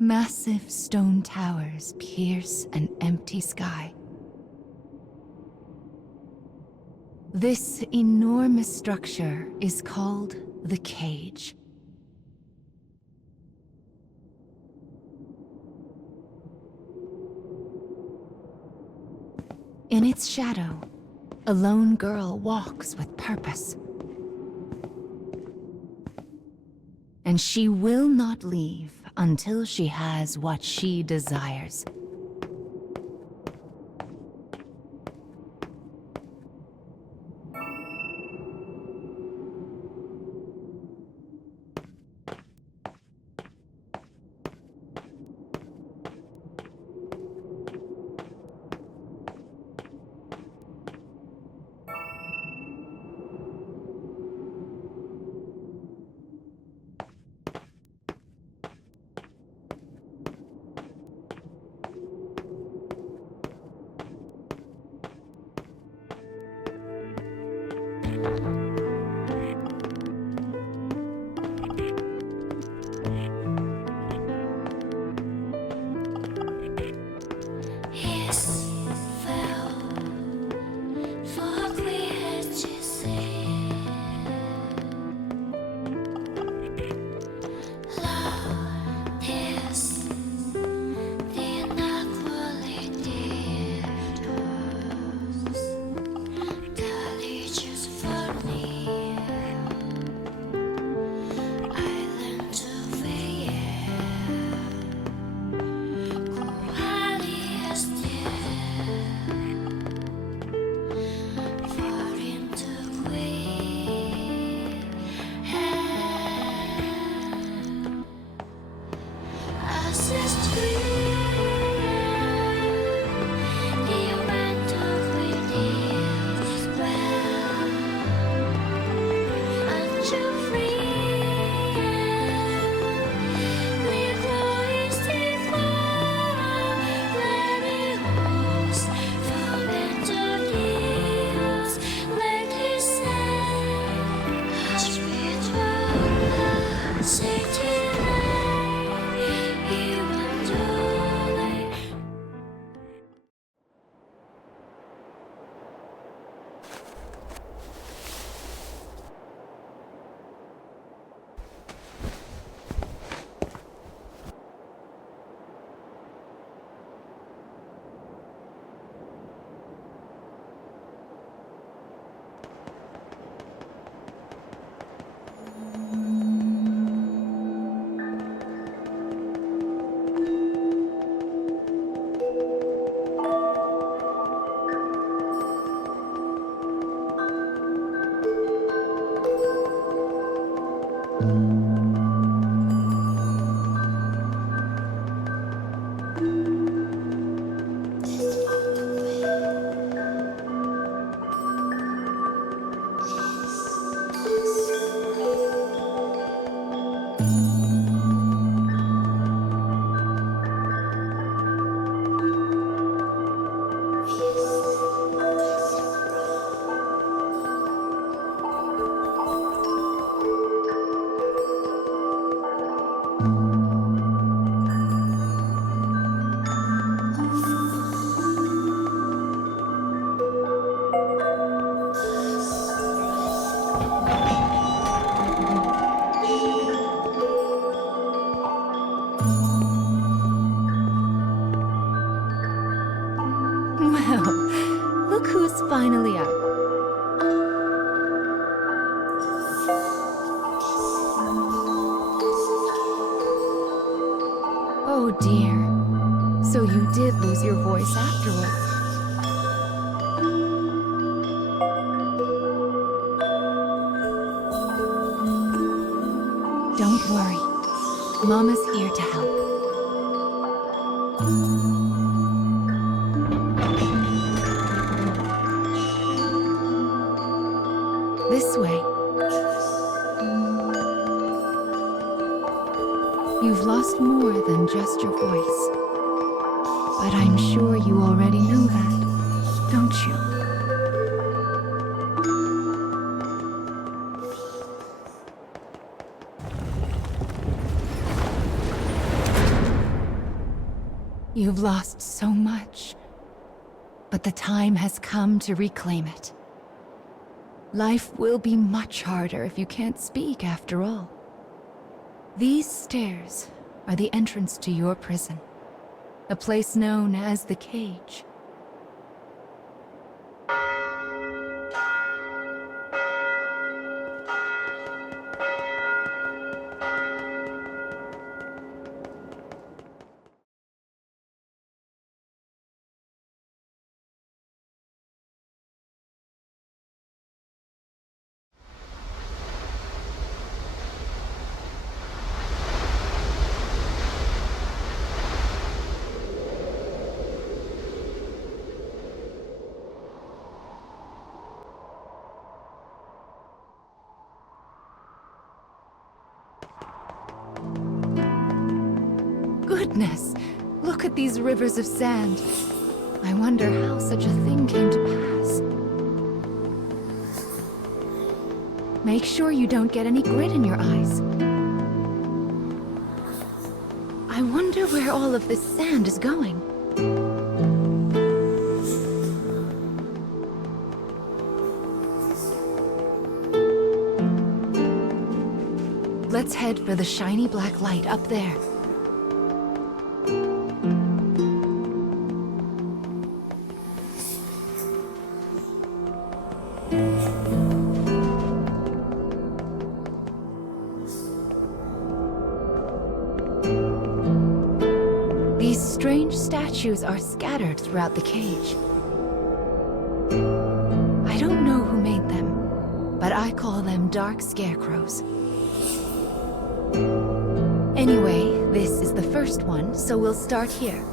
Massive stone towers pierce an empty sky. This enormous structure is called the Cage. In its shadow, a lone girl walks with purpose. And she will not leave until she has what she desires. Finally up. Oh dear. So you did lose your voice afterwards. Don't worry. Mama's here to help. This way. You've lost more than just your voice. But I'm sure you already know that, don't you? You've lost so much, but the time has come to reclaim it. Life will be much harder if you can't speak after all. These stairs are the entrance to your prison, a place known as the Cage. Goodness! Look at these rivers of sand. I wonder how such a thing came to pass. Make sure you don't get any grit in your eyes. I wonder where all of this sand is going. Let's head for the shiny black light up there. These strange statues are scattered throughout the cage. I don't know who made them, but I call them dark scarecrows. Anyway, this is the first one, so we'll start here.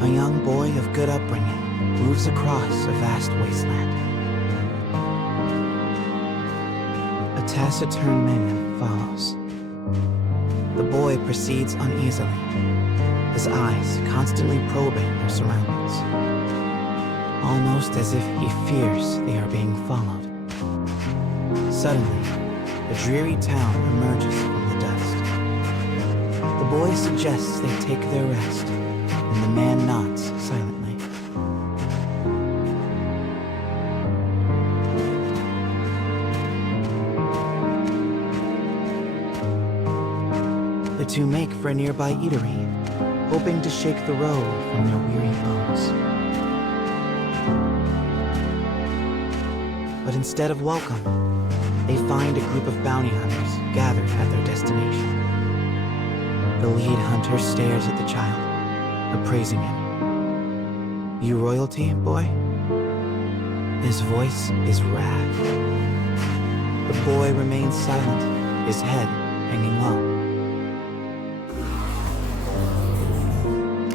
A young boy of good upbringing moves across a vast wasteland. A taciturn minion follows. The boy proceeds uneasily, his eyes constantly probing their surroundings, almost as if he fears they are being followed. Suddenly, a dreary town emerges from the dust. The boy suggests they take their rest, and the man nods silently. The two make for a nearby eatery, hoping to shake the road from their weary bones. But instead of welcome, they find a group of bounty hunters gathered at their destination. The lead hunter stares at the child, appraising him. "You royalty, boy?" His voice is wrath. The boy remains silent, his head hanging low.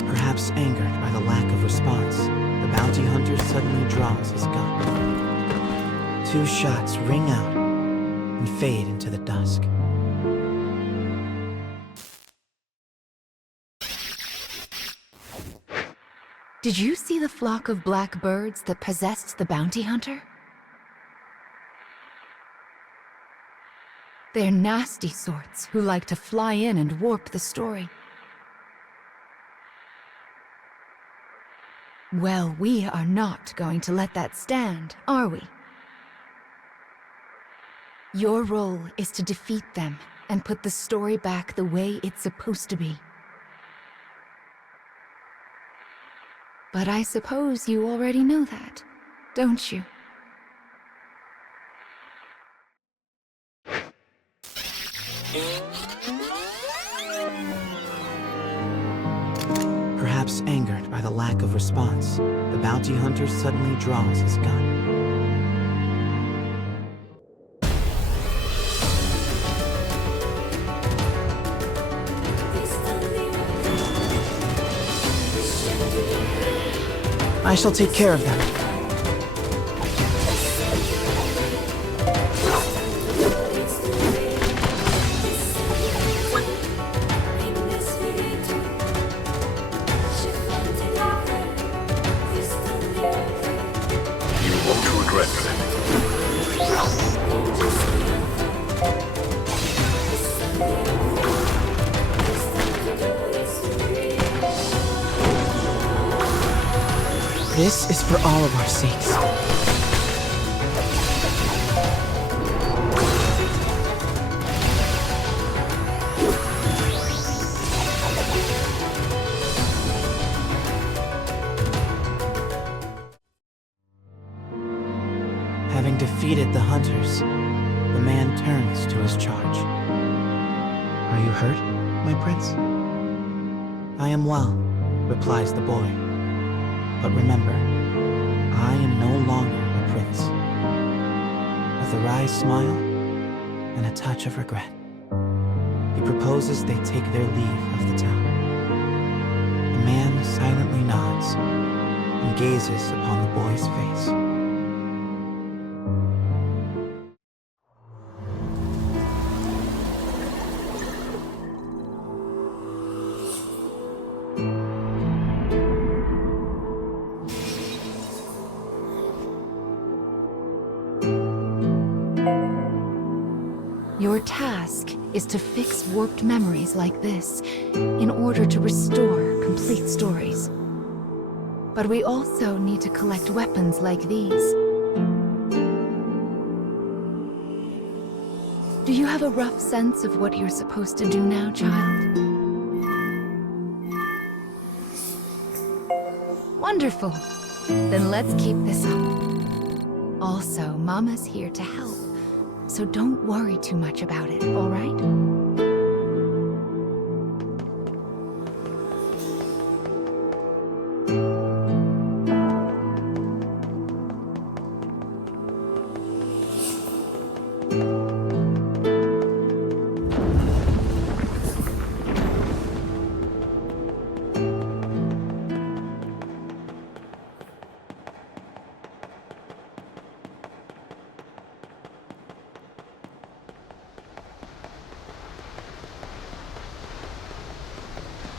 Perhaps angered by the lack of response, the bounty hunter suddenly draws his gun. Two shots ring out and fade into the dusk. Did you see the flock of black birds that possessed the bounty hunter? They're nasty sorts who like to fly in and warp the story. Well, we are not going to let that stand, are we? Your role is to defeat them and put the story back the way it's supposed to be. But I suppose you already know that, don't you? Perhaps angered by the lack of response, the bounty hunter suddenly draws his gun. I shall take care of them. You won't regret it. This is for all of our sakes. Having defeated the hunters, the man turns to his charge. Are you hurt, my prince? I am well, replies the boy. But remember, I am no longer a prince. With a wry smile and a touch of regret, he proposes they take their leave of the town. The man silently nods and gazes upon the boy's face. Your task is to fix warped memories like this in order to restore complete stories. But we also need to collect weapons like these. Do you have a rough sense of what you're supposed to do now, child? Wonderful. Then let's keep this up. Also, Mama's here to help. So don't worry too much about it, all right?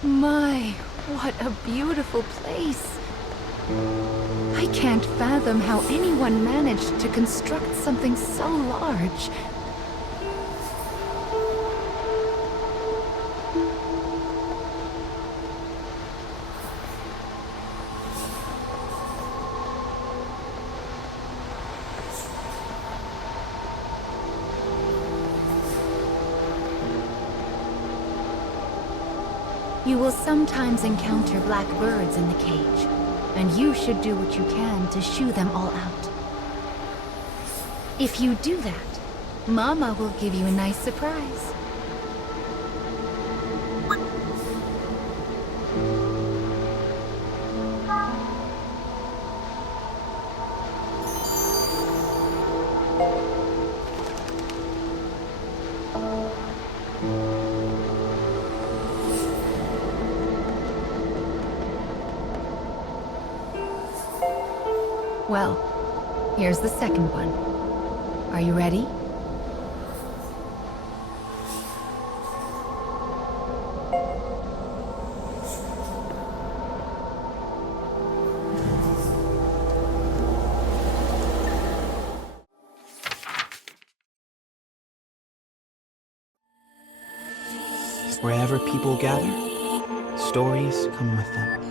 My, what a beautiful place. I can't fathom how anyone managed to construct something so large. You will sometimes encounter black birds in the cage, and you should do what you can to shoo them all out. If you do that, Mama will give you a nice surprise. Well, here's the second one. Are you ready? Wherever people gather, stories come with them.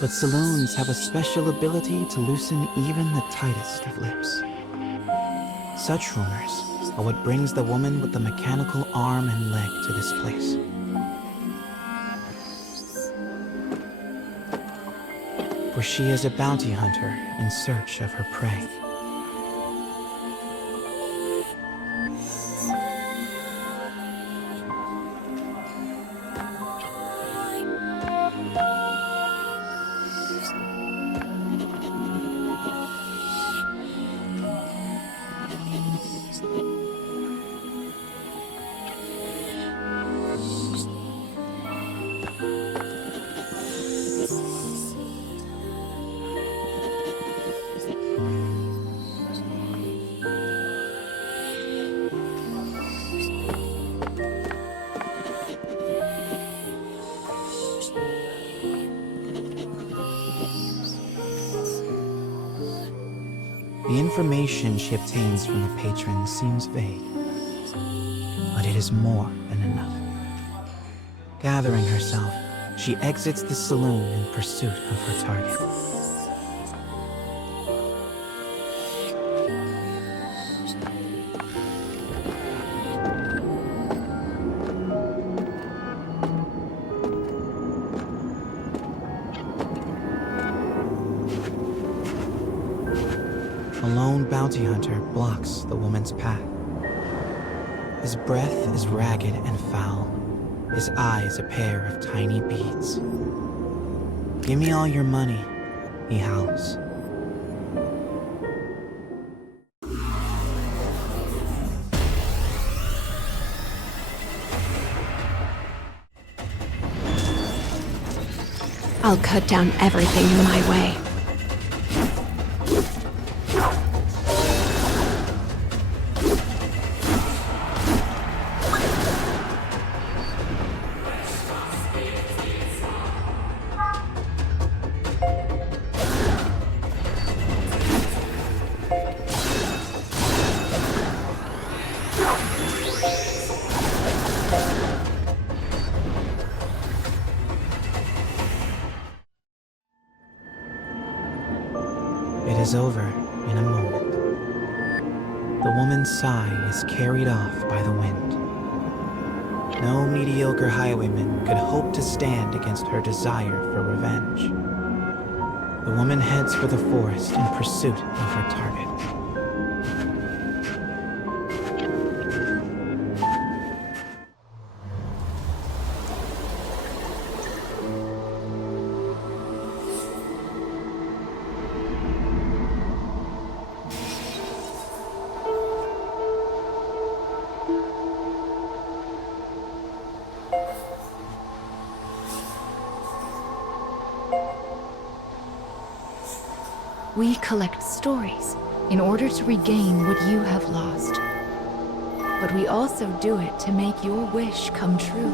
But saloons have a special ability to loosen even the tightest of lips. Such rumors are what brings the woman with the mechanical arm and leg to this place. For she is a bounty hunter in search of her prey. information she obtains from the patron seems vague, but it is more than enough. Gathering herself, she exits the saloon in pursuit of her target. A lone bounty hunter blocks the woman's path. His breath is ragged and foul, his eyes a pair of tiny beads. "Give me all your money," he howls. I'll cut down everything in my way. It is over in a moment. The woman's sigh is carried off by the wind. No mediocre highwayman could hope to stand against her desire for revenge. The woman heads for the forest in pursuit of her target. We collect stories in order to regain what you have lost. But we also do it to make your wish come true.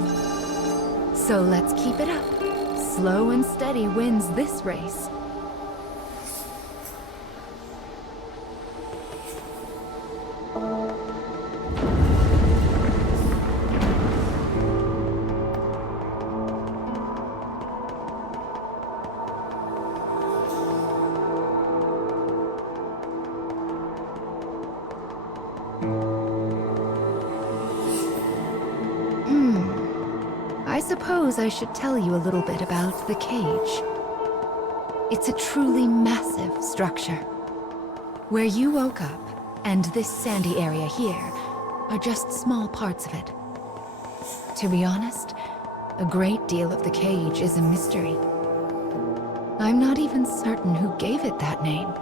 So let's keep it up. Slow and steady wins this race. I suppose I should tell you a little bit about the cage. It's a truly massive structure. Where you woke up, and this sandy area here, are just small parts of it. To be honest, a great deal of the cage is a mystery. I'm not even certain who gave it that name.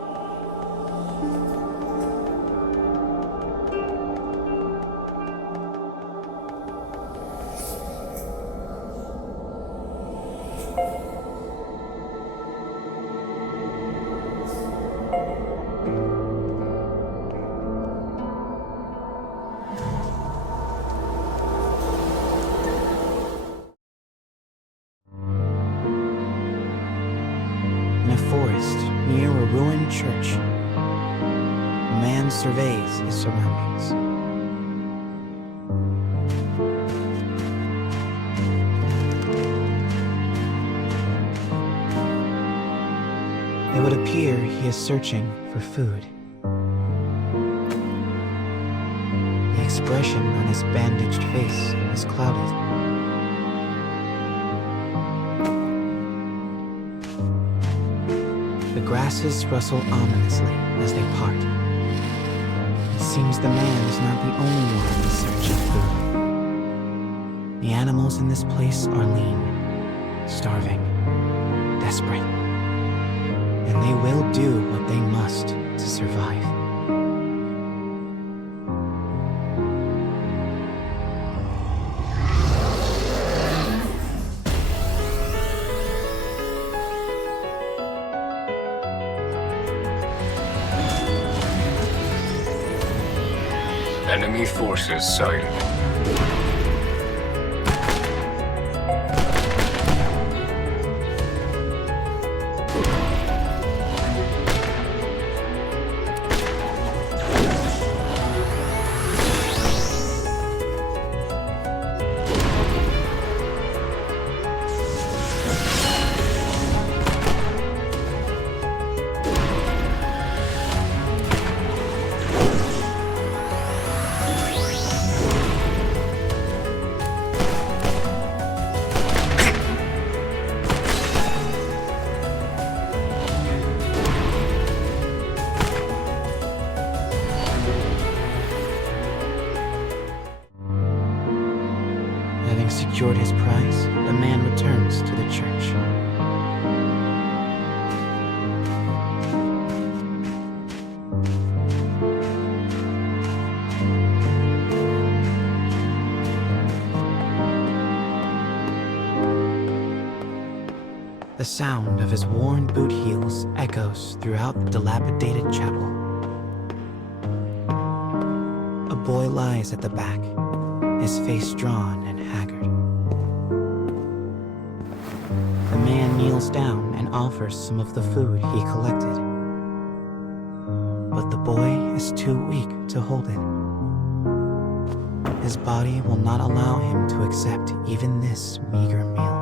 In a forest near a ruined church, a man surveys his surroundings. It would appear he is searching for food. The expression on his bandaged face is clouded. The grasses rustle ominously as they part. It seems the man is not the only one in search of food. The animals in this place are lean, starving, desperate, and they will do what they must to survive. Enemy forces sighted. secured his prize, the man returns to the church. The sound of his worn boot heels echoes throughout the dilapidated chapel. A boy lies at the back, his face drawn and haggard. The man kneels down and offers some of the food he collected. But the boy is too weak to hold it. His body will not allow him to accept even this meager meal.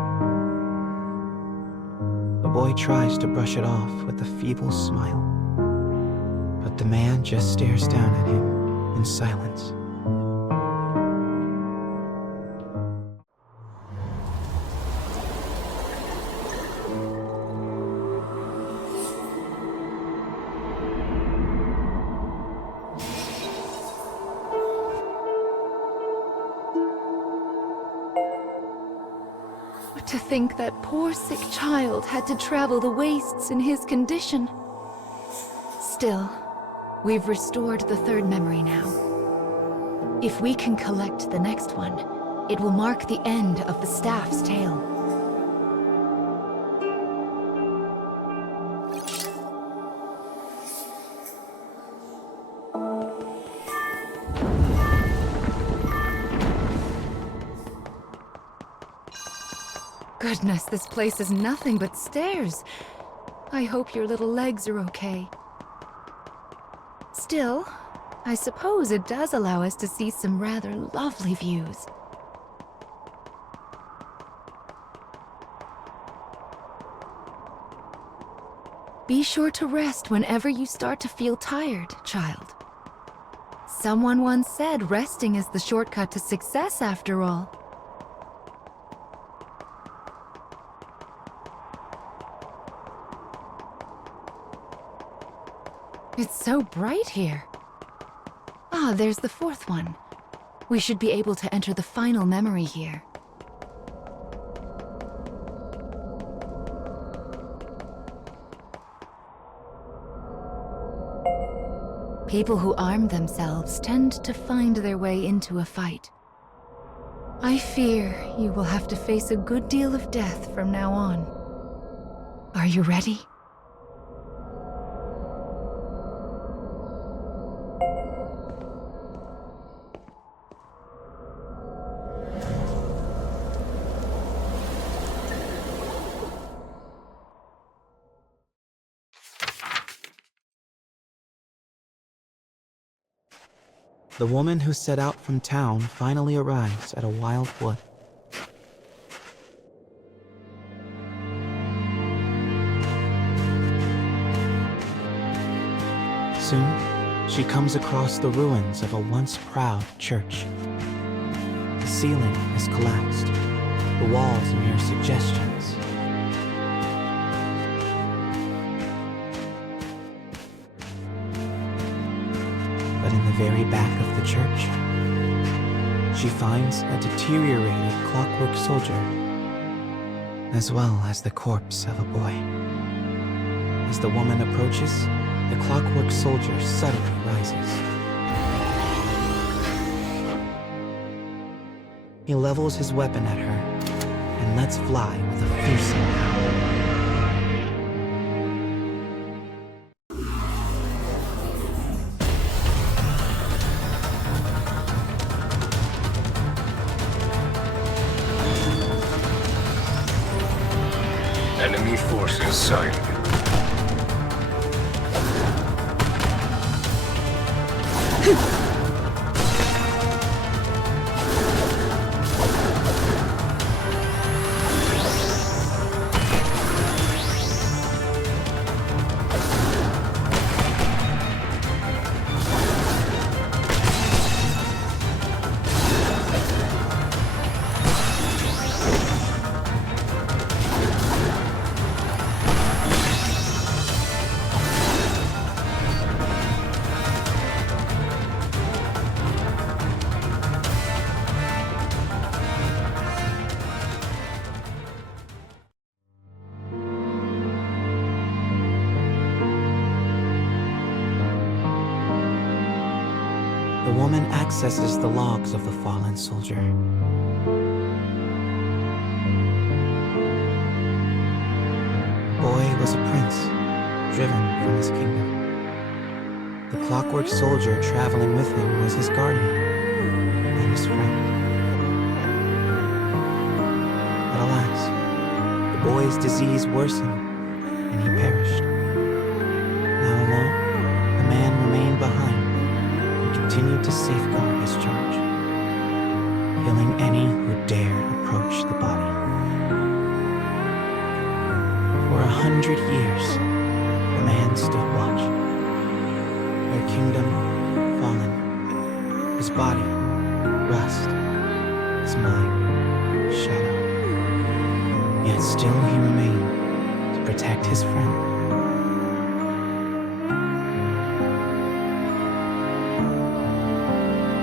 The boy tries to brush it off with a feeble smile, but the man just stares down at him in silence. To think that poor sick child had to travel the wastes in his condition. Still, we've restored the third memory now. If we can collect the next one, it will mark the end of the staff's tale. Goodness, this place is nothing but stairs. I hope your little legs are okay. Still, I suppose it does allow us to see some rather lovely views. Be sure to rest whenever you start to feel tired, child. Someone once said resting is the shortcut to success after all. It's so bright here. Ah, there's the fourth one. We should be able to enter the final memory here. People who arm themselves tend to find their way into a fight. I fear you will have to face a good deal of death from now on. Are you ready? The woman who set out from town finally arrives at a wild wood. Soon, she comes across the ruins of a once proud church. The ceiling has collapsed, the walls mere suggestions. But in the very back of the church, she finds a deteriorated clockwork soldier, as well as the corpse of a boy. As the woman approaches, the clockwork soldier suddenly rises. He levels his weapon at her and lets fly with a fearsome howl. Enemy forces sighted. The woman accesses the logs of the fallen soldier. Boy was a prince, driven from his kingdom. The clockwork soldier traveling with him was his guardian and his friend. But alas, the boy's disease worsened and he perished. Now alone, the man remained behind and continued to safeguard his charge, killing any who dared approach the body. For 100 years, the man stood watch. Their kingdom fallen, his body rust, his mind shadow. Yet still he remained to protect his friend.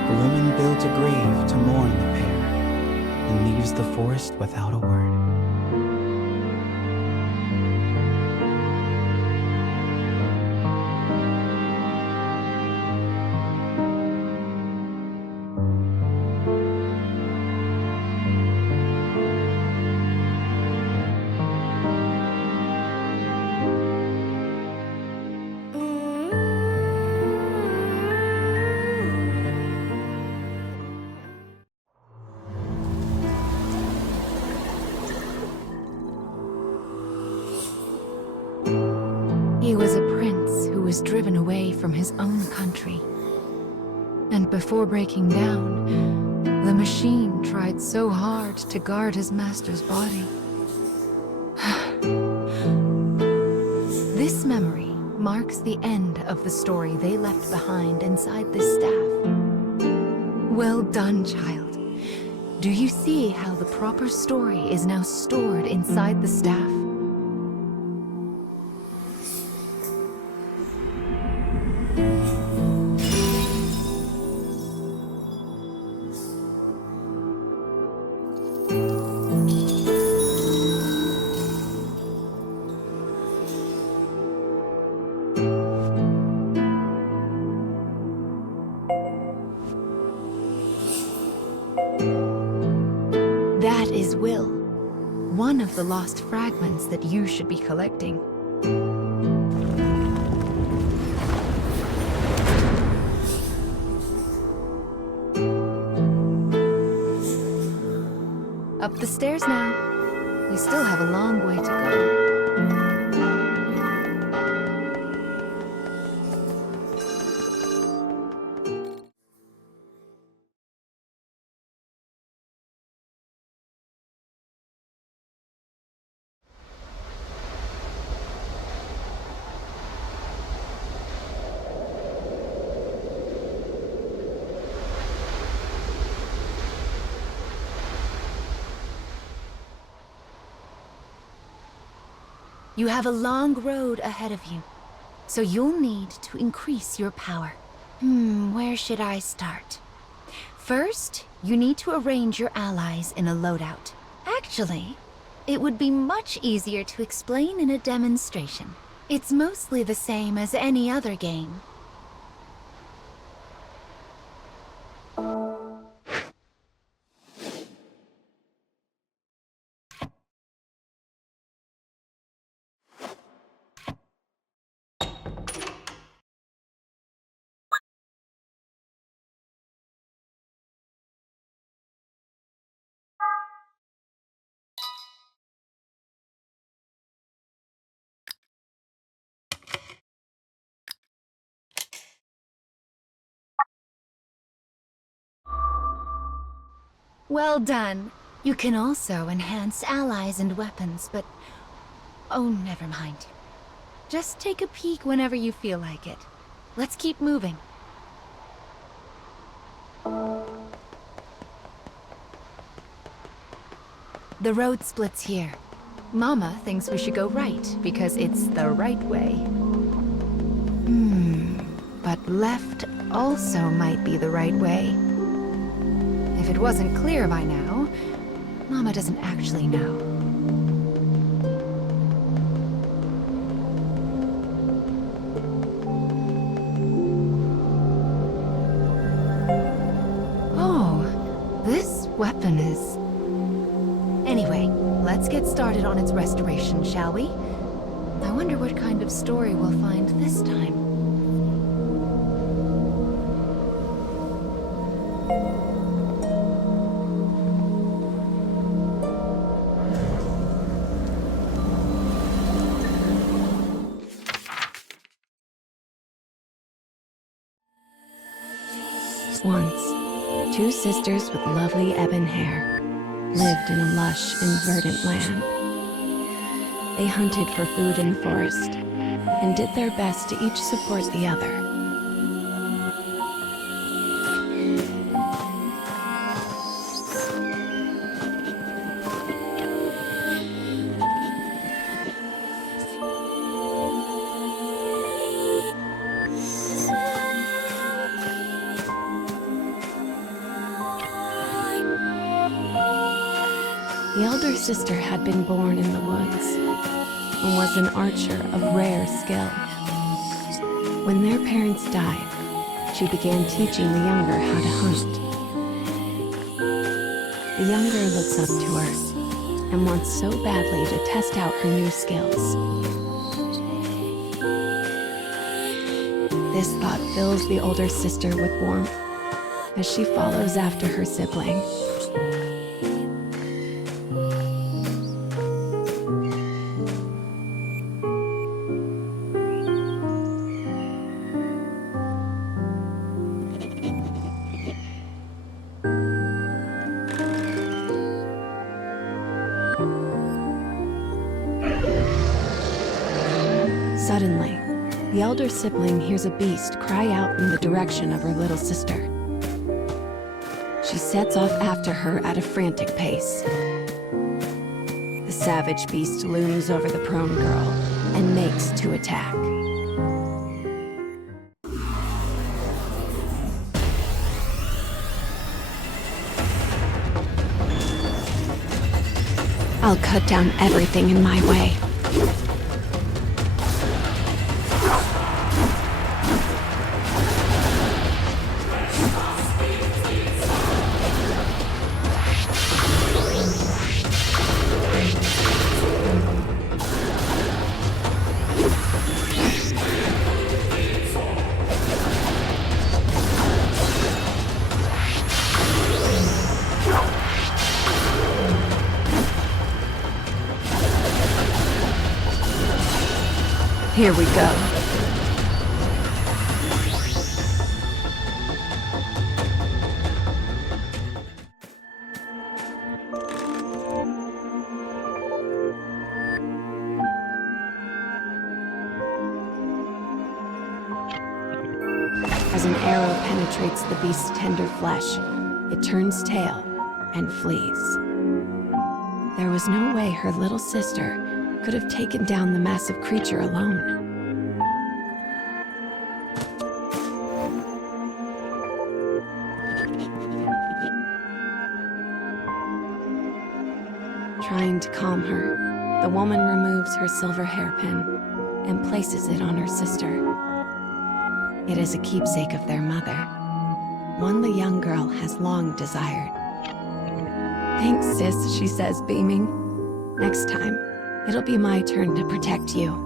The woman builds a grave to mourn the pair and leaves the forest without a word. He was a prince who was driven away from his own country. And before breaking down, the machine tried so hard to guard his master's body. This memory marks the end of the story they left behind inside this staff. Well done, child. Do you see how the proper story is now stored inside the staff? That is Will, one of the lost fragments that you should be collecting. Up the stairs now. We still have a long way to go. You have a long road ahead of you, so you'll need to increase your power. Where should I start? First, you need to arrange your allies in a loadout. Actually, it would be much easier to explain in a demonstration. It's mostly the same as any other game. Well done. You can also enhance allies and weapons, but... oh, never mind. Just take a peek whenever you feel like it. Let's keep moving. The road splits here. Mama thinks we should go right, because it's the right way. But left also might be the right way. If it wasn't clear by now, Mama doesn't actually know. weapon is. Anyway, let's get started on its restoration, shall we? I wonder what kind of story we'll find this time. Once, two sisters with lovely ebon hair lived in a lush and verdant land. They hunted for food in the forest and did their best to each support the other. The elder sister had been born in the woods and was an archer of rare skill. When their parents died, she began teaching the younger how to hunt. The younger looks up to her and wants so badly to test out her new skills. This thought fills the older sister with warmth as she follows after her sibling. Suddenly, the elder sibling hears a beast cry out from the direction of her little sister. She sets off after her at a frantic pace. The savage beast looms over the prone girl and makes to attack. I'll cut down everything in my way. Here we go. As an arrow penetrates the beast's tender flesh, it turns tail and flees. There was no way her little sister could have taken down the massive creature alone. Trying to calm her, the woman removes her silver hairpin and places it on her sister. It is a keepsake of their mother, one the young girl has long desired. "Thanks, sis," she says, beaming. "Next time, it'll be my turn to protect you."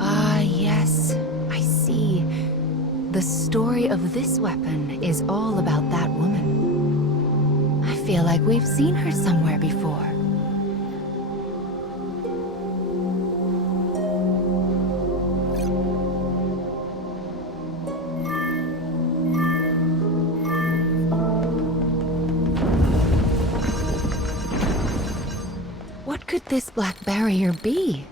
Ah, yes, I see. The story of this weapon is all about that woman. I feel like we've seen her somewhere before. What could this black barrier be?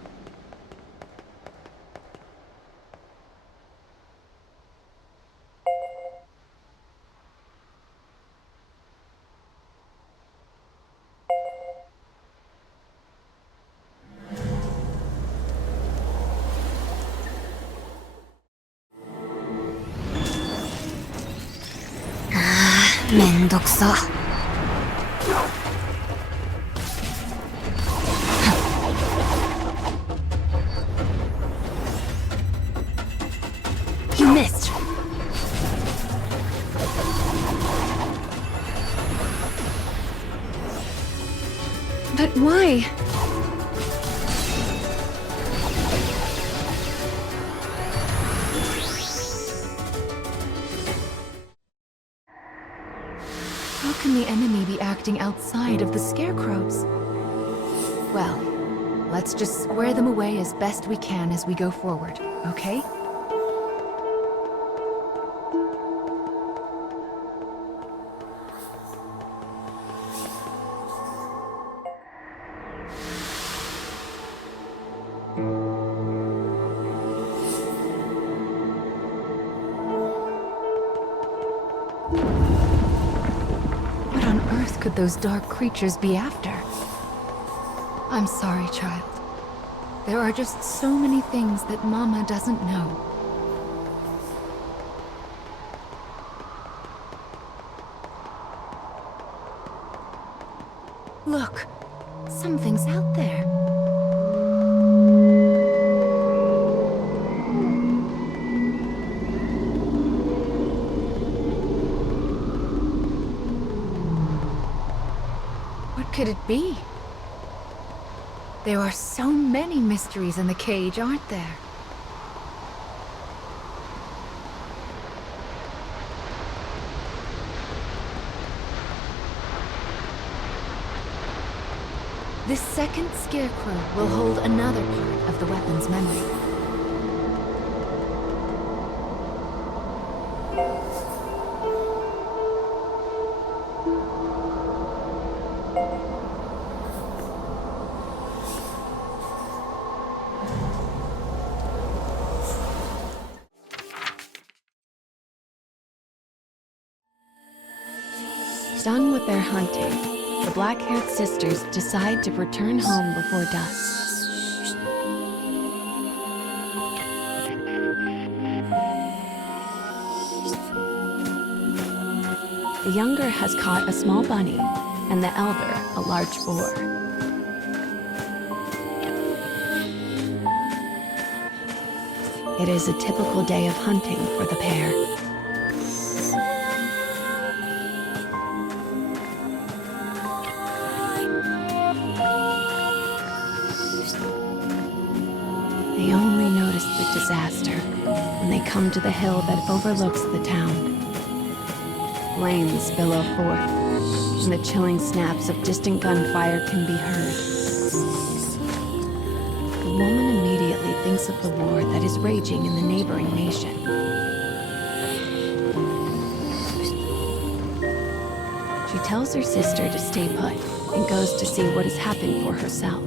めんどくさ。You missed. But why? How can the enemy be acting outside of the scarecrows? Well, let's just square them away as best we can as we go forward, okay? What on earth could those dark creatures be after? I'm sorry, child. There are just so many things that Mama doesn't know. Look, something's out there. What could it be? There are so many mysteries in the cage, aren't there? This second scarecrow will hold another part of the weapon's memory. Done with their hunting, the black-haired sisters decide to return home before dusk. The younger has caught a small bunny, and the elder a large boar. It is a typical day of hunting for the pair. They only notice the disaster when they come to the hill that overlooks the town. Flames billow forth, and the chilling snaps of distant gunfire can be heard. The woman immediately thinks of the war that is raging in the neighboring nation. She tells her sister to stay put and goes to see what has happened for herself.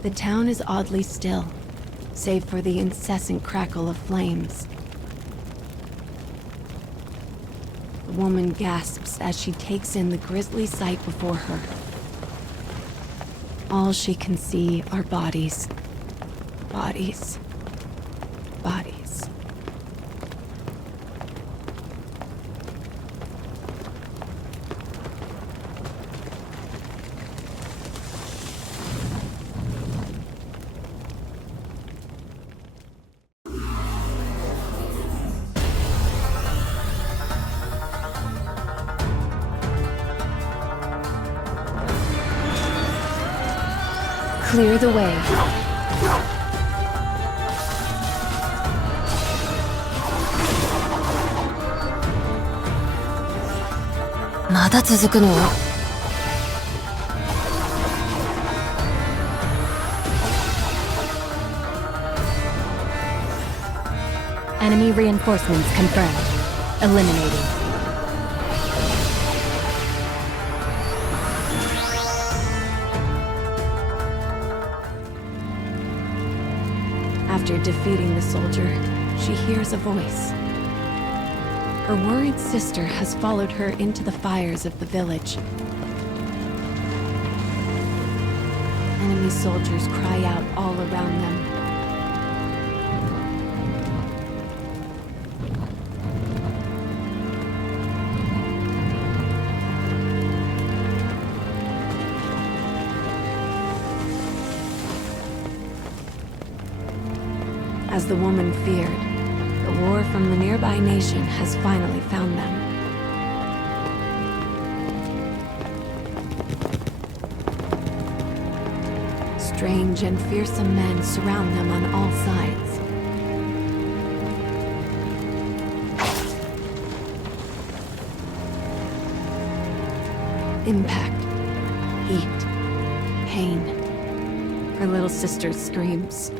The town is oddly still, save for the incessant crackle of flames. The woman gasps as she takes in the grisly sight before her. All she can see are bodies. Bodies. Bodies. Clear the way. Mada tsuzuku no? Enemy reinforcements confirmed. Eliminating. After defeating the soldier, she hears a voice. Her worried sister has followed her into the fires of the village. enemy soldiers cry out all around them. As the woman feared, the war from the nearby nation has finally found them. Strange and fearsome men surround them on all sides. Impact, heat, pain. Her little sister screams.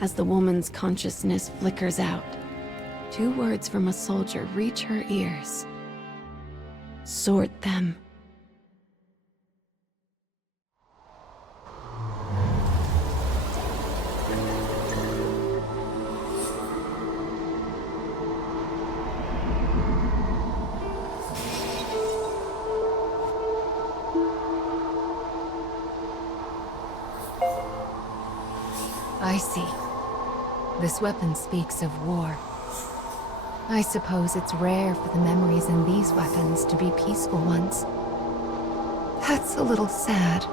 As the woman's consciousness flickers out, 2 words from a soldier reach her ears. Sort them. I see. This weapon speaks of war. I suppose it's rare for the memories in these weapons to be peaceful ones. That's a little sad.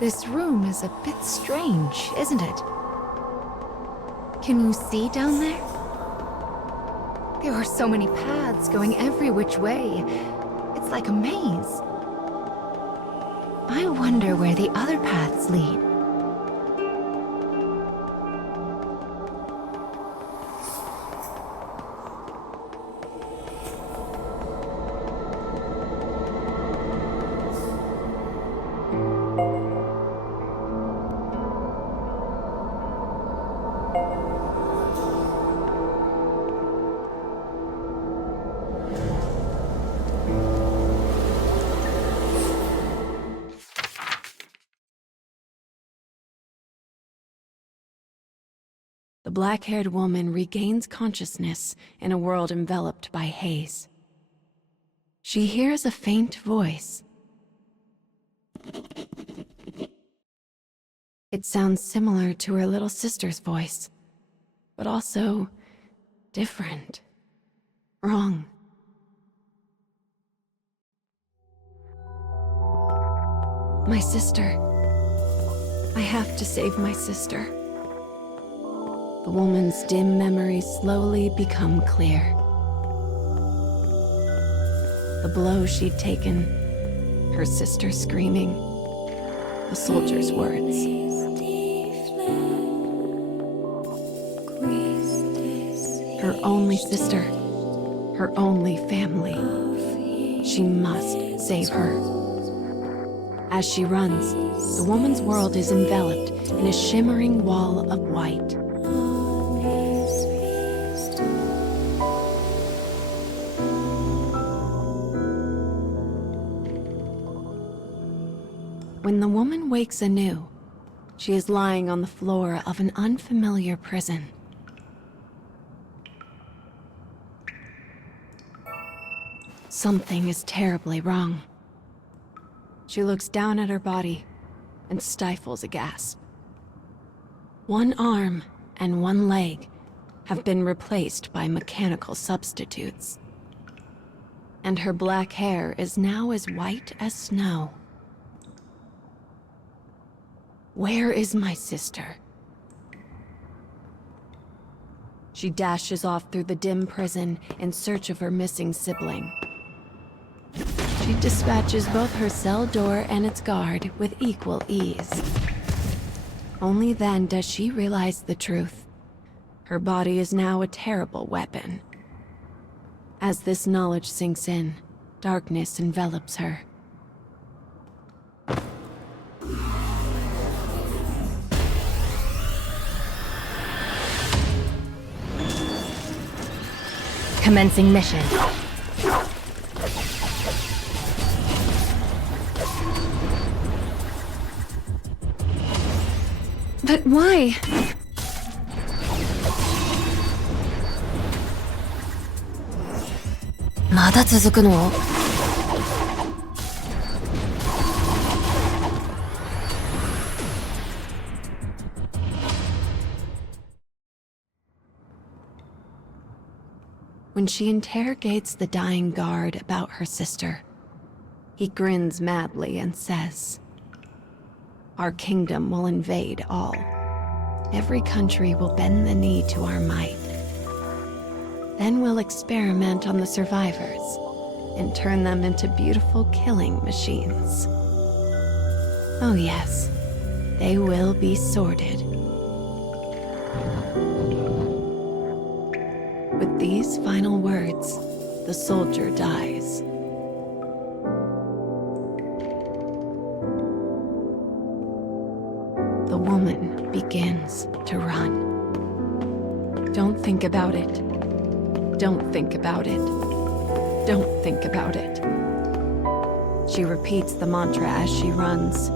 This room is a bit strange, isn't it? Can you see down there? There are so many paths going every which way. It's like a maze. I wonder where the other paths lead. The black-haired woman regains consciousness in a world enveloped by haze. She hears a faint voice. It sounds similar to her little sister's voice, but also different, wrong. My sister. I have to save my sister. The woman's dim memories slowly become clear. The blow she'd taken, her sister screaming, the soldier's words. Her only sister, her only family. She must save her. As she runs, the woman's world is enveloped in a shimmering wall of white. When the woman wakes anew, she is lying on the floor of an unfamiliar prison. Something is terribly wrong. She looks down at her body and stifles a gasp. One arm and one leg have been replaced by mechanical substitutes. And her black hair is now as white as snow. Where is my sister? She dashes off through the dim prison in search of her missing sibling. She She dispatches both her cell door and its guard with equal ease. Only then does she realize the truth. Her body is now a terrible weapon. As this knowledge sinks in, darkness envelops her. Commencing mission. But why? When she interrogates the dying guard about her sister, he grins madly and says, "Our kingdom will invade all. Every country will bend the knee to our might. Then we'll experiment on the survivors and turn them into beautiful killing machines. Oh yes, they will be sorted." With these final words, the soldier dies. The woman begins to run. Don't think about it. Don't think about it. Don't think about it. She repeats the mantra as she runs,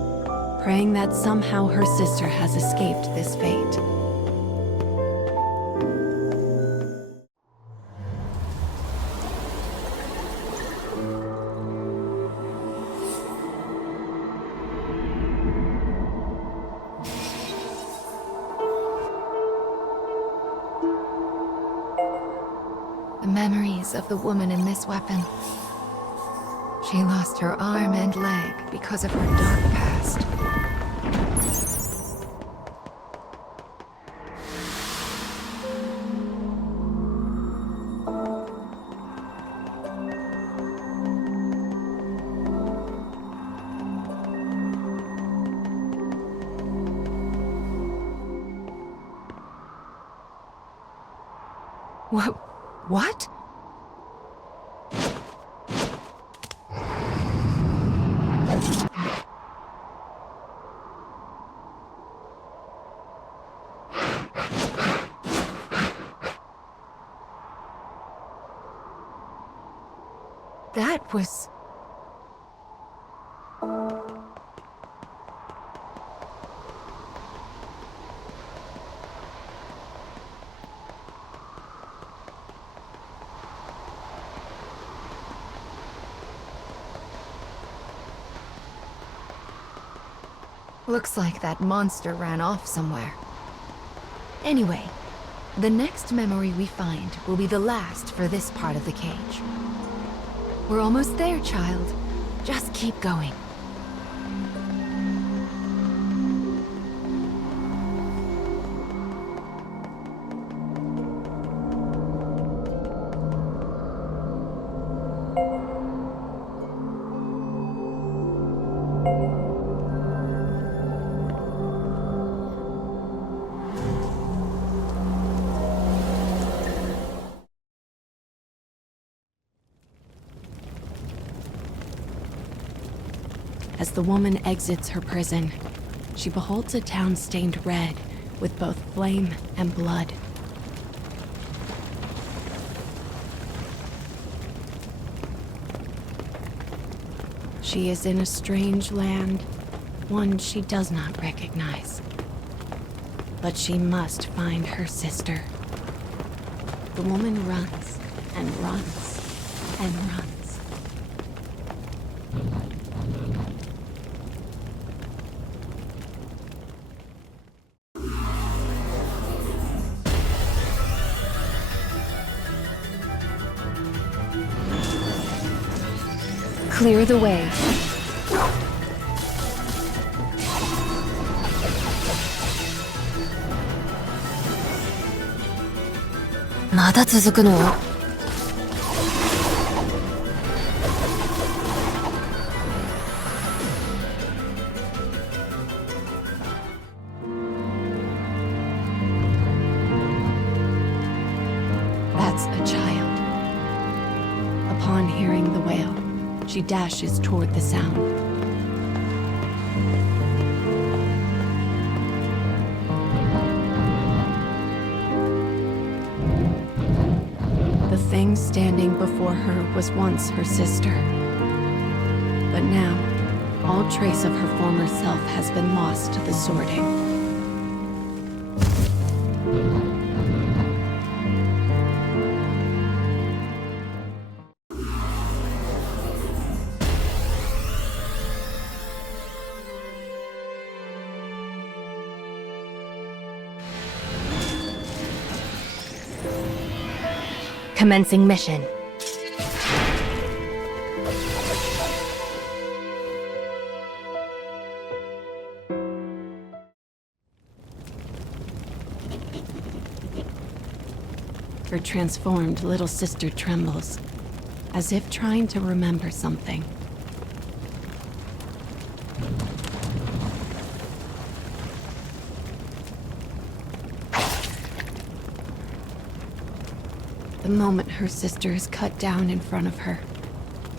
praying that somehow her sister has escaped this fate. The memories of the woman in this weapon. She lost her arm and leg because of her dark past. What? That was... Looks like that monster ran off somewhere. Anyway, the next memory we find will be the last for this part of the cage. We're almost there, child. Just keep going. As the woman exits her prison, she beholds a town stained red with both flame and blood. She is in a strange land, one she does not recognize. But she must find her sister. The woman runs and runs and runs. Clear the way. That's a child. Upon hearing the wail, she dashes toward the sound. The thing standing before her was once her sister. But now, all trace of her former self has been lost to the sorting. Commencing mission. Her transformed little sister trembles, as if trying to remember something. The moment her sister is cut down in front of her,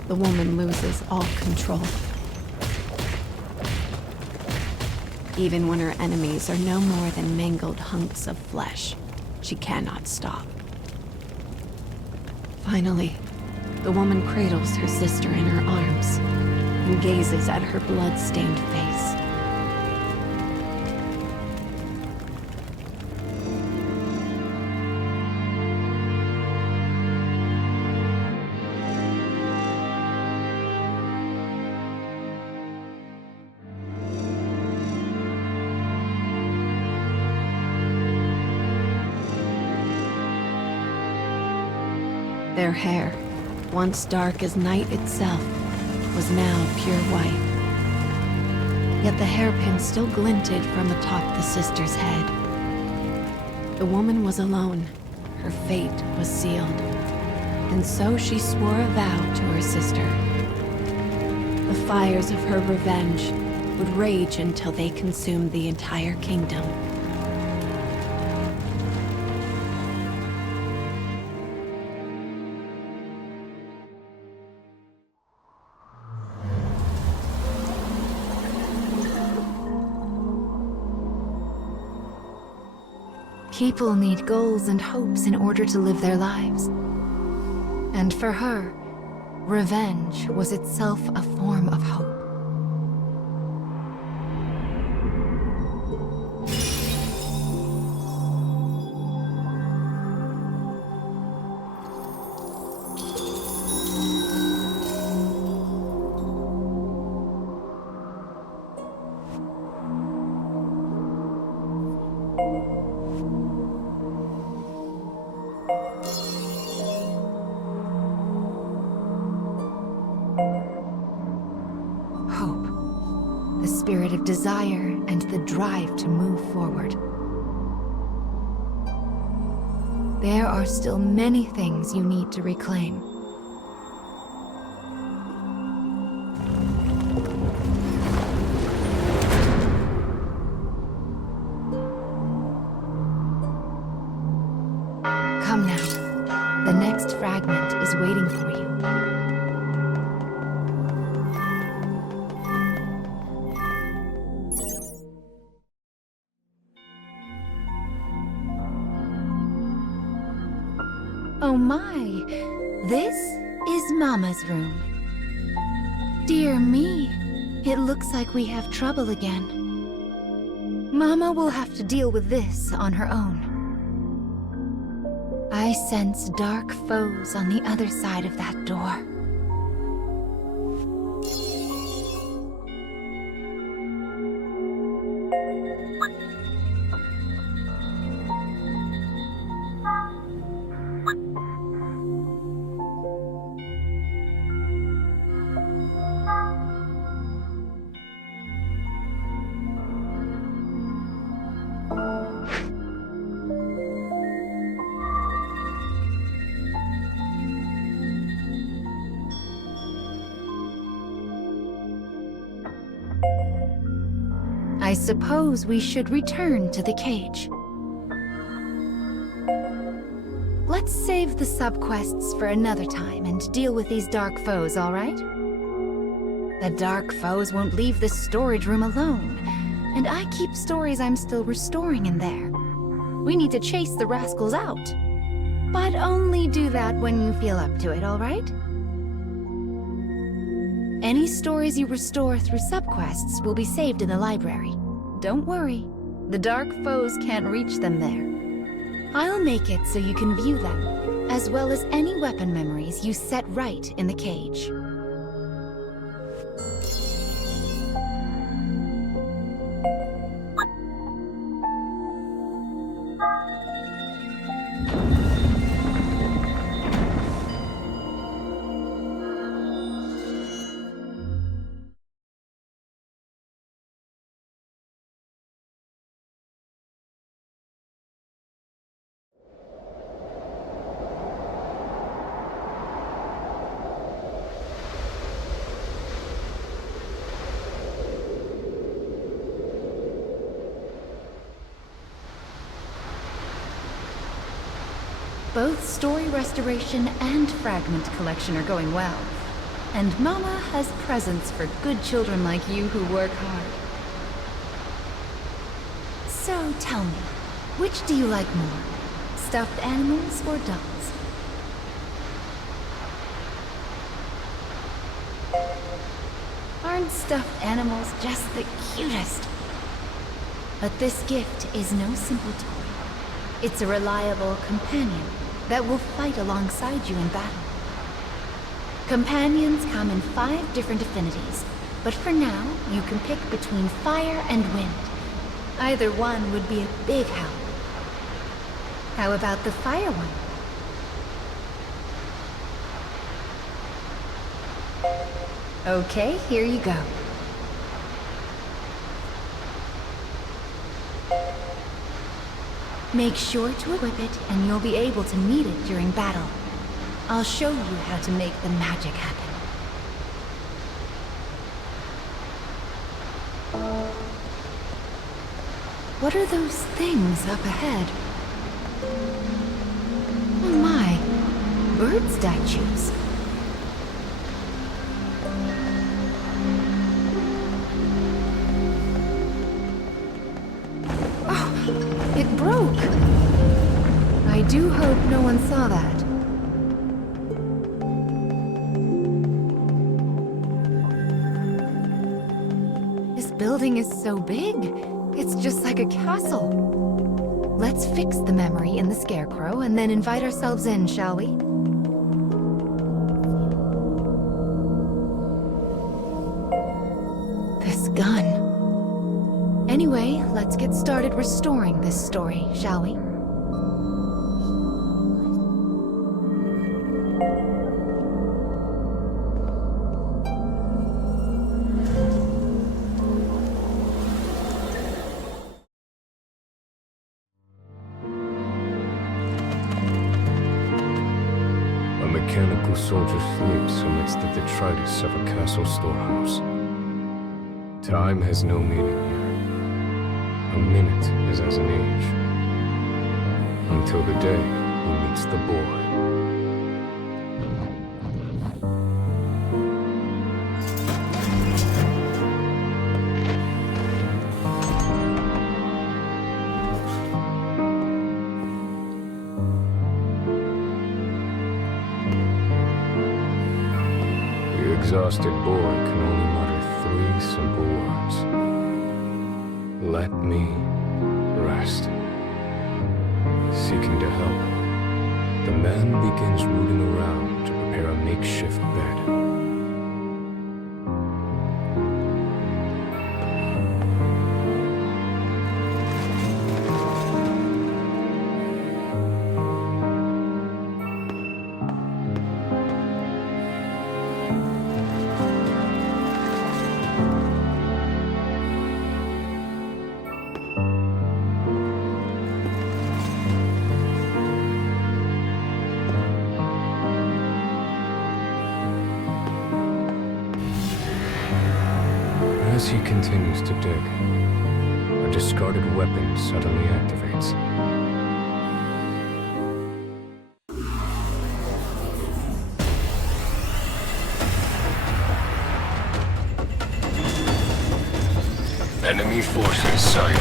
the woman loses all control. Even when her enemies are no more than mangled hunks of flesh, she cannot stop. Finally, the woman cradles her sister in her arms and gazes at her blood-stained face. Their hair, once dark as night itself, was now pure white. Yet the hairpin still glinted from atop the sister's head. The woman was alone. Her fate was sealed. And so she swore a vow to her sister. The fires of her revenge would rage until they consumed the entire kingdom. People need goals and hopes in order to live their lives. And for her, revenge was itself a form of hope. The spirit of desire and the drive to move forward. There are still many things you need to reclaim. Come now. The next fragment is waiting for you. Oh my, this is Mama's room. Dear me, it looks like we have trouble again. Mama will have to deal with this on her own. I sense dark foes on the other side of that door. I suppose we should return to the cage. let's save the subquests for another time and deal with these dark foes, all right? The dark foes won't leave this storage room alone, and I keep stories I'm still restoring in there. We need to chase the rascals out. But only do that when you feel up to it, all right? Any stories you restore through subquests will be saved in the library. Don't worry, the dark foes can't reach them there. I'll make it so you can view them, as well as any weapon memories you set right in the cage. Both story restoration and fragment collection are going well. And Mama has presents for good children like you who work hard. So tell me, which do you like more? Stuffed animals or dolls? Aren't stuffed animals just the cutest? But this gift is no simple toy. It's a reliable companion that will fight alongside you in battle. Companions come in 5 different affinities, but for now, you can pick between fire and wind. Either one would be a big help. How about the fire one? Okay, here you go. Make sure to equip it, and you'll be able to need it during battle. I'll show you how to make the magic happen. What are those things up ahead? Oh my, bird statues. It broke! I do hope no one saw that. This building is so big, it's just like a castle. Let's fix the memory in the Scarecrow and then invite ourselves in, shall we? This gun. Anyway, let's get started restoring this story, shall we? A mechanical soldier sleeps amidst the detritus of a castle storehouse. Time has no meaning here. A minute is as an age. Until the day he meets the boy. The exhausted boy can only mutter 3 simple words. Let me rest. Seeking to help, the man begins rooting around to prepare a makeshift bed. As he continues to dig, a discarded weapon suddenly activates. sight.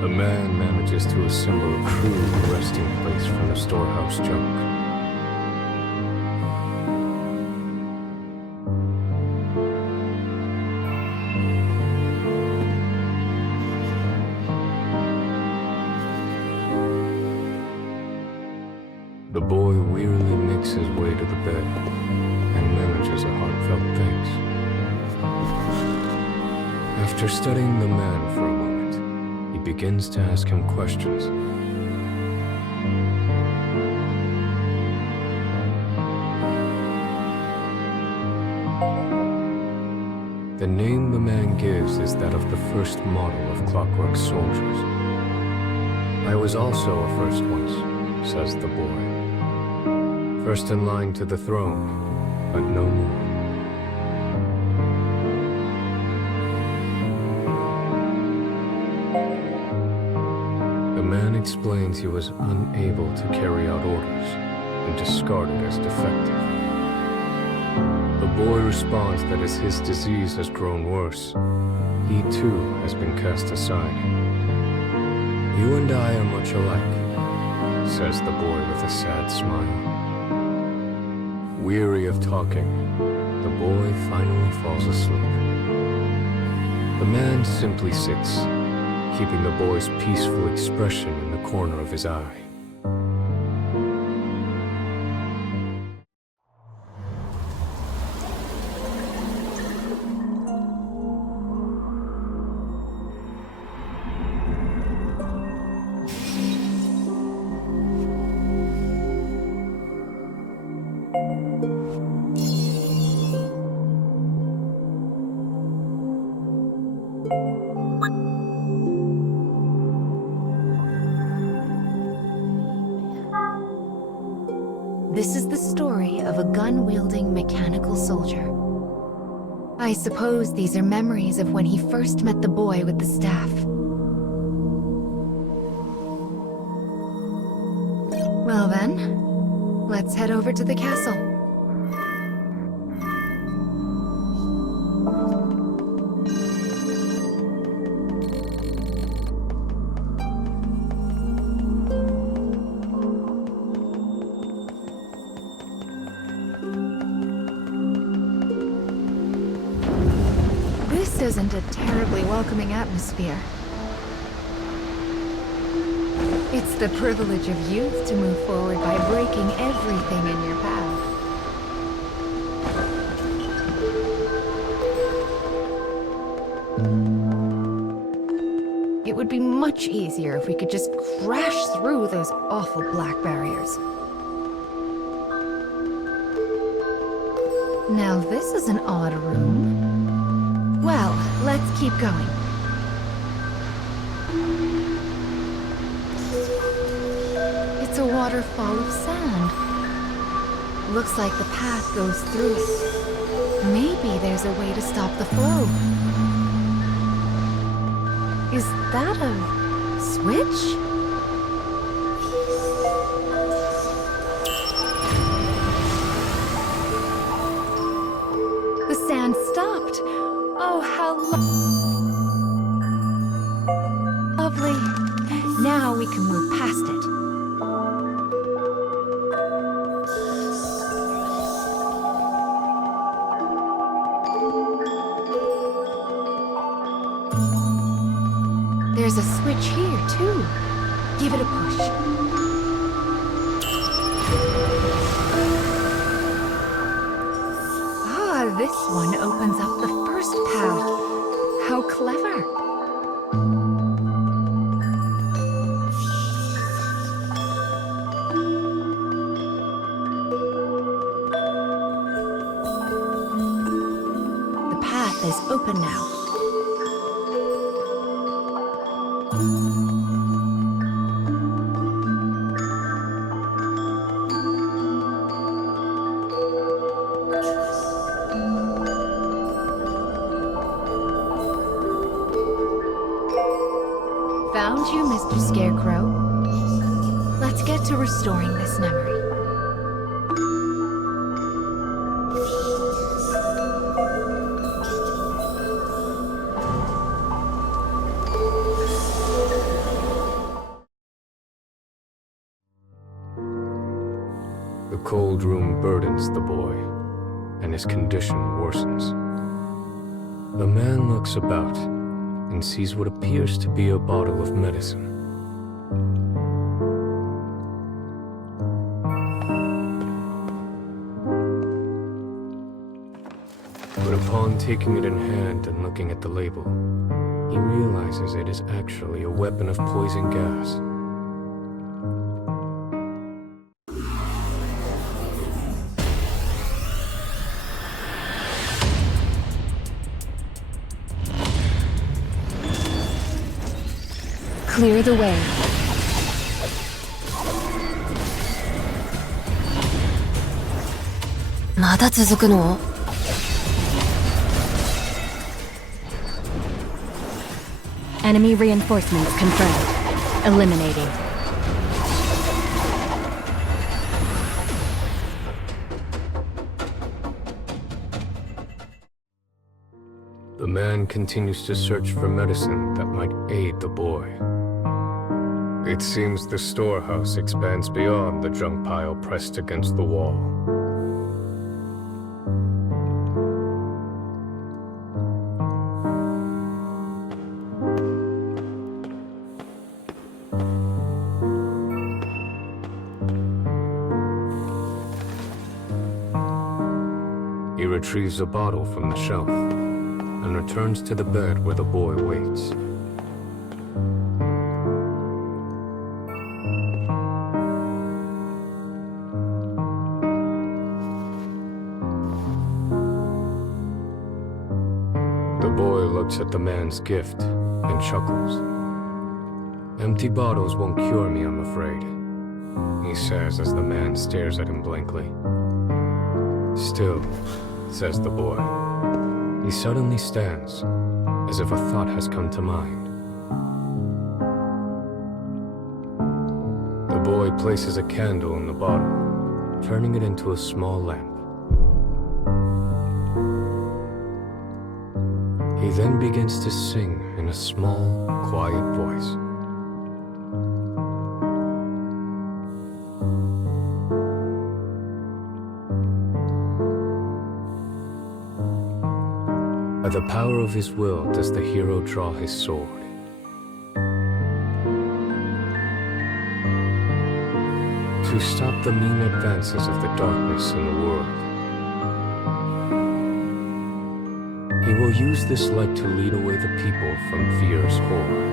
A man manages to assemble a crude resting place from the storehouse junk. The boy wearily makes his way to the bed and manages a heartfelt thanks. After studying the man for a moment, he begins to ask him questions. The name the man gives is that of the first model of clockwork soldiers. I was also a first once, says the boy. First in line to the throne, but no more. The man explains he was unable to carry out orders and discarded as defective. The boy responds that as his disease has grown worse, he too has been cast aside. You and I are much alike, says the boy with a sad smile. Weary of talking, the boy finally falls asleep. The man simply sits, keeping the boy's peaceful expression in the corner of his eye. This is the story of a gun-wielding mechanical soldier. I suppose these are memories of when he first met the boy with the staff. Well then, let's head over to the castle. This isn't a terribly welcoming atmosphere. It's the privilege of youth to move forward by breaking everything in your path. It would be much easier if we could just crash through those awful black barriers. Now this is an odd room. Well, let's keep going. It's a waterfall of sand. Looks like the path goes through it. Maybe there's a way to stop the flow. Is that a switch? The sand stopped. Oh, how lovely. Now we can move past it. There's a switch here, too. Give it a push. Ah, this one opens up the first path. How clever. The path is open now. Found you, Mr. Scarecrow. Let's get to restoring this memory. The cold room burdens the boy, and his condition worsens. The man looks about and sees what appears to be a bottle of medicine. But upon taking it in hand and looking at the label, he realizes it is actually a weapon of poison gas. Clear the way. Enemy reinforcements confirmed. Eliminating. The man continues to search for medicine that might aid the boy. It seems the storehouse expands beyond the junk pile pressed against the wall. He retrieves a bottle from the shelf and returns to the bed where the boy waits. The boy looks at the man's gift and chuckles. "Empty bottles won't cure me, I'm afraid," he says as the man stares at him blankly. "Still," says the boy. He suddenly stands, as if a thought has come to mind. The boy places a candle in the bottle, turning it into a small lamp. He then begins to sing in a small, quiet voice. By the power of his will does the hero draw his sword. To stop the mean advances of the darkness in the world. He will use this light to lead away the people from fear's horror.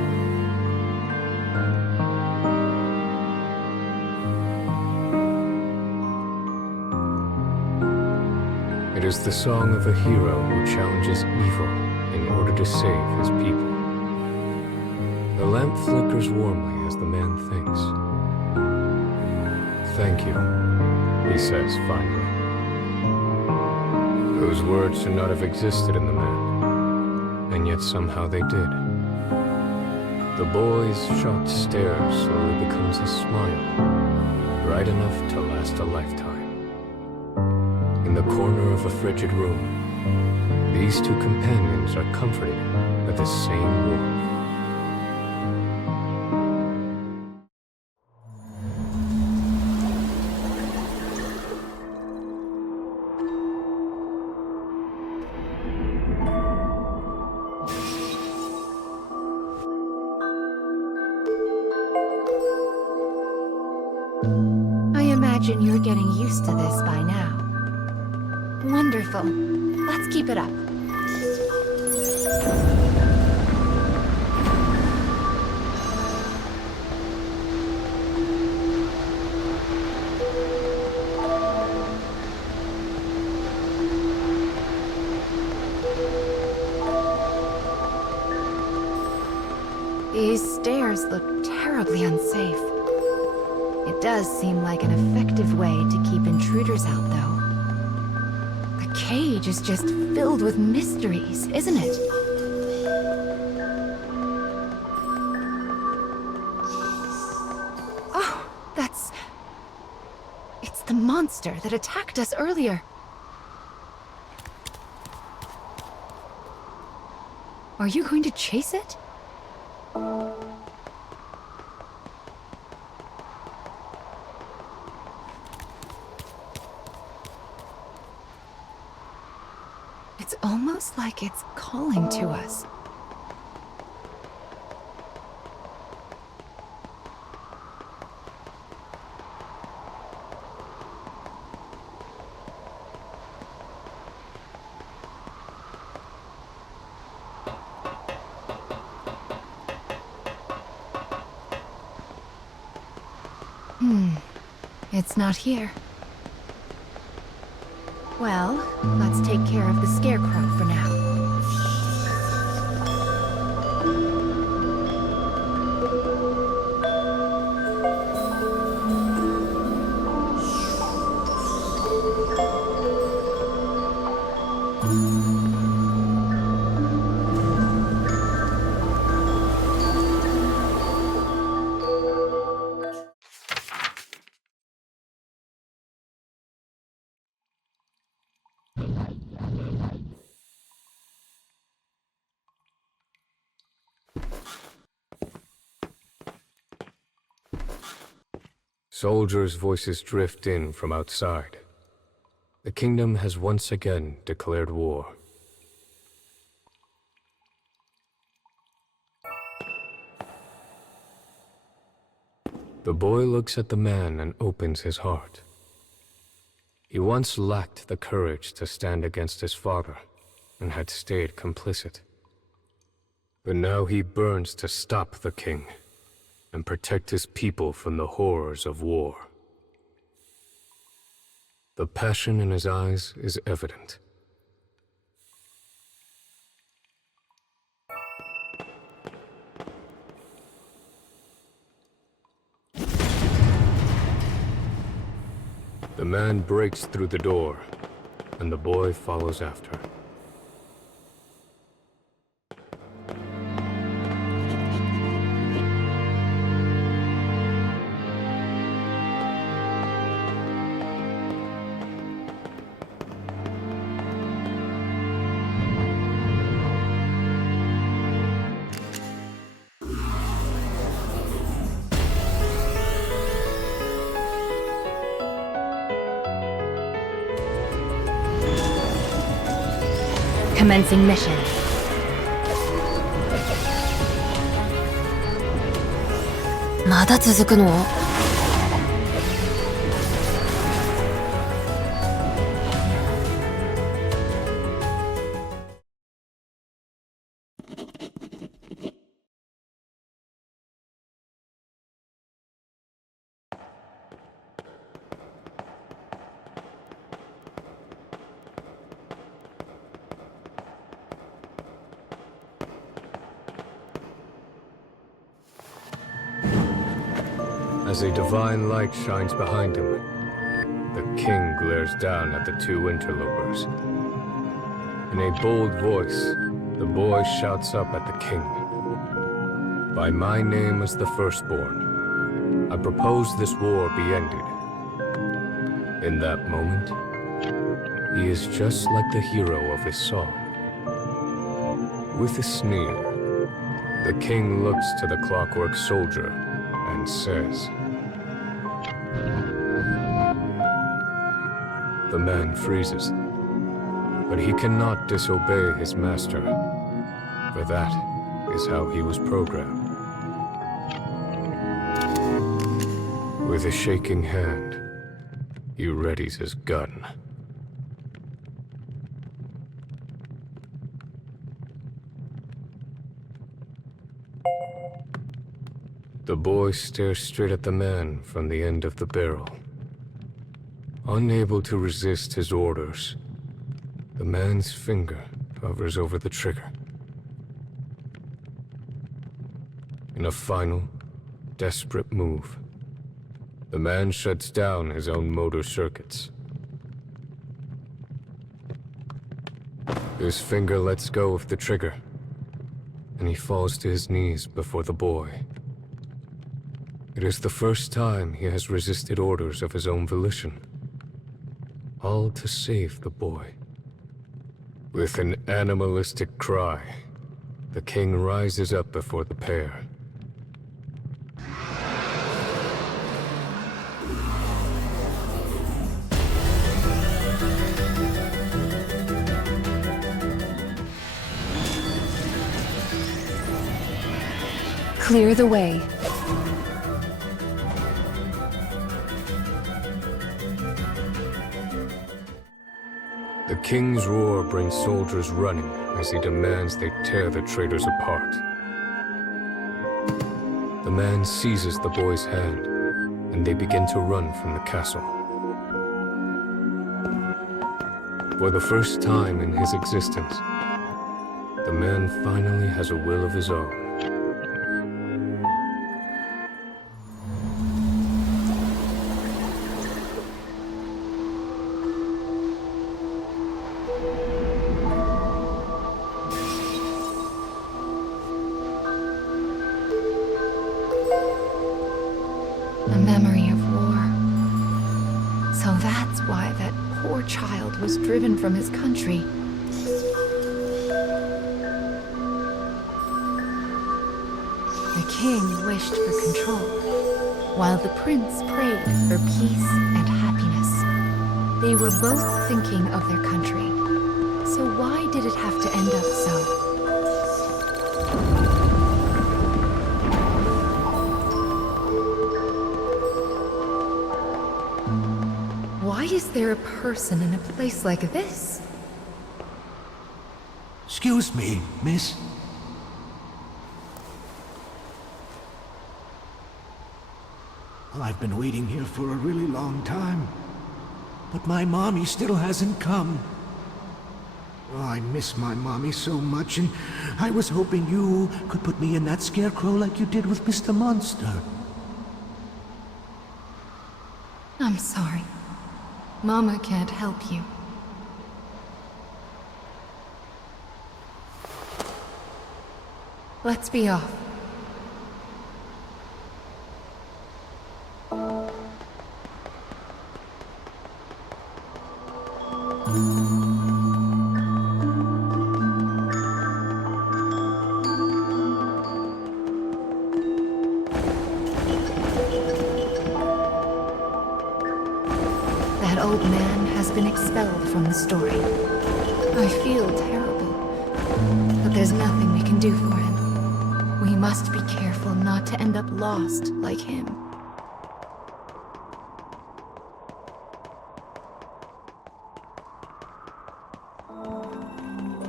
It is the song of a hero who challenges evil in order to save his people. The lamp flickers warmly as the man thinks. "Thank you," he says finally. Those words should not have existed in the man, and yet somehow they did. The boy's shocked stare slowly becomes a smile, bright enough to last a lifetime. In the corner of a frigid room, these two companions are comforted by the same warmth. I imagine you're getting used to this by now. Wonderful. Let's keep it up. stairs look terribly unsafe. It does seem like an effective way to keep intruders out, though. The cage is just filled with mysteries, isn't it? Oh, it's the monster that attacked us earlier. Are you going to chase it? It's almost like it's calling to us. It's not here. Well, let's take care of the scarecrow for now. Soldiers' voices drift in from outside. The kingdom has once again declared war. The boy looks at the man and opens his heart. He once lacked the courage to stand against his father and had stayed complicit. But now he burns to stop the king and protect his people from the horrors of war. The passion in his eyes is evident. The man breaks through the door, and the boy follows after. Commencing mission.まだ続くの? As a divine light shines behind him, the king glares down at the two interlopers. In a bold voice, the boy shouts up at the king. By my name as the firstborn, I propose this war be ended. In that moment, he is just like the hero of his song. With a sneer, the king looks to the clockwork soldier and says, the man freezes, but he cannot disobey his master, for that is how he was programmed. With a shaking hand, he readies his gun. The boy stares straight at the man from the end of the barrel. Unable to resist his orders, the man's finger hovers over the trigger. In a final, desperate move, the man shuts down his own motor circuits. His finger lets go of the trigger, and he falls to his knees before the boy. It is the first time he has resisted orders of his own volition, all to save the boy. With an animalistic cry, the king rises up before the pair. Clear the way. The king's roar brings soldiers running as he demands they tear the traitors apart. The man seizes the boy's hand, and they begin to run from the castle. For the first time in his existence, the man finally has a will of his own. A memory of war. So that's why that poor child was driven from his country. The king wished for control, while the prince prayed for peace and happiness. They were both thinking of their country. So why did it have to end up so? Why is there a person in a place like this? Excuse me, miss. Well, I've been waiting here for a really long time. But my mommy still hasn't come. Oh, I miss my mommy so much, and I was hoping you could put me in that scarecrow like you did with Mr. Monster. I'm sorry. Mama can't help you. Let's be off. That old man has been expelled from the story. I feel terrible, but there's nothing we can do for him. We must be careful not to end up lost like him.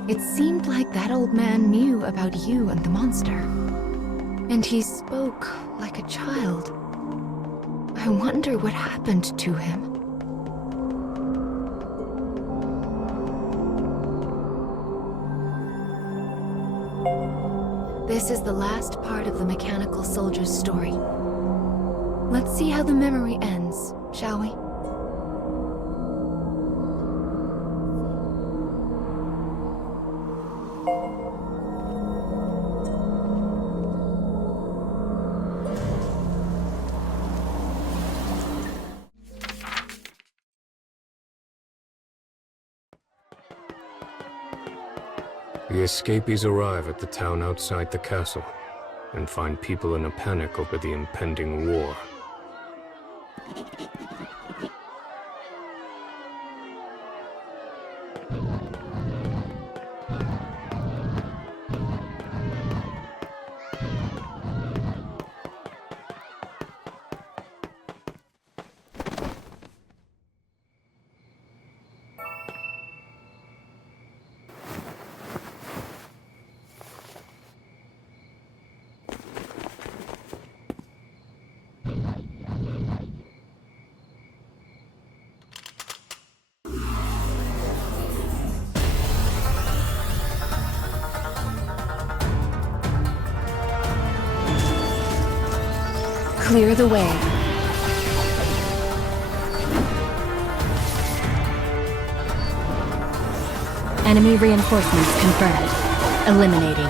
It seemed like that old man knew about you and the monster. And he spoke like a child. I wonder what happened to him. This is the last part of the mechanical soldier's story. Let's see how the memory ends, shall we? The escapees arrive at the town outside the castle and find people in a panic over the impending war. Clear the way. Enemy reinforcements confirmed. Eliminating.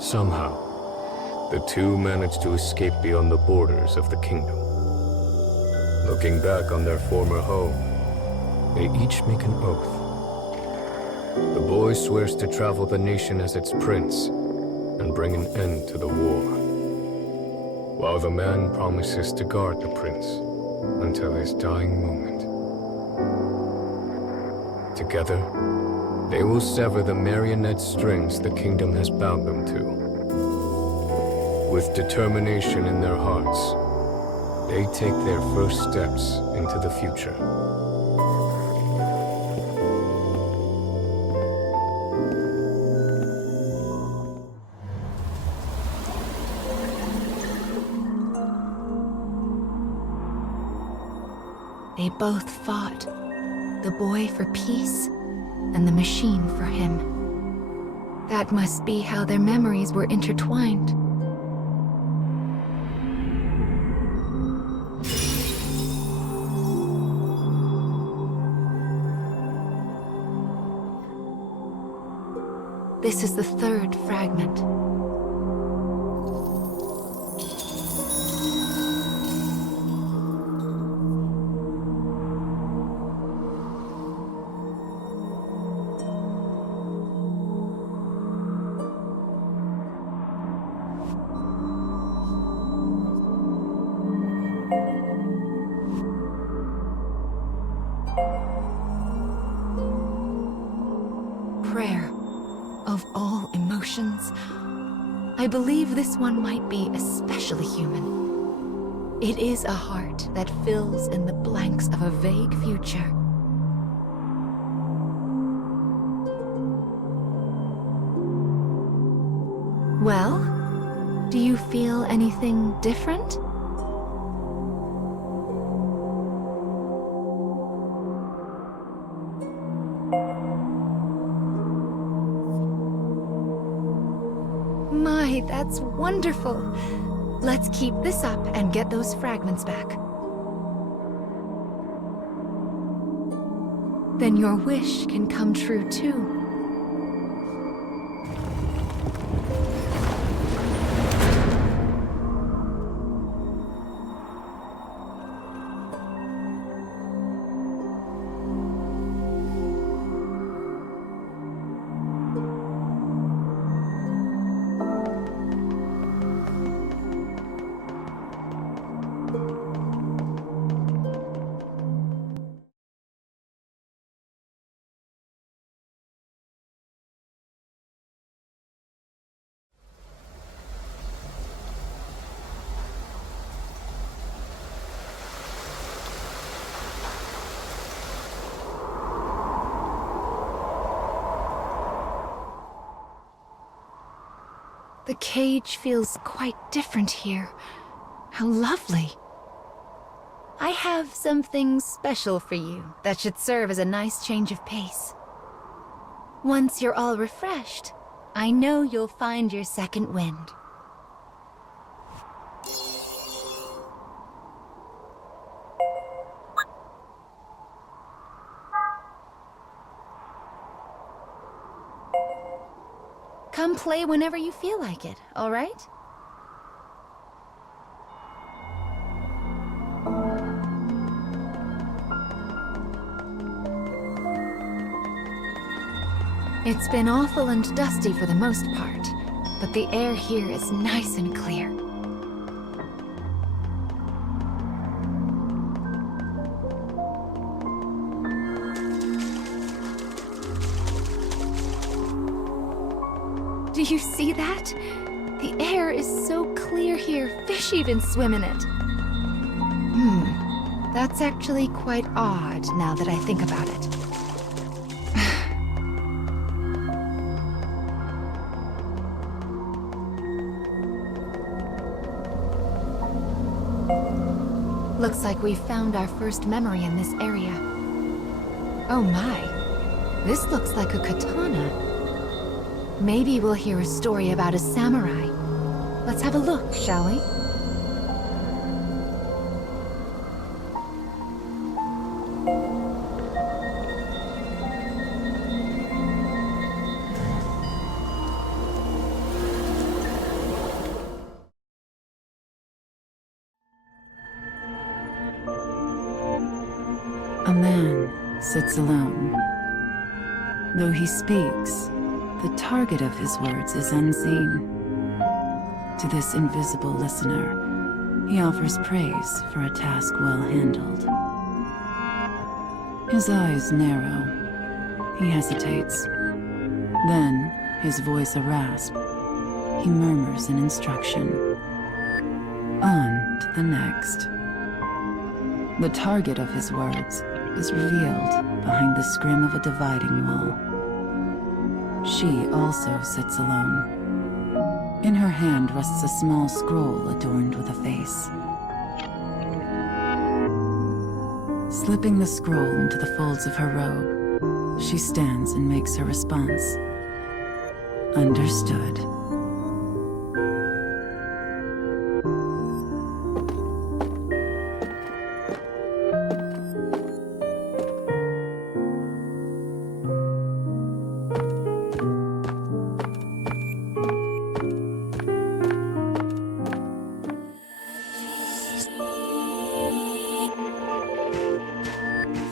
Somehow, the two managed to escape beyond the borders of the kingdom. Looking back on their former home, they each make an oath. The boy swears to travel the nation as its prince and bring an end to the war, while the man promises to guard the prince until his dying moment. Together, they will sever the marionette strings the kingdom has bound them to. With determination in their hearts, they take their first steps into the future. They both fought. The boy for peace, and the machine for him. That must be how their memories were intertwined. This is the third fragment. Prayer. Of all emotions, I believe this one might be especially human. It is a heart that fills in the blanks of a vague future. Well, do you feel anything different? My, that's wonderful. Let's keep this up and get those fragments back. Then your wish can come true too. The cage feels quite different here. How lovely. I have something special for you that should serve as a nice change of pace. Once you're all refreshed, I know you'll find your second wind. Come play whenever you feel like it, all right? It's been awful and dusty for the most part, but the air here is nice and clear. Do you see that? The air is so clear here, fish even swim in it. That's actually quite odd now that I think about it. Looks like we've found our first memory in this area. Oh my. This looks like a katana. Maybe we'll hear a story about a samurai. Let's have a look, shall we? A man sits alone. Though he speaks, the target of his words is unseen. To this invisible listener, he offers praise for a task well handled. His eyes narrow. He hesitates. Then, his voice a rasp, he murmurs an instruction. On to the next. The target of his words is revealed behind the scrim of a dividing wall. She also sits alone. In her hand rests a small scroll adorned with a face. Slipping the scroll into the folds of her robe, she stands and makes her response. Understood.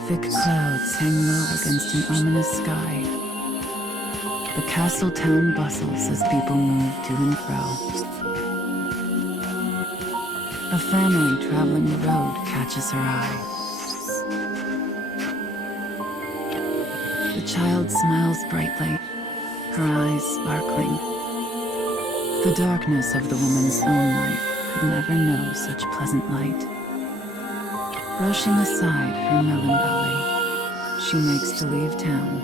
Thick clouds hang low against an ominous sky. The castle town bustles as people move to and fro. A family traveling the road catches her eye. The child smiles brightly, her eyes sparkling. The darkness of the woman's own life could never know such pleasant light. Brushing aside her melancholy, she makes to leave town.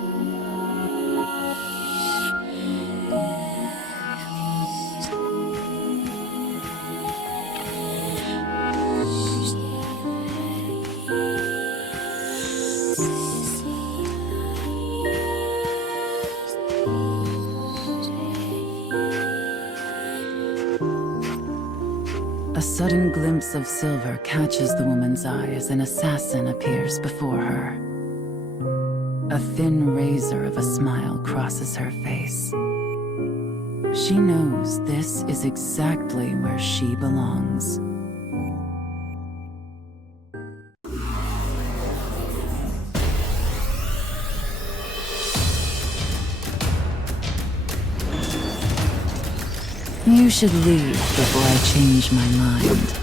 A sudden glimpse of silver catches the woman's eye as an assassin appears before her. A thin razor of a smile crosses her face. She knows this is exactly where she belongs. You should leave before I change my mind.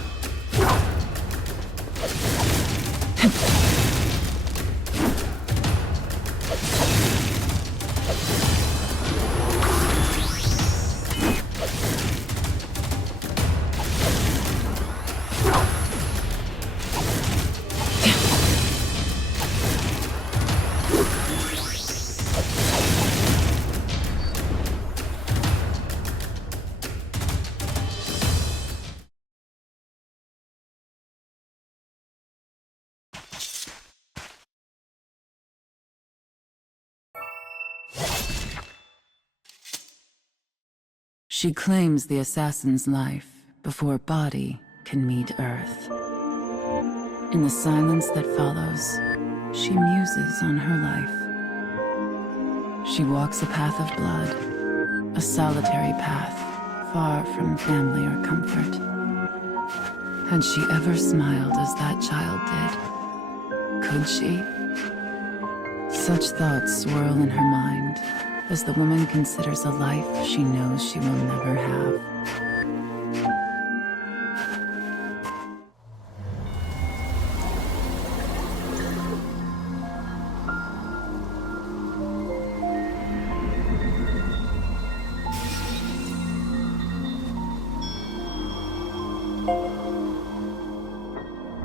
She claims the assassin's life before body can meet Earth. In the silence that follows, she muses on her life. She walks a path of blood, a solitary path, far from family or comfort. Had she ever smiled as that child did? Could she? Such thoughts swirl in her mind as the woman considers a life she knows she will never have.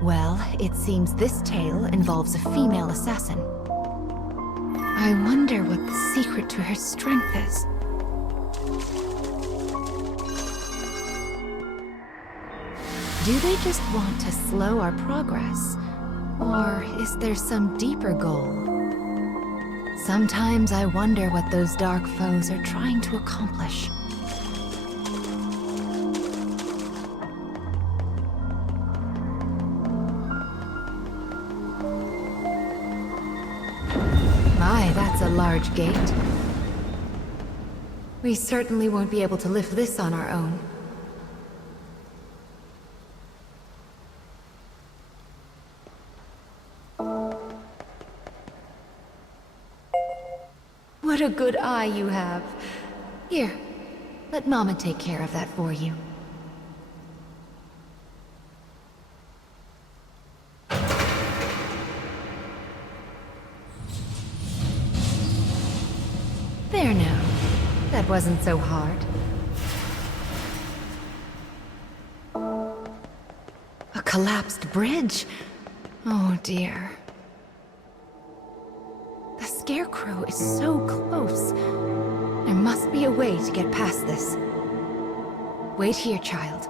Well, it seems this tale involves a female assassin. I wonder what the secret to her strength is. Do they just want to slow our progress? Or is there some deeper goal? Sometimes I wonder what those dark foes are trying to accomplish. My, that's a large gate. We certainly won't be able to lift this on our own. What a good eye you have. Here, let Mama take care of that for you. There now. That wasn't so hard. A collapsed bridge? Oh dear. The Scarecrow is so close. There must be a way to get past this. Wait here, child.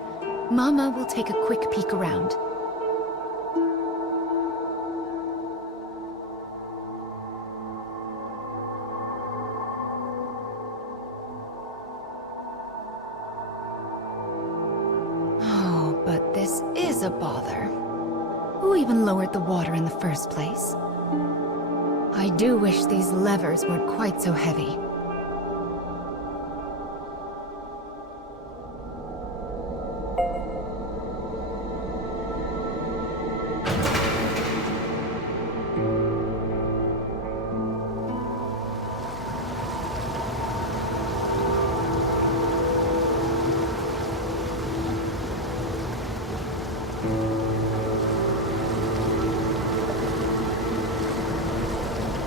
Mama will take a quick peek around. Oh, but this is a bother. Who even lowered the water in the first place? I do wish these levers weren't quite so heavy.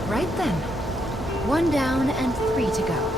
Right then. 1 down and 3 to go.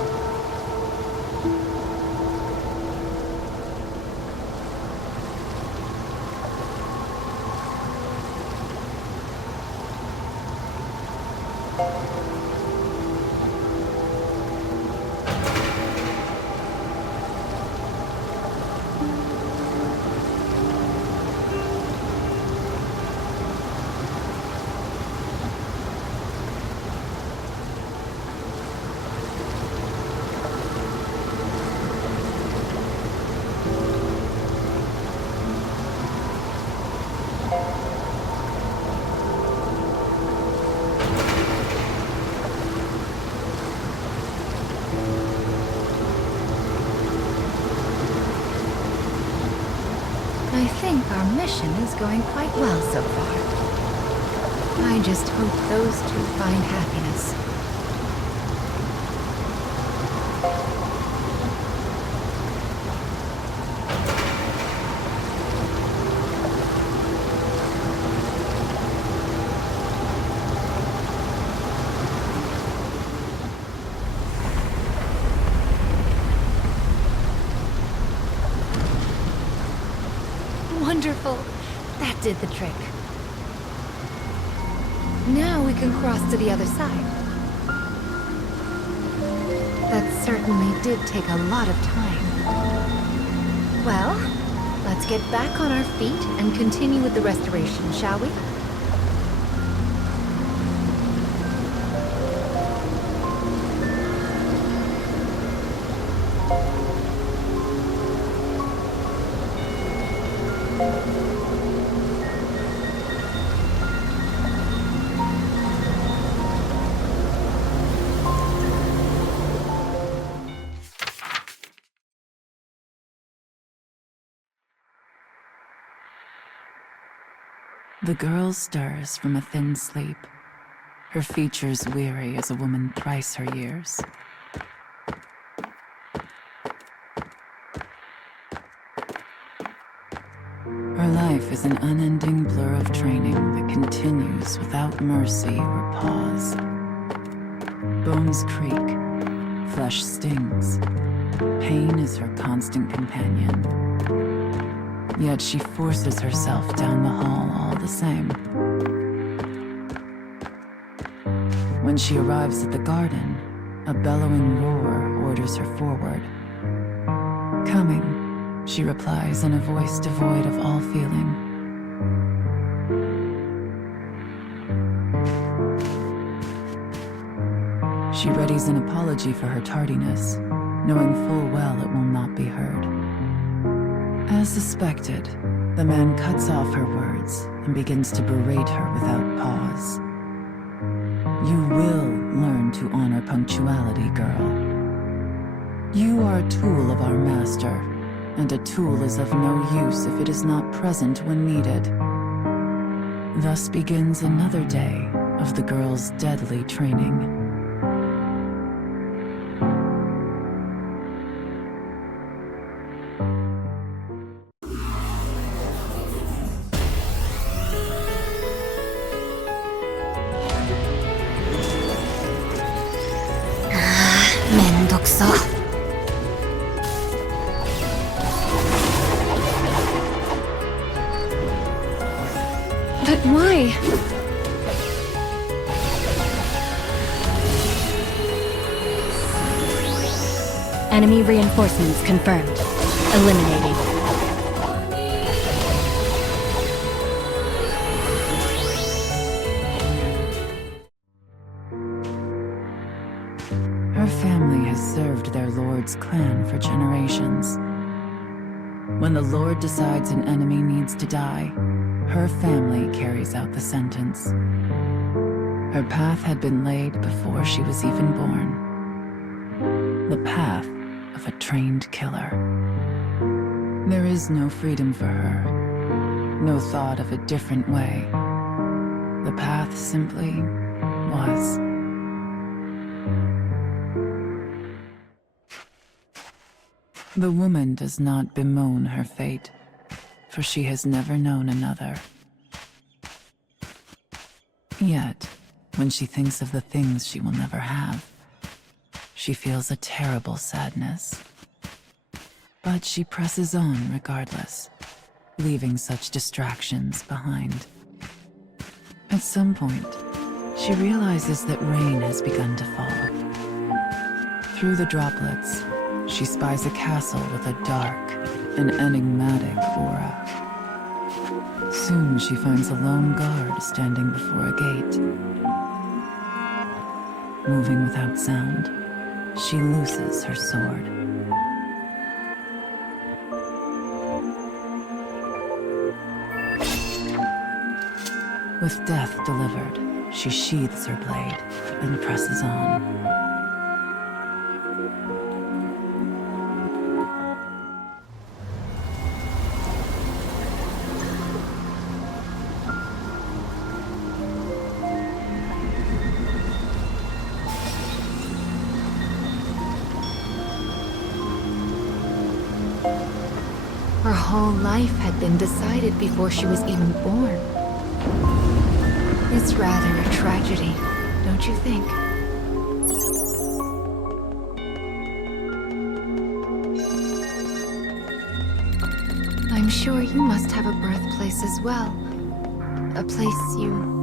I think our mission is going quite well so far. I just hope those two find happiness. Wonderful! That did the trick. Now we can cross to the other side. That certainly did take a lot of time. Well, let's get back on our feet and continue with the restoration, shall we? The girl stirs from a thin sleep, her features weary as a woman thrice her years. Her life is an unending blur of training that continues without mercy or pause. Bones creak, flesh stings, pain is her constant companion. Yet she forces herself down the hall all the same. When she arrives at the garden, a bellowing roar orders her forward. Coming, she replies in a voice devoid of all feeling. She readies an apology for her tardiness, knowing full well it will not be heard. As suspected, the man cuts off her words and begins to berate her without pause. You will learn to honor punctuality, girl. You are a tool of our master, and a tool is of no use if it is not present when needed. Thus begins another day of the girl's deadly training. But why? Enemy reinforcements confirmed. Eliminating. Her family has served their lord's clan for generations. When the lord decides an enemy needs to die, her family carries out the sentence. Her path had been laid before she was even born. The path of a trained killer. There is no freedom for her, no thought of a different way. The path simply was. The woman does not bemoan her fate, for she has never known another. Yet, when she thinks of the things she will never have, she feels a terrible sadness. But she presses on regardless, leaving such distractions behind. At some point, she realizes that rain has begun to fall. Through the droplets, she spies a castle with a dark and enigmatic aura. Soon she finds a lone guard standing before a gate. Moving without sound, she looses her sword. With death delivered, she sheathes her blade and presses on. Her whole life had been decided before she was even born. It's rather a tragedy, don't you think? I'm sure you must have a birthplace as well. A place you...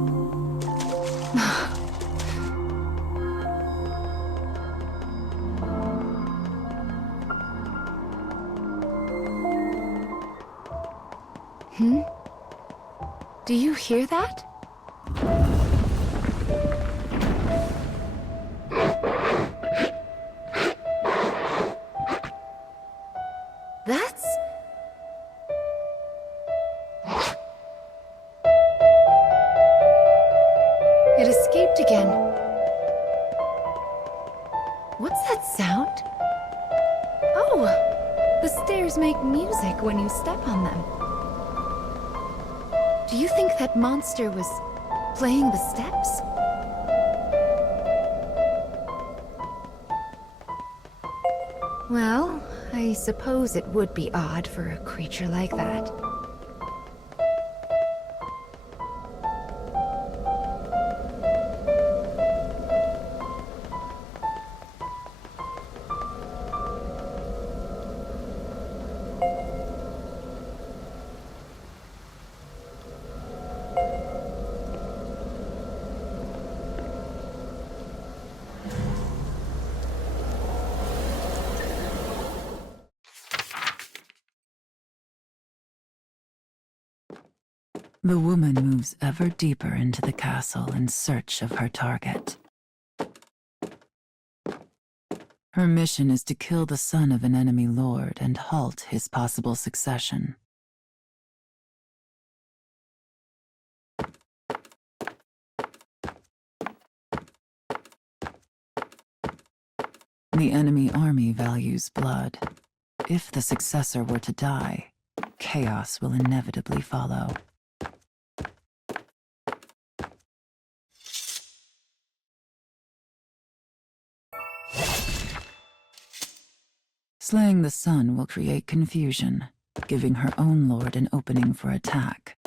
Do you hear that? That's... It escaped again. What's that sound? Oh! The stairs make music when you step on them. Do you think that monster was playing the steps? Well, I suppose it would be odd for a creature like that. The woman moves ever deeper into the castle in search of her target. Her mission is to kill the son of an enemy lord and halt his possible succession. The enemy army values blood. If the successor were to die, chaos will inevitably follow. Slaying the son will create confusion, giving her own lord an opening for attack.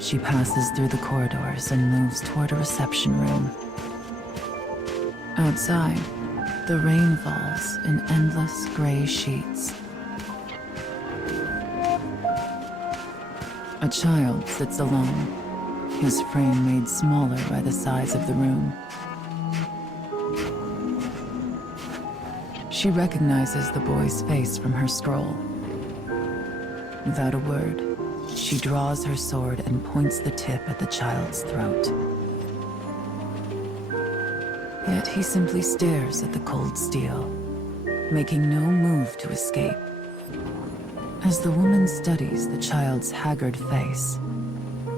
She passes through the corridors and moves toward a reception room. Outside, the rain falls in endless gray sheets. A child sits alone, his frame made smaller by the size of the room. She recognizes the boy's face from her scroll. Without a word, she draws her sword and points the tip at the child's throat. Yet he simply stares at the cold steel, making no move to escape. As the woman studies the child's haggard face,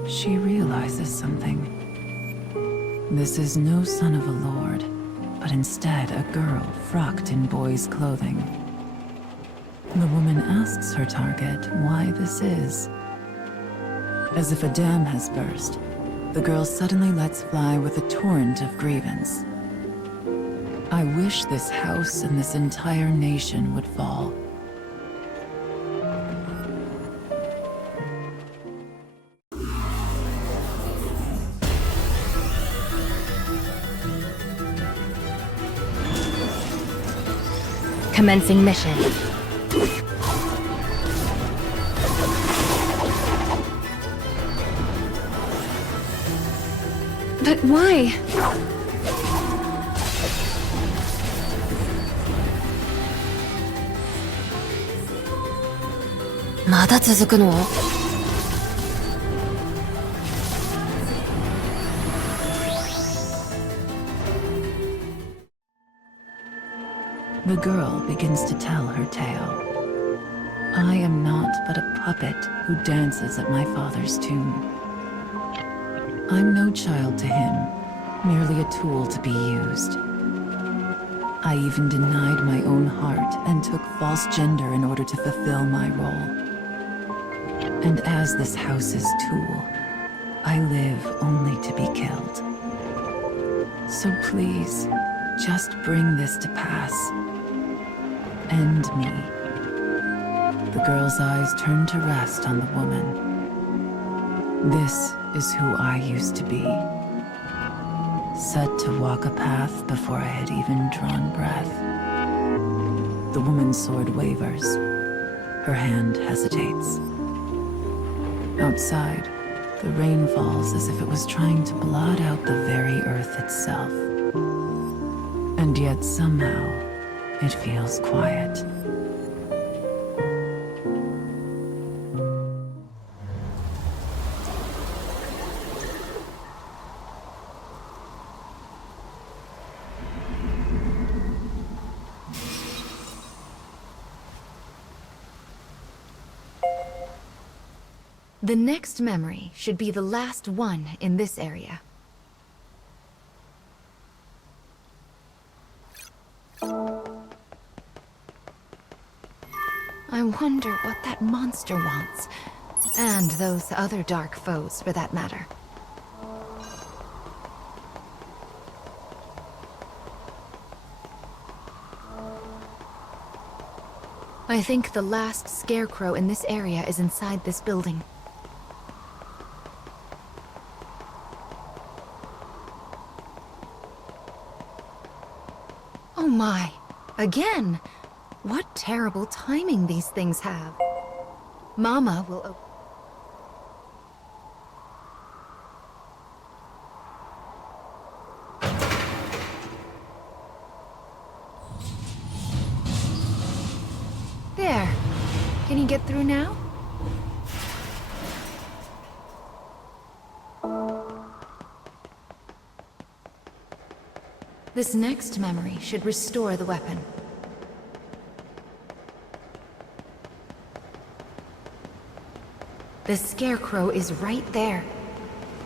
she realizes something. This is no son of a lord, but instead a girl frocked in boy's clothing. The woman asks her target why this is. As if a dam has burst, the girl suddenly lets fly with a torrent of grievance. I wish this house and this entire nation would fall. Commencing mission. But why? The girl begins to tell her tale. I am not but a puppet who dances at my father's tomb. I'm no child to him, merely a tool to be used. I even denied my own heart and took false gender in order to fulfill my role. And as this house's tool, I live only to be killed. So please, just bring this to pass. End me. The girl's eyes turn to rest on the woman. This is who I used to be. Set to walk a path before I had even drawn breath. The woman's sword wavers. Her hand hesitates. Outside, the rain falls as if it was trying to blot out the very earth itself. And yet somehow, it feels quiet. The next memory should be the last one in this area. I wonder what that monster wants, and those other dark foes for that matter. I think the last scarecrow in this area is inside this building. Oh my. Again. What terrible timing these things have. Mama will There. Can you get through now? This next memory should restore the weapon. The scarecrow is right there.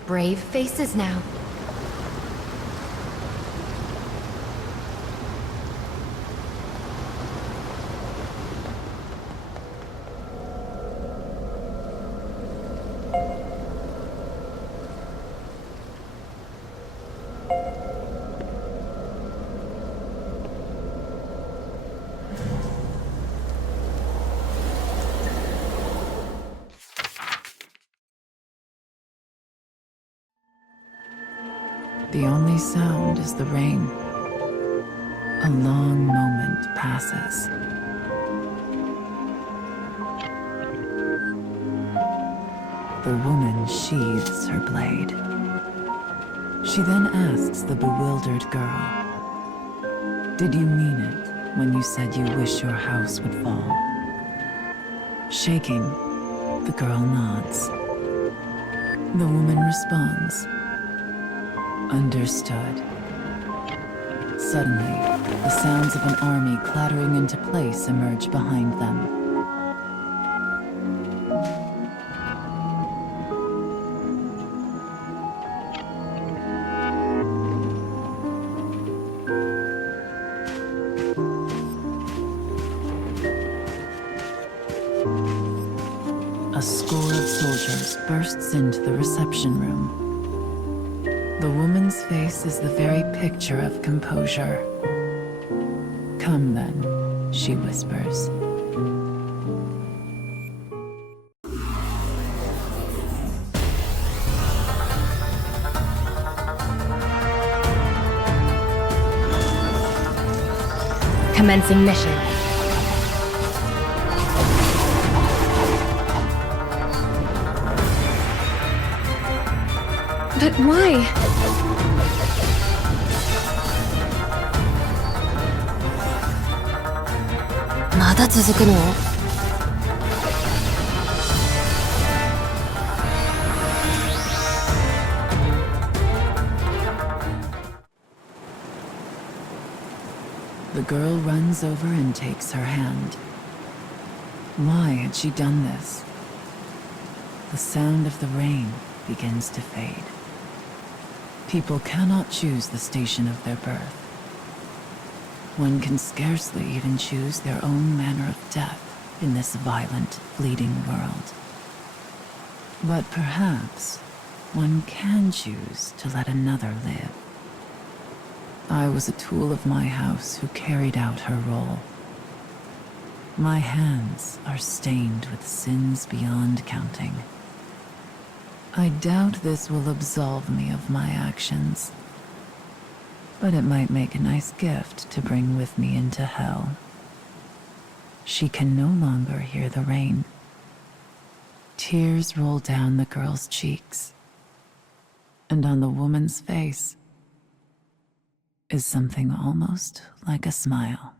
Brave faces now. The only sound is the rain. A long moment passes. The woman sheathes her blade. She then asks the bewildered girl, "Did you mean it when you said you wish your house would fall?" Shaking, the girl nods. The woman responds, "Understood." Suddenly, the sounds of an army clattering into place emerge behind them. A score of soldiers bursts into the reception room. The woman's face is the very picture of composure. "Come then," she whispers. Commencing mission. But why? The girl runs over and takes her hand. Why had she done this? The sound of the rain begins to fade. People cannot choose the station of their birth. One can scarcely even choose their own manner of death in this violent, fleeting world. But perhaps one can choose to let another live. I was a tool of my house who carried out her role. My hands are stained with sins beyond counting. I doubt this will absolve me of my actions, but it might make a nice gift to bring with me into hell. She can no longer hear the rain. Tears roll down the girl's cheeks, and on the woman's face is something almost like a smile.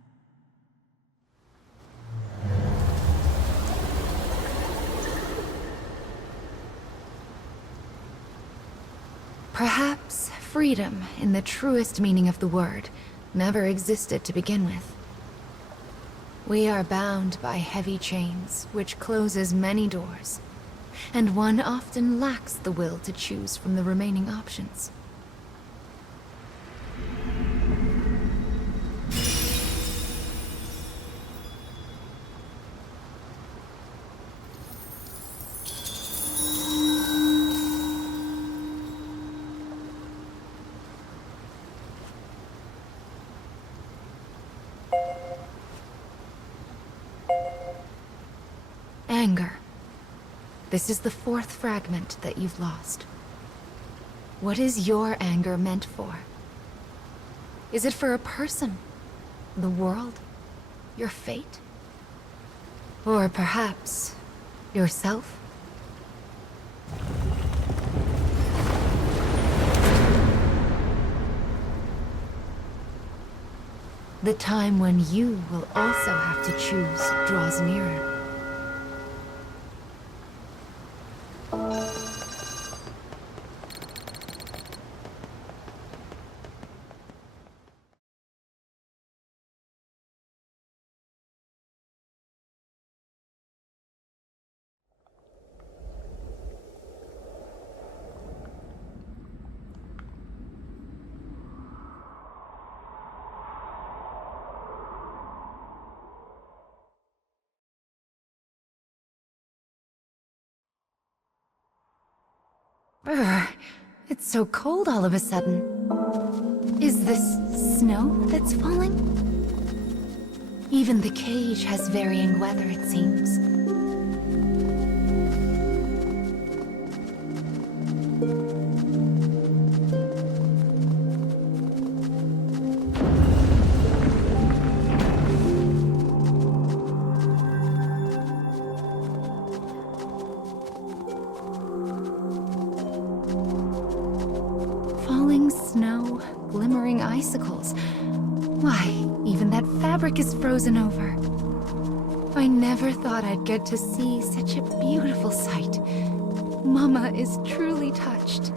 Perhaps freedom, in the truest meaning of the word, never existed to begin with. We are bound by heavy chains, which closes many doors, and one often lacks the will to choose from the remaining options. Anger. This is the fourth fragment that you've lost. What is your anger meant for? Is it for a person? The world? Your fate? Or perhaps yourself? The time when you will also have to choose draws nearer. Brr, it's so cold all of a sudden. Is this snow that's falling? Even the cage has varying weather, it seems. Falling snow, glimmering icicles. Why, even that fabric is frozen over. I never thought I'd get to see such a beautiful sight. Mama is truly touched.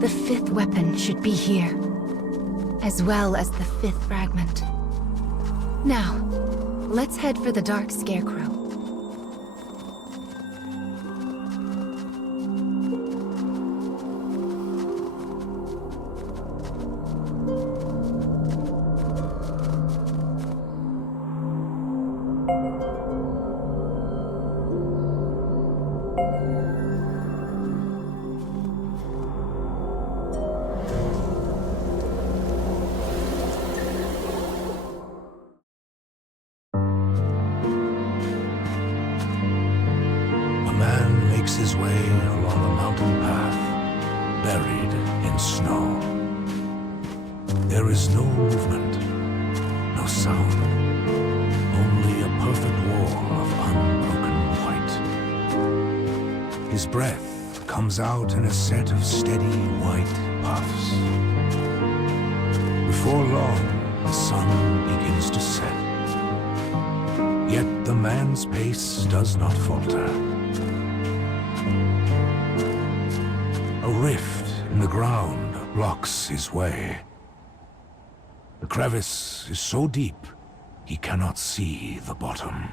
The fifth weapon should be here, as well as the fifth fragment. Now, let's head for the Dark Scarecrow. His way along a mountain path, buried in snow. There is no movement, no sound, only a perfect wall of unbroken white. His breath comes out in a set of steady white puffs. Before long, the sun begins to set. Yet the man's pace does not falter. A rift in the ground blocks his way. The crevice is so deep, he cannot see the bottom.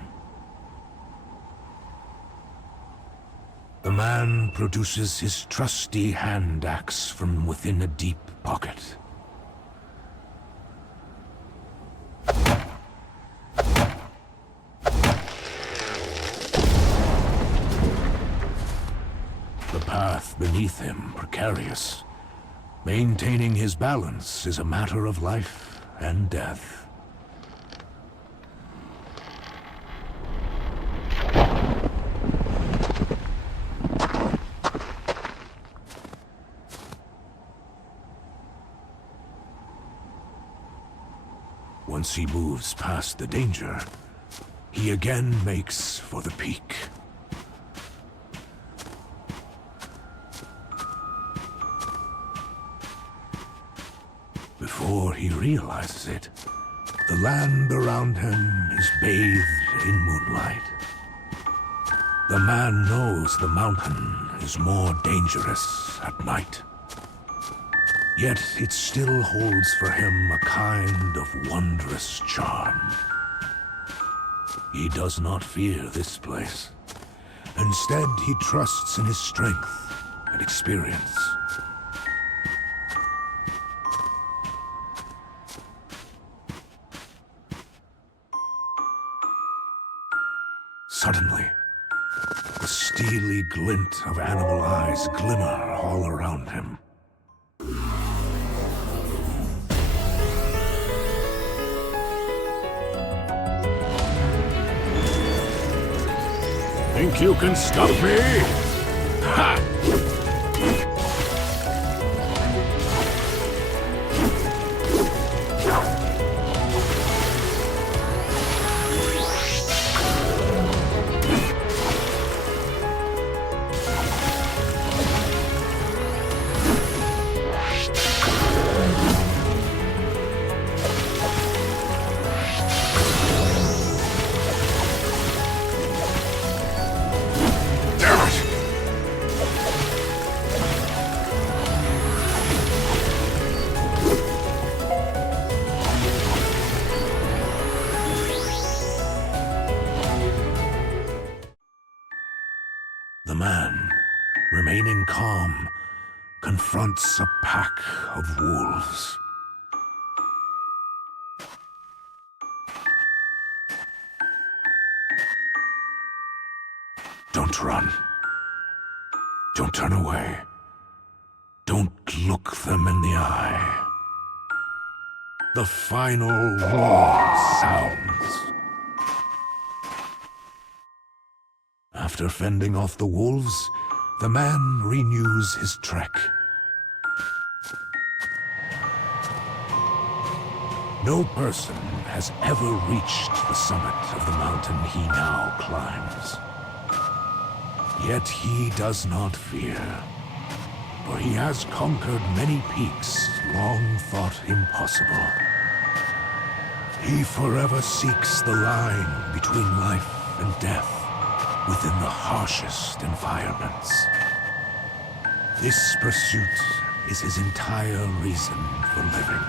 The man produces his trusty hand axe from within a deep pocket. The path beneath him precarious. Maintaining his balance is a matter of life and death. Once he moves past the danger, he again makes for the peak. Before he realizes it, the land around him is bathed in moonlight. The man knows the mountain is more dangerous at night. Yet it still holds for him a kind of wondrous charm. He does not fear this place. Instead, he trusts in his strength and experience. Suddenly, the steely glint of animal eyes glimmer all around him. Think you can stop me? Ha! the man, remaining calm, confronts a pack of wolves. Don't run. Don't turn away. Don't look them in the eye. The final roar sounds. After fending off the wolves, the man renews his trek. No person has ever reached the summit of the mountain he now climbs. Yet he does not fear, for he has conquered many peaks long thought impossible. He forever seeks the line between life and death within the harshest environments. This pursuit is his entire reason for living.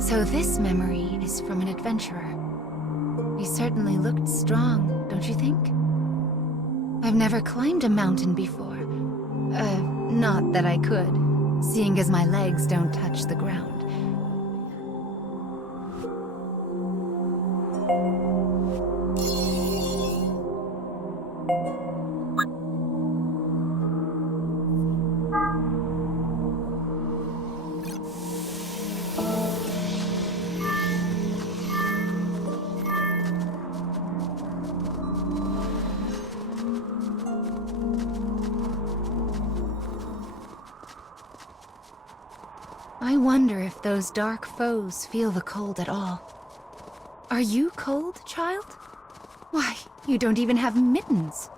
So this memory is from an adventurer. He certainly looked strong, don't you think? I've never climbed a mountain before. Not that I could, seeing as my legs don't touch the ground. I wonder if those dark foes feel the cold at all. Are you cold, child? Why, you don't even have mittens.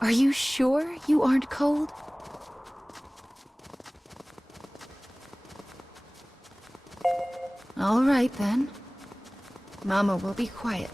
Are you sure you aren't cold? All right, then. Mama will be quiet.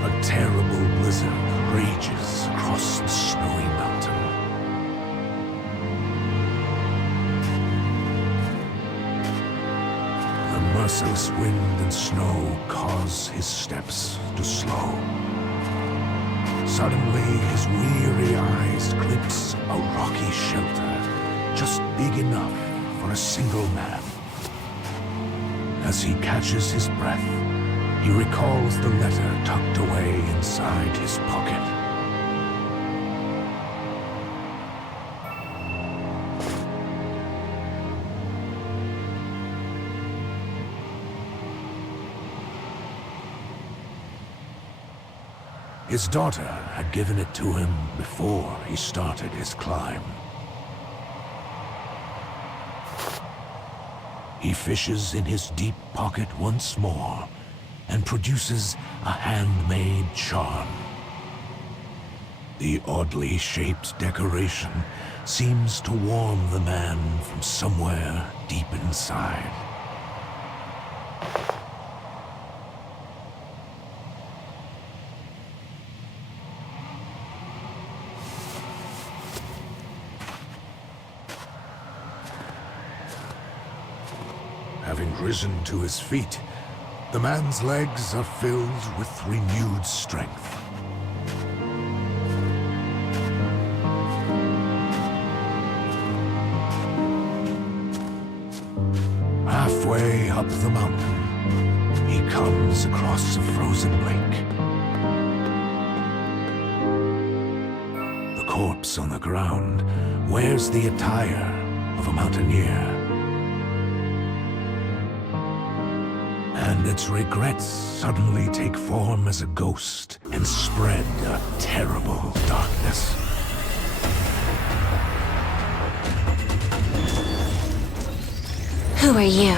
A terrible blizzard rages across the snowy mountain. The merciless wind and snow cause his steps to slow. Suddenly, his weary eyes glimpse a rocky shelter, just big enough for a single man. As he catches his breath, he recalls the letter tucked away inside his pocket. His daughter had given it to him before he started his climb. He fishes in his deep pocket once more and produces a handmade charm. The oddly shaped decoration seems to warm the man from somewhere deep inside. Having risen to his feet, the man's legs are filled with renewed strength. Halfway up the mountain, he comes across a frozen lake. The corpse on the ground wears the attire of a mountaineer. And And its regrets suddenly take form as a ghost and spread a terrible darkness. Who are you?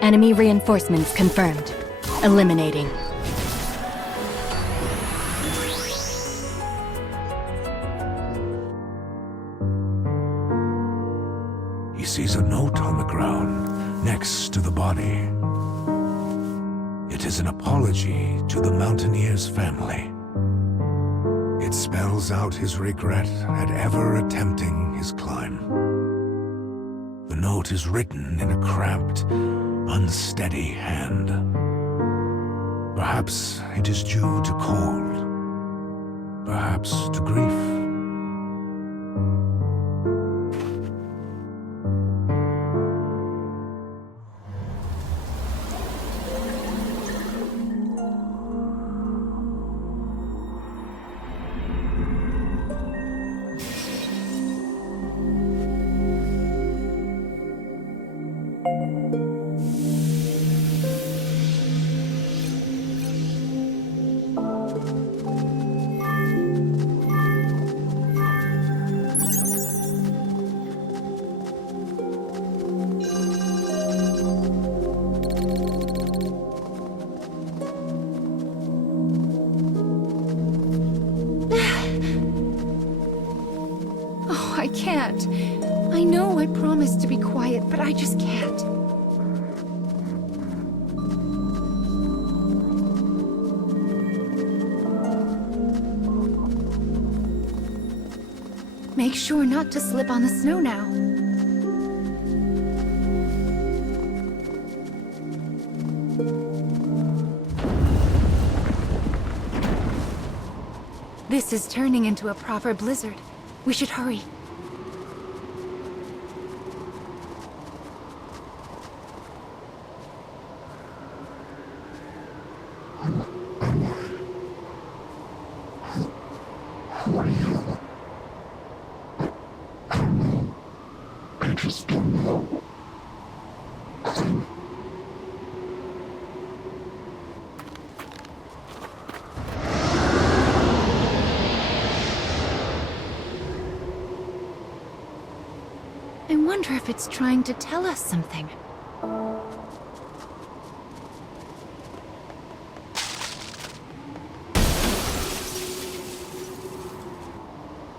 Enemy reinforcements confirmed. Eliminating. He sees a note on the ground next to the body. It is an apology to the mountaineer's family. It spells out his regret at ever attempting his climb. The note is written in a cramped, unsteady hand. Perhaps it is due to cold. Perhaps to grief. I can't. I know I promised to be quiet, but I just can't. Make sure not to slip on the snow now. This is turning into a proper blizzard. We should hurry. I wonder if it's trying to tell us something.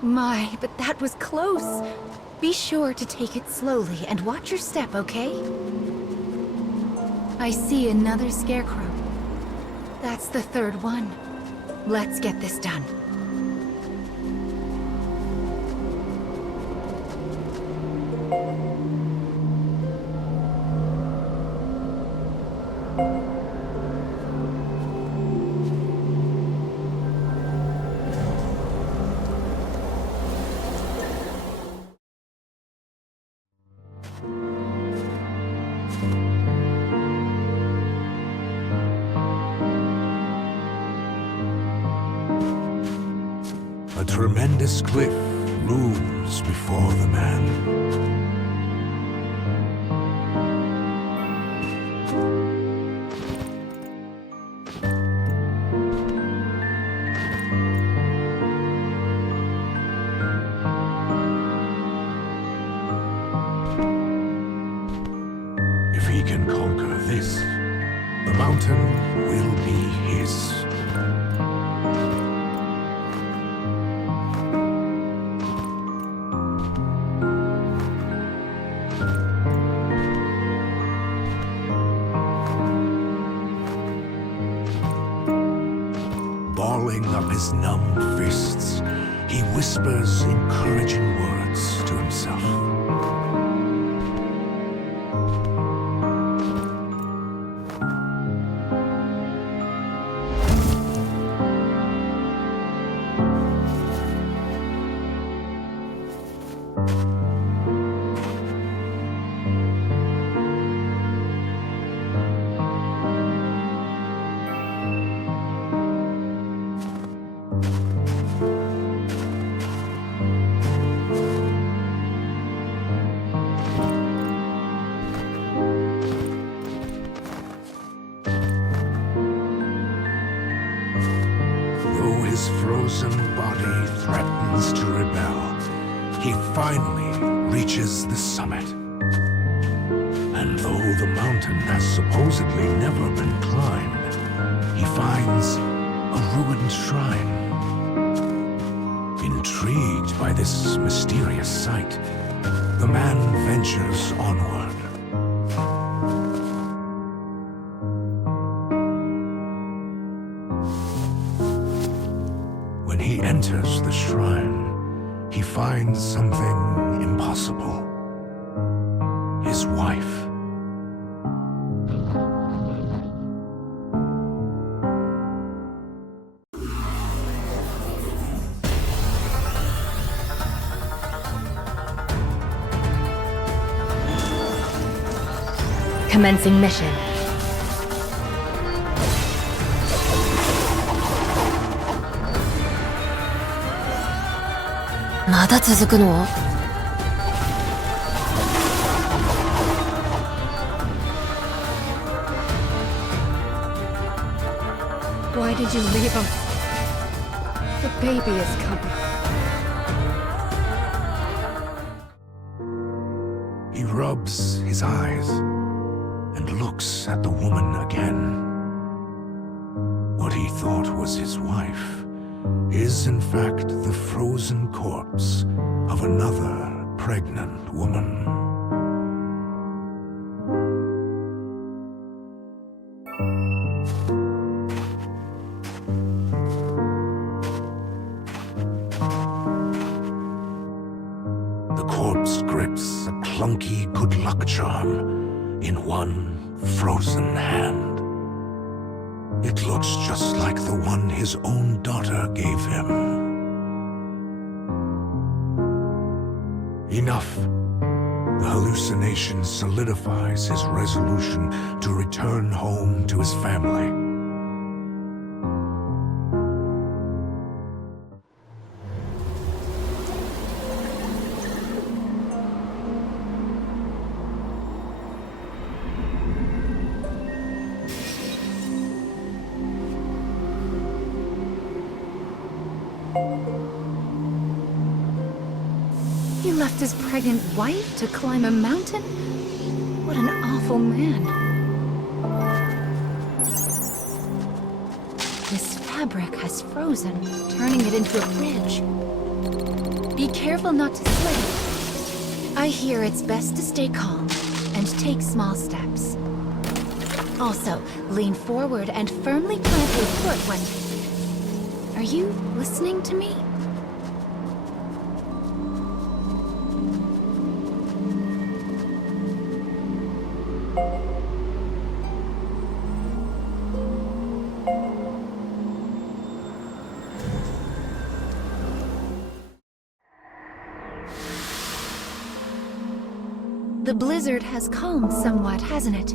My, but that was close. Be sure to take it slowly and watch your step, okay? I see another scarecrow. That's the third one. Let's get this done. A tremendous cliff looms before the man. If he can conquer this, the mountain will be his. Balling up his numbed fists, he whispers encouraging words to himself. frozen body threatens to rebel, he finally reaches the summit. And though the mountain has supposedly never been climbed, he finds a ruined shrine. Intrigued by this mysterious sight, the man ventures onward. When he enters the shrine, he finds something impossible. His wife. Commencing mission. Why did you leave us? The baby is coming. He rubs his eyes and looks at the woman again. What he thought was his wife is in fact the frozen corpse of another pregnant woman. The corpse grips a clunky good luck charm in one frozen hand. It looks just like the one his own daughter gave him. Enough. The hallucination solidifies his resolution to return home to his family. He left his pregnant wife to climb a mountain? What an awful man. This fabric has frozen, turning it into a bridge. Be careful not to slip. I hear it's best to stay calm and take small steps. Also, lean forward and firmly plant your foot when... Are you listening to me? The blizzard has calmed somewhat, hasn't it?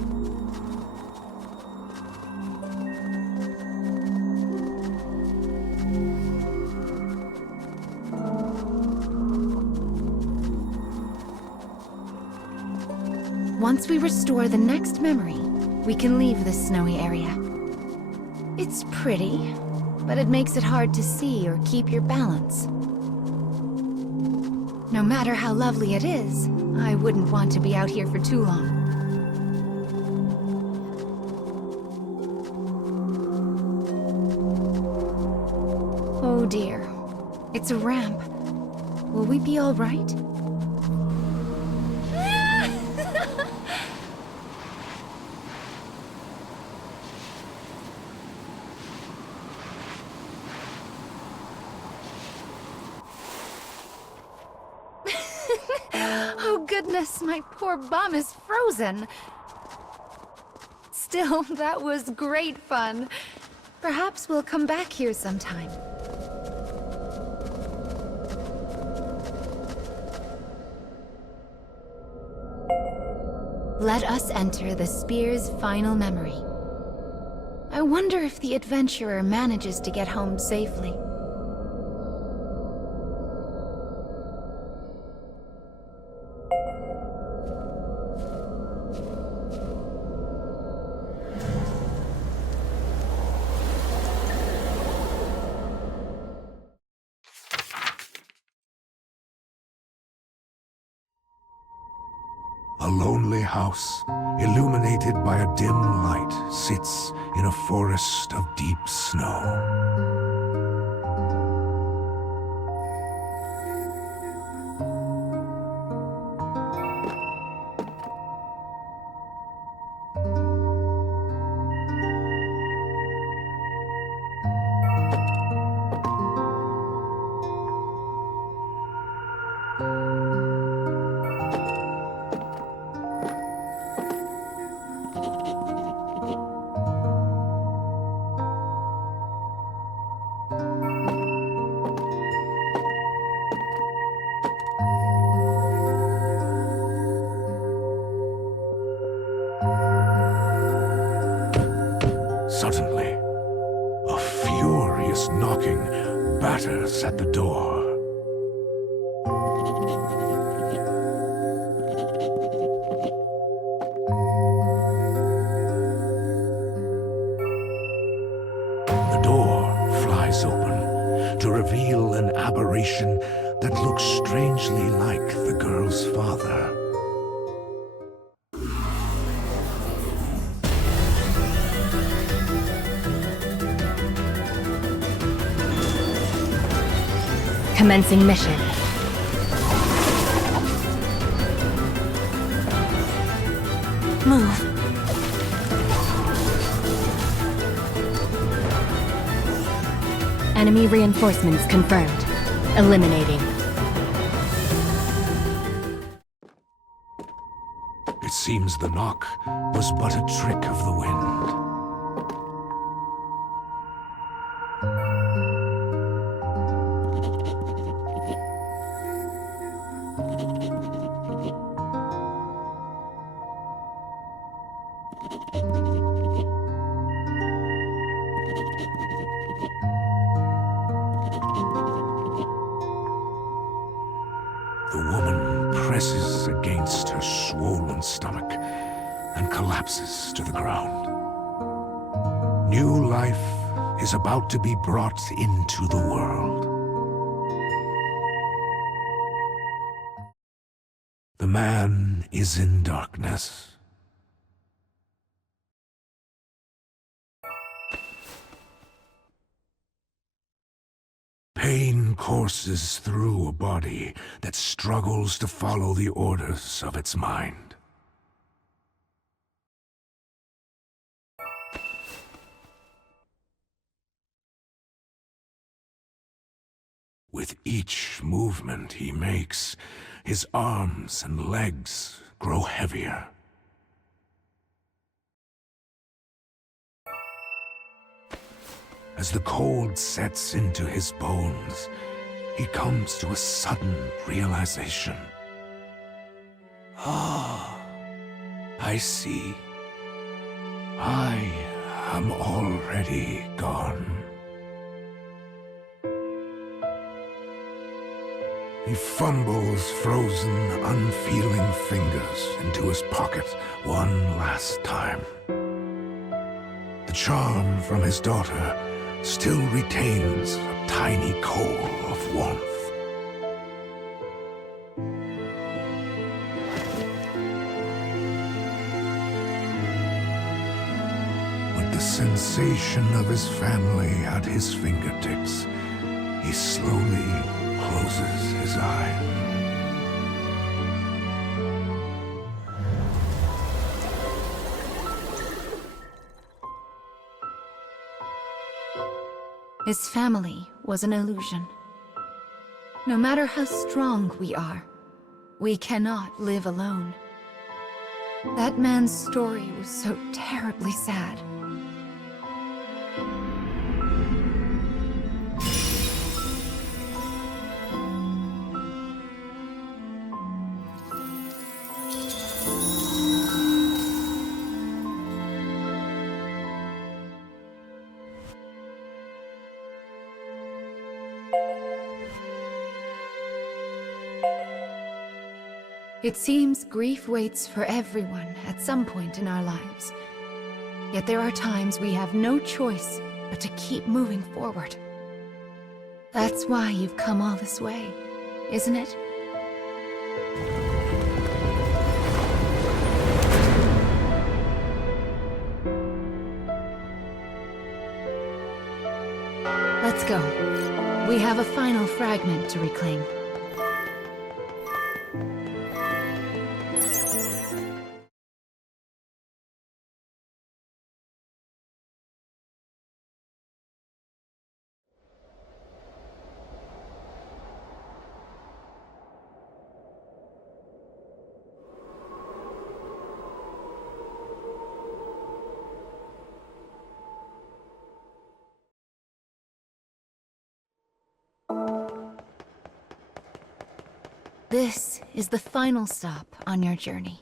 Once we restore the next memory, we can leave this snowy area. It's pretty, but it makes it hard to see or keep your balance. No matter how lovely it is, I wouldn't want to be out here for too long. Oh dear. It's a ramp. Will we be all right? Oh goodness, my poor bum is frozen. Still, that was great fun. Perhaps we'll come back here sometime. Let us enter the spear's final memory. I wonder if the adventurer manages to get home safely. A lonely house, illuminated by a dim light, sits in a forest of deep snow. Suddenly, a furious knocking batters at the door. The door flies open to reveal an aberration that looks strangely like the girl's father. Commencing mission. Move. Enemy reinforcements confirmed. Eliminating. It seems the knock was but a trick of the wind. The woman presses against her swollen stomach and collapses to the ground. New life is about to be brought into the world. The man is in darkness. Pain courses through a body that struggles to follow the orders of its mind. With each movement he makes, his arms and legs grow heavier. As the cold sets into his bones, he comes to a sudden realization. Ah, I see. I am already gone. He fumbles frozen, unfeeling fingers into his pocket one last time. The charm from his daughter still retains a tiny coal of warmth. With the sensation of his family at his fingertips, he slowly closes his eyes. His family was an illusion. No matter how strong we are, we cannot live alone. That man's story was so terribly sad. It seems grief waits for everyone at some point in our lives. Yet there are times we have no choice but to keep moving forward. That's why you've come all this way, isn't it? Let's go. We have a final fragment to reclaim. This is the final stop on your journey.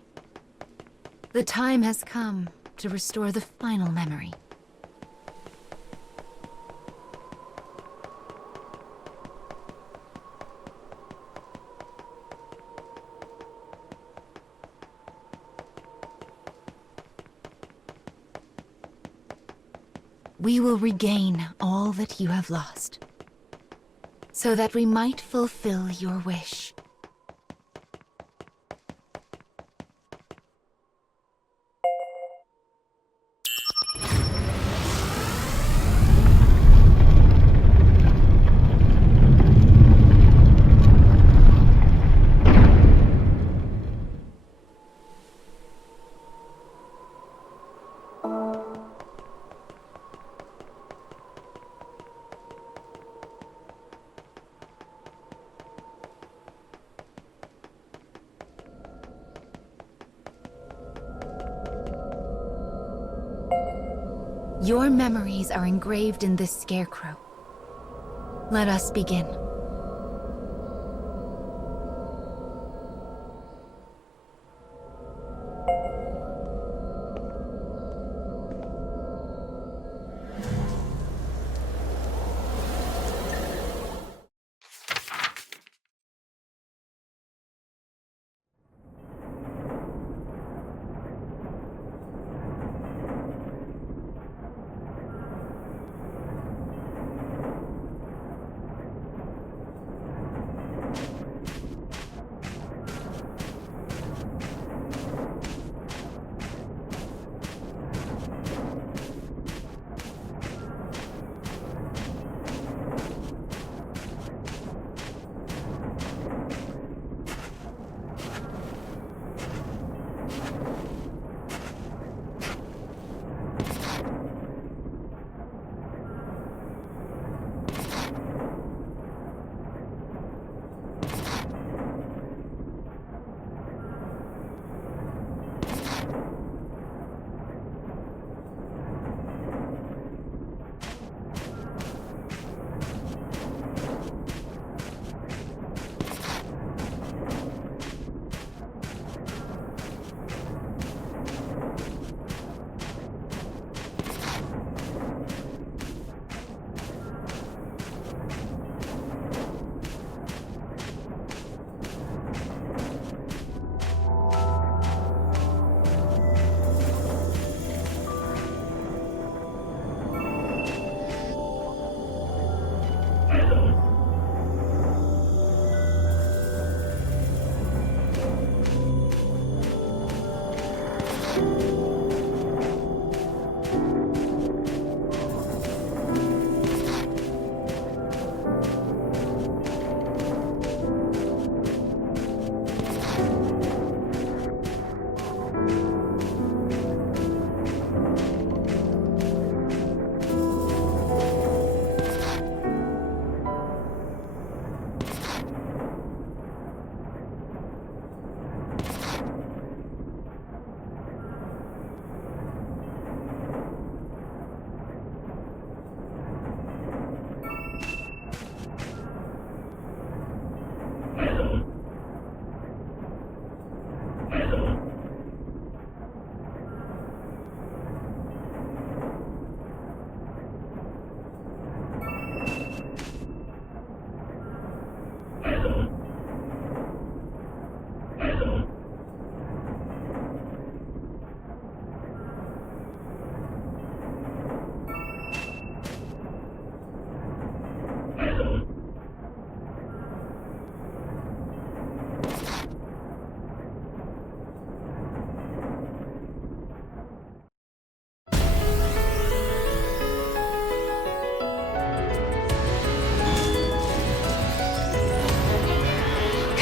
The time has come to restore the final memory. We will regain all that you have lost, so that we might fulfill your wish. Your memories are engraved in this scarecrow. Let us begin.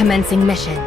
Commencing mission.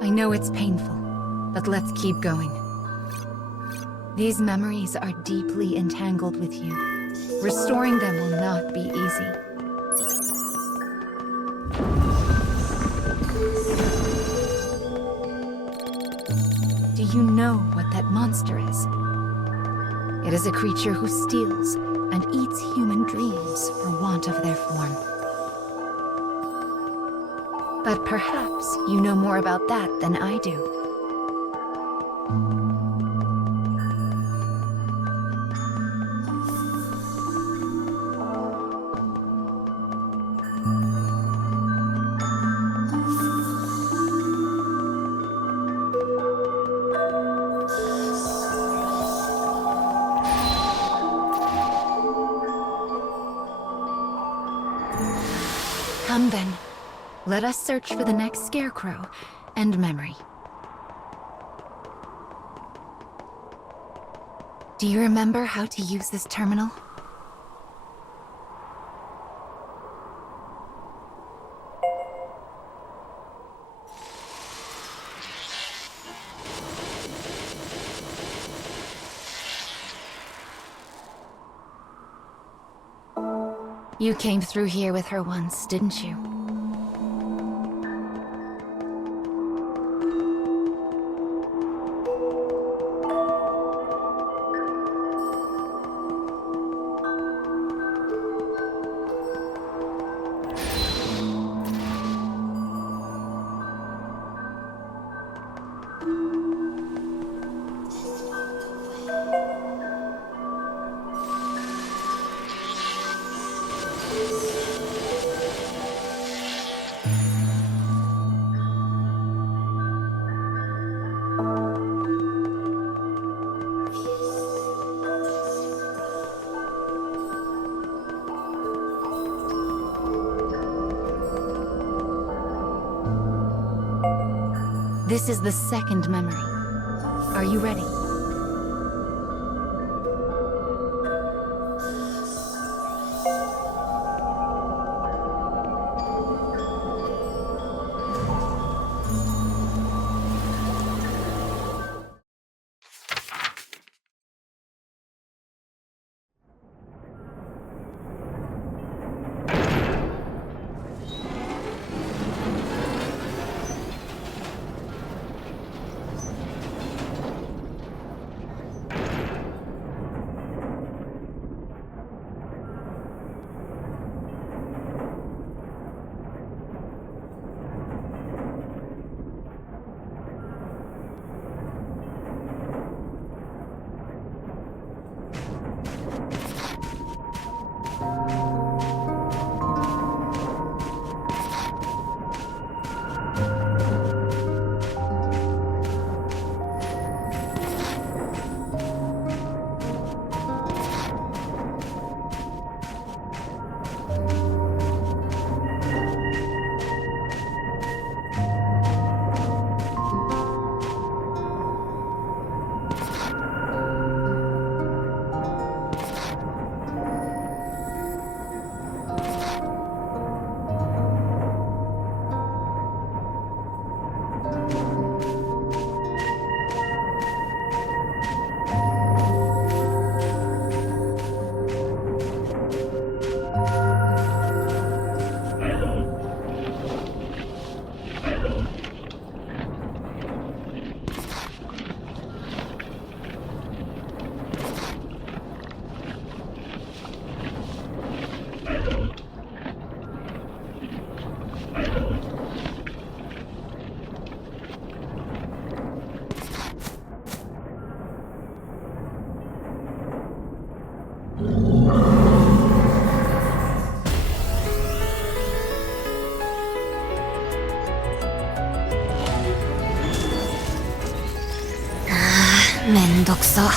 I know it's painful, but let's keep going. These memories are deeply entangled with you. Restoring them will not be easy. Do you know what that monster is? It is a creature who steals and eats human dreams for want of their form. But perhaps you know more about that than I do. Come then. Let us search for the next scarecrow and memory. Do you remember how to use this terminal? You came through here with her once, didn't you? This is the second memory. Are you ready? めんどくさ。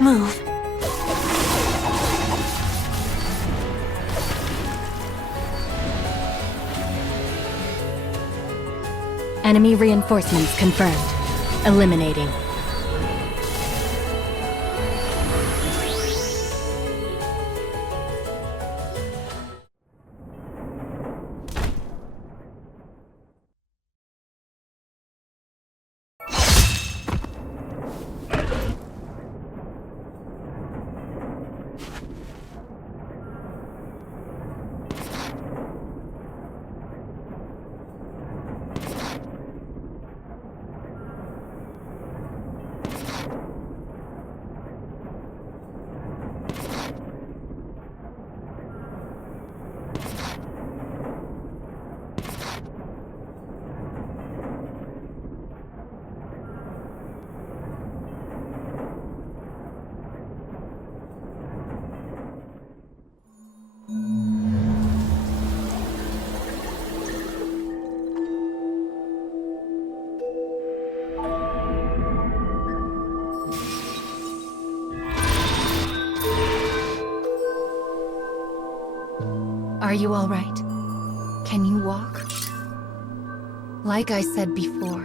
Move. Enemy reinforcements confirmed. Eliminating. Are you all right? Can you walk? Like I said before,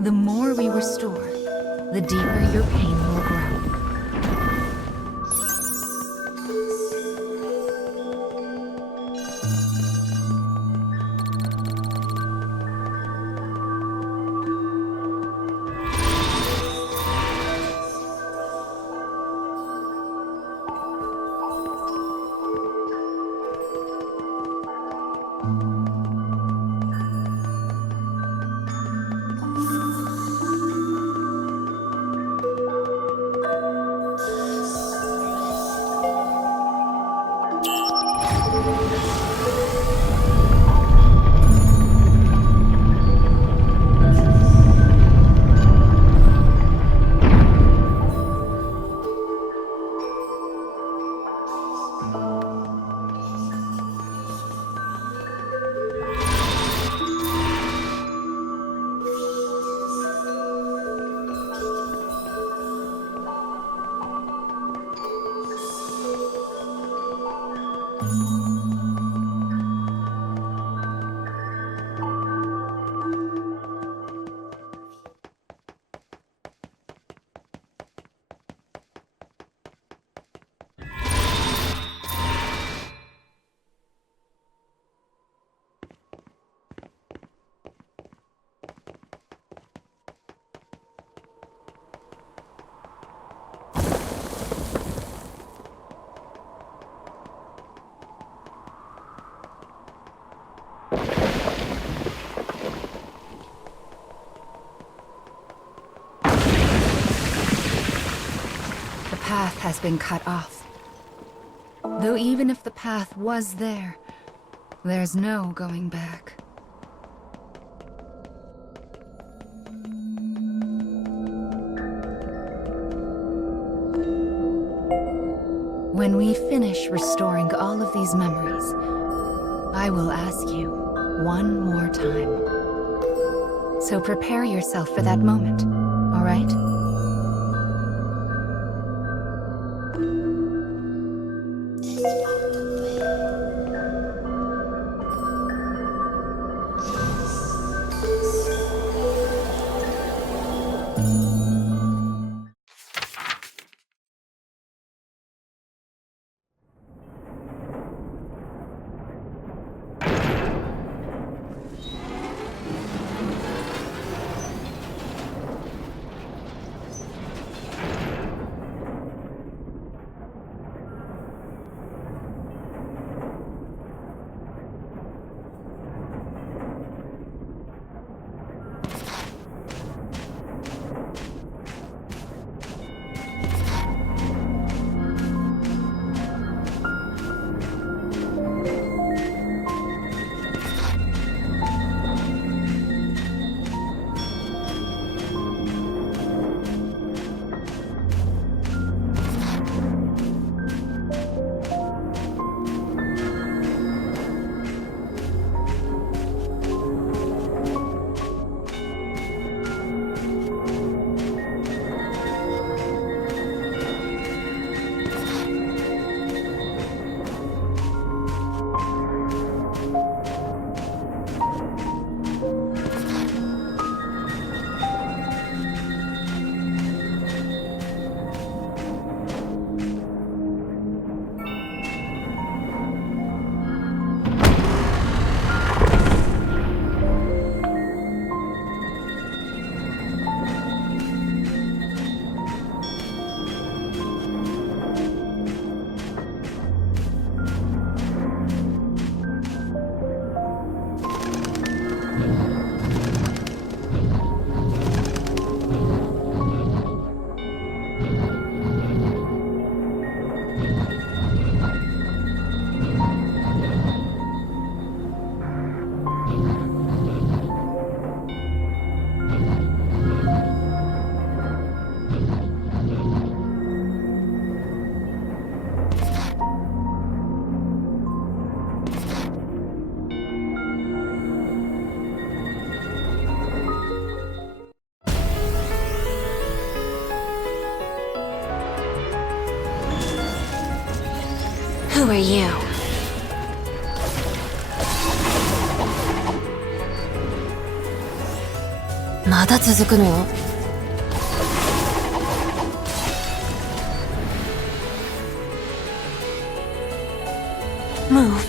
the more we restore, the deeper your pain will grow. The path has been cut off. Though even if the path was there, there's no going back. When we finish restoring all of these memories, I will ask you one more time. So prepare yourself for that moment, all right? Who are you? Move.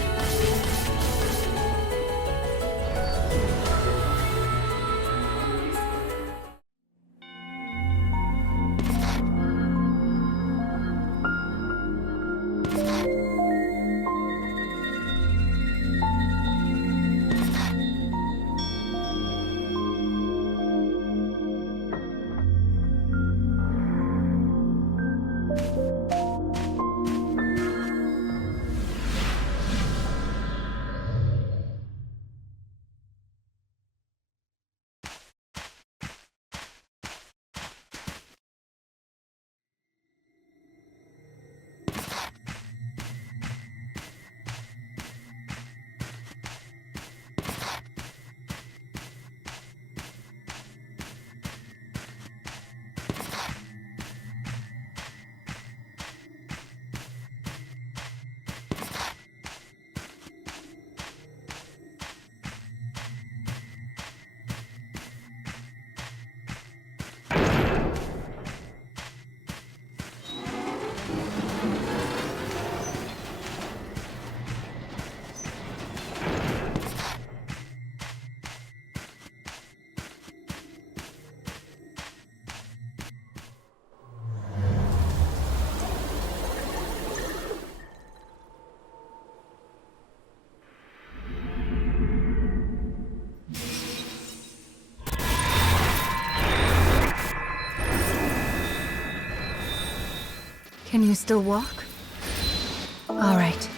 Can you still walk? All right.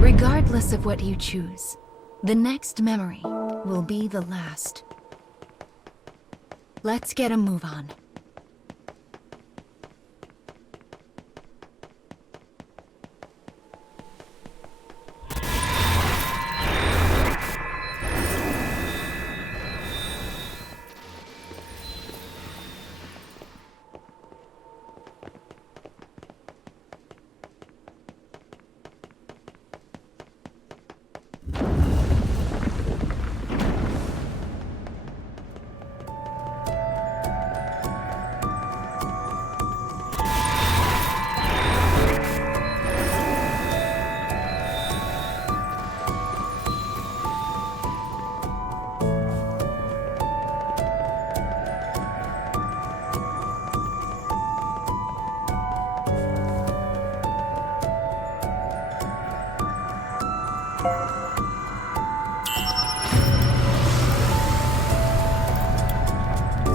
Regardless of what you choose, the next memory will be the last. Let's get a move on.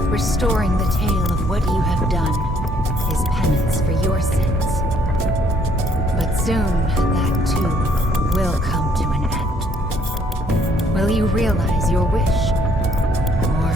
Restoring the tale of what you have done is penance for your sins. But soon, that too will come to an end. Will you realize your wish? Or...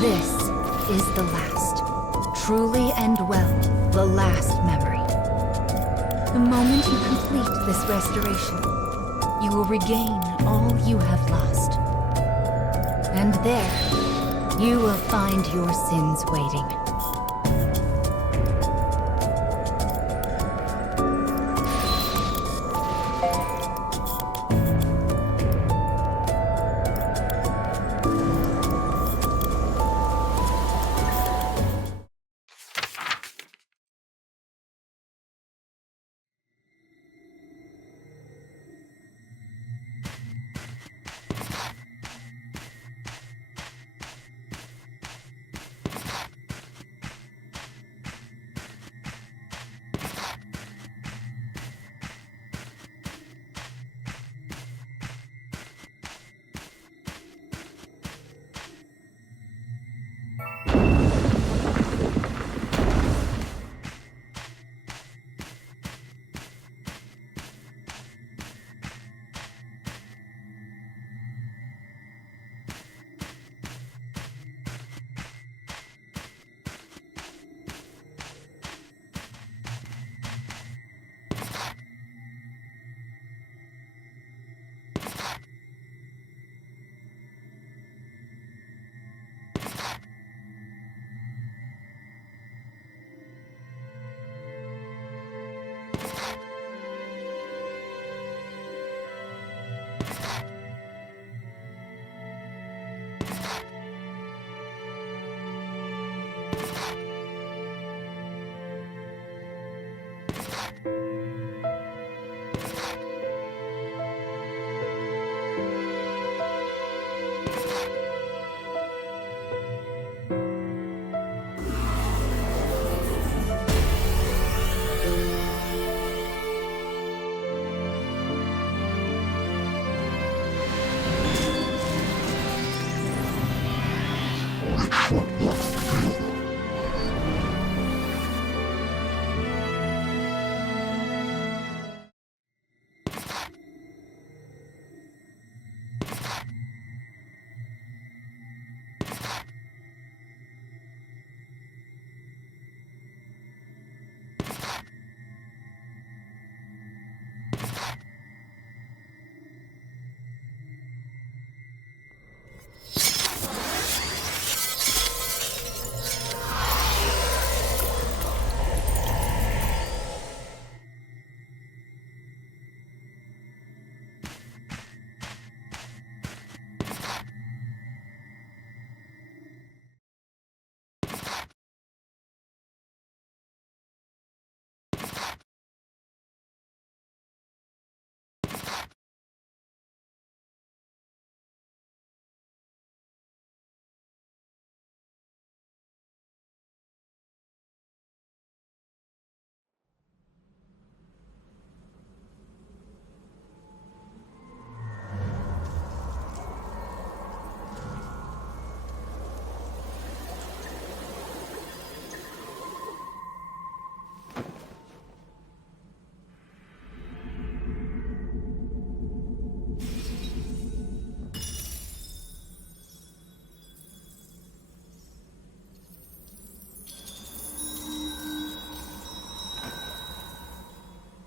This is the last. Truly and well, the last memory. The moment you complete this restoration, you will regain all you have lost. And there, you will find your sins waiting.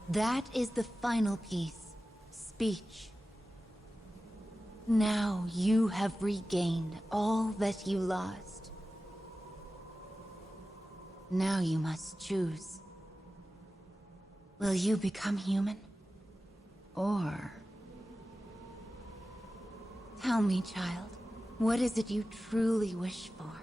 That is the final piece. Speech. Now you have regained all that you lost. Now you must choose. Will you become human? Or... Tell me, child, what is it you truly wish for?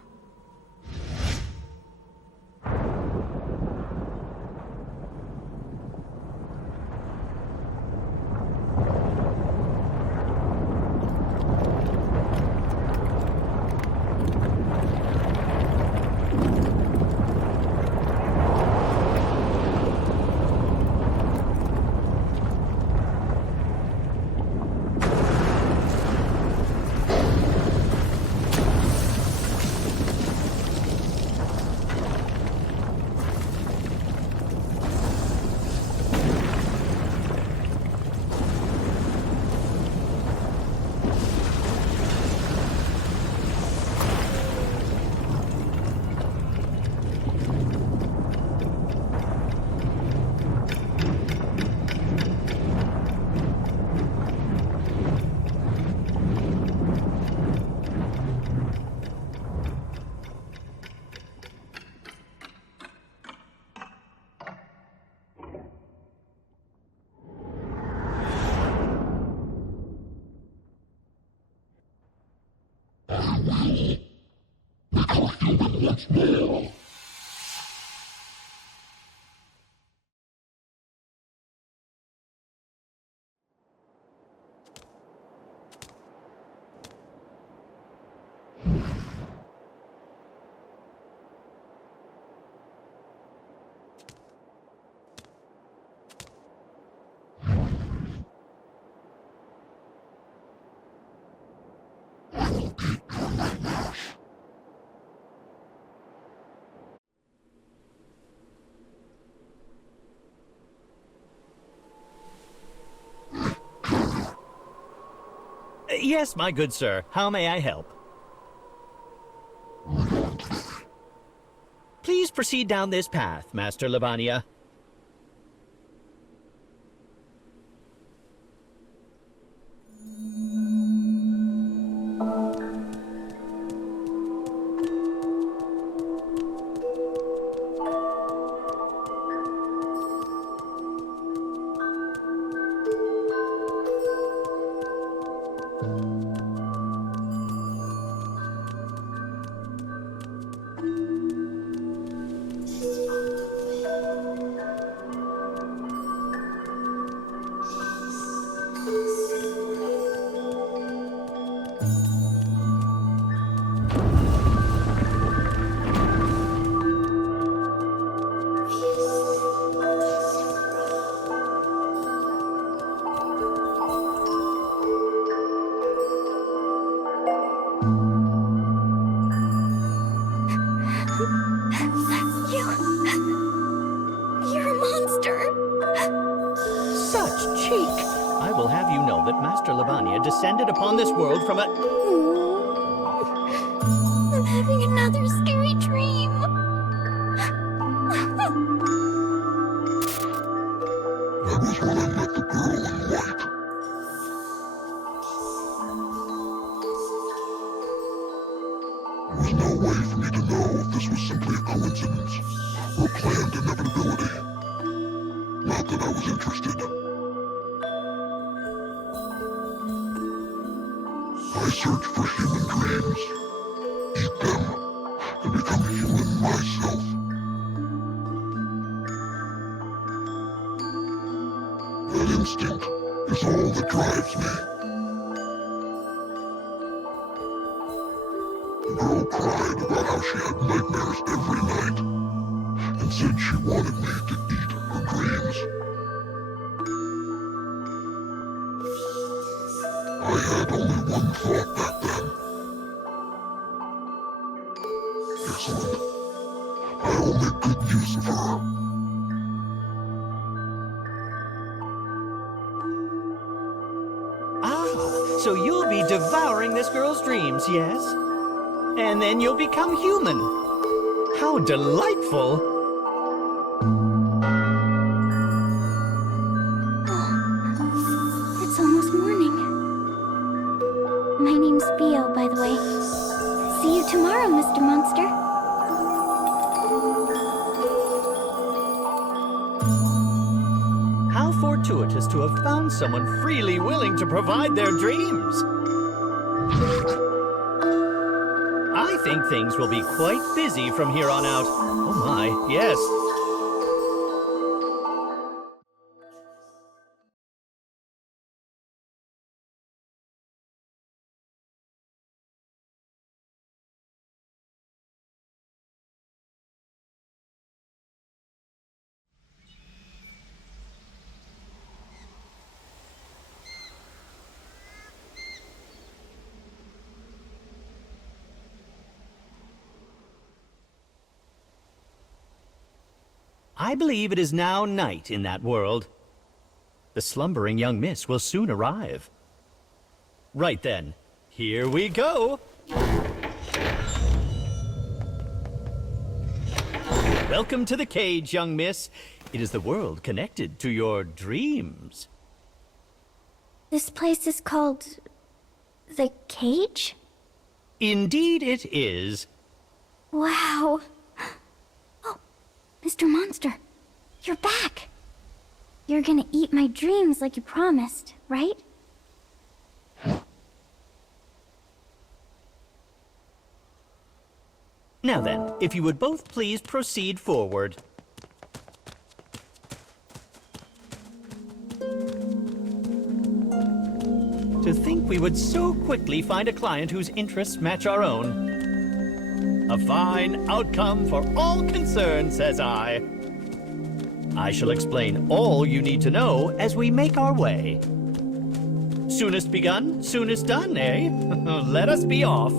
Yes, my good sir. How may I help? Please proceed down this path, Master Lavania. You're a monster! Such cheek! I will have you know that Master Lavania descended upon this world from a... I'm having another scary dream. That was when I met the girl in white. There was no way for me to know if this was simply a coincidence or a planned inevitability. Not that I was interested. I searched for human dreams, eat them, and become human myself. That instinct is all that drives me. The girl cried about how she had nightmares every night, and said she wanted me to eat her dreams. I had only one thought back then. Excellent. I'll make good use of her. Ah, so you'll be devouring this girl's dreams, yes? And then you'll become human. How delightful! It's almost morning. My name's Theo, by the way. See you tomorrow, Mr. Monster. How fortuitous to have found someone freely willing to provide their dreams. I think things will be quite busy from here on out. Oh my, yes. I believe it is now night in that world. The slumbering young miss will soon arrive. Right then, here we go! Welcome to the cage, young miss. It is the world connected to your dreams. This place is called... the cage? Indeed it is. Wow. Oh, Mr. Monster, you're back. You're gonna eat my dreams like you promised, right? Now then, if you would both please proceed forward. To think we would so quickly find a client whose interests match our own. A fine outcome for all concerned, says I. I shall explain all you need to know as we make our way. Soonest begun, soonest done, eh? Let us be off.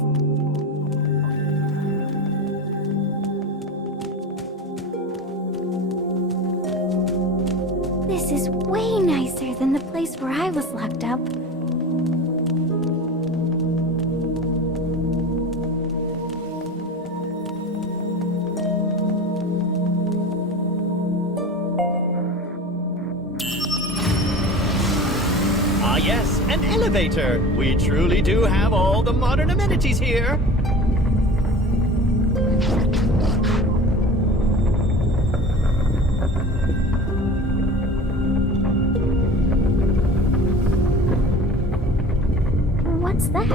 This is way nicer than the place where I was locked up. Ah yes, an elevator. We truly do have all the modern amenities here. What's that?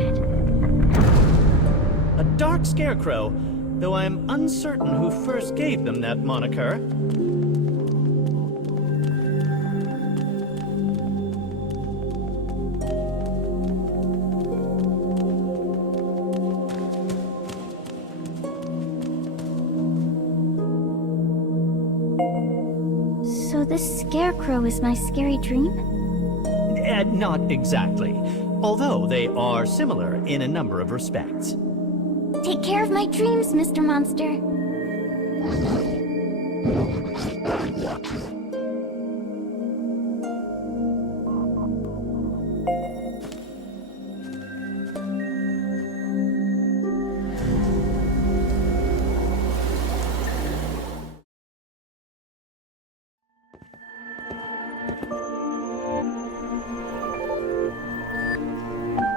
A dark scarecrow, though I'm uncertain who first gave them that moniker. So this scarecrow is my scary dream? Not exactly, although they are similar in a number of respects. Take care of my dreams, Mr. Monster.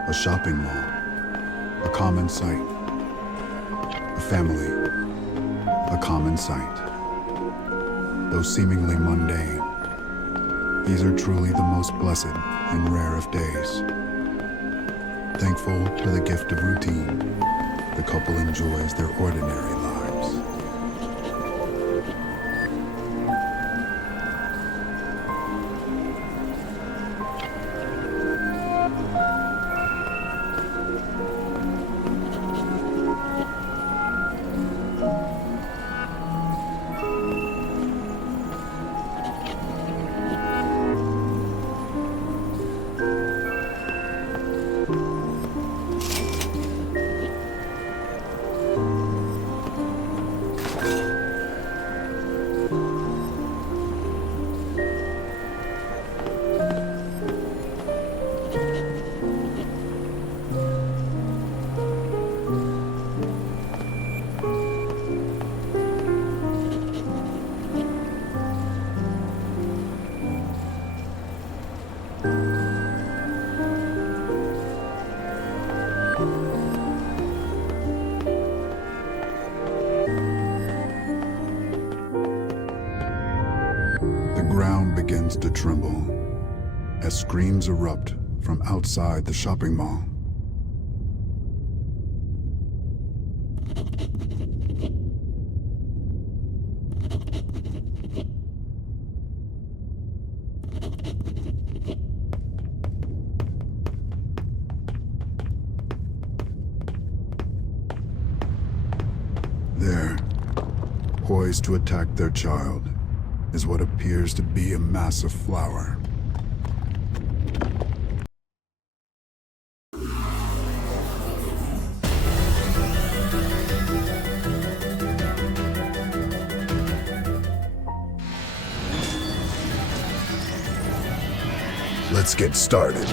A shopping mall, a common sight. A family, a common sight. Though seemingly mundane, these are truly the most blessed and rare of days. Thankful for the gift of routine, the couple enjoys their ordinary lives. The ground begins to tremble as screams erupt from outside the shopping mall. There, poised to attack their child, is what appears to be a mass of flour. Let's get started.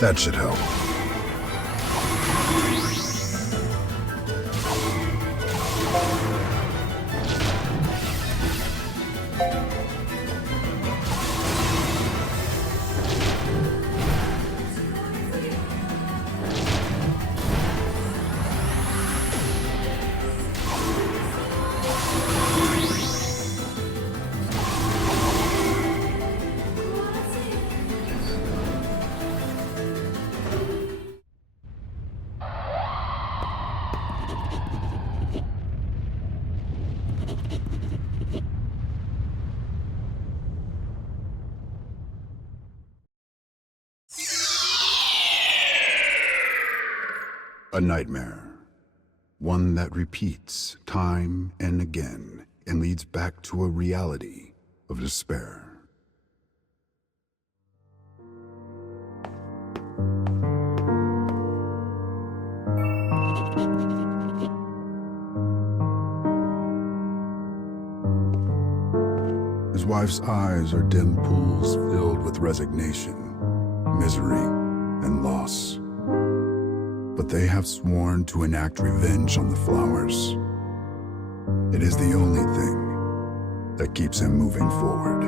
That should help. A nightmare. One that repeats time and again and leads back to a reality of despair. His wife's eyes are dim pools filled with resignation, misery, and loss. But they have sworn to enact revenge on the flowers. It is the only thing that keeps him moving forward.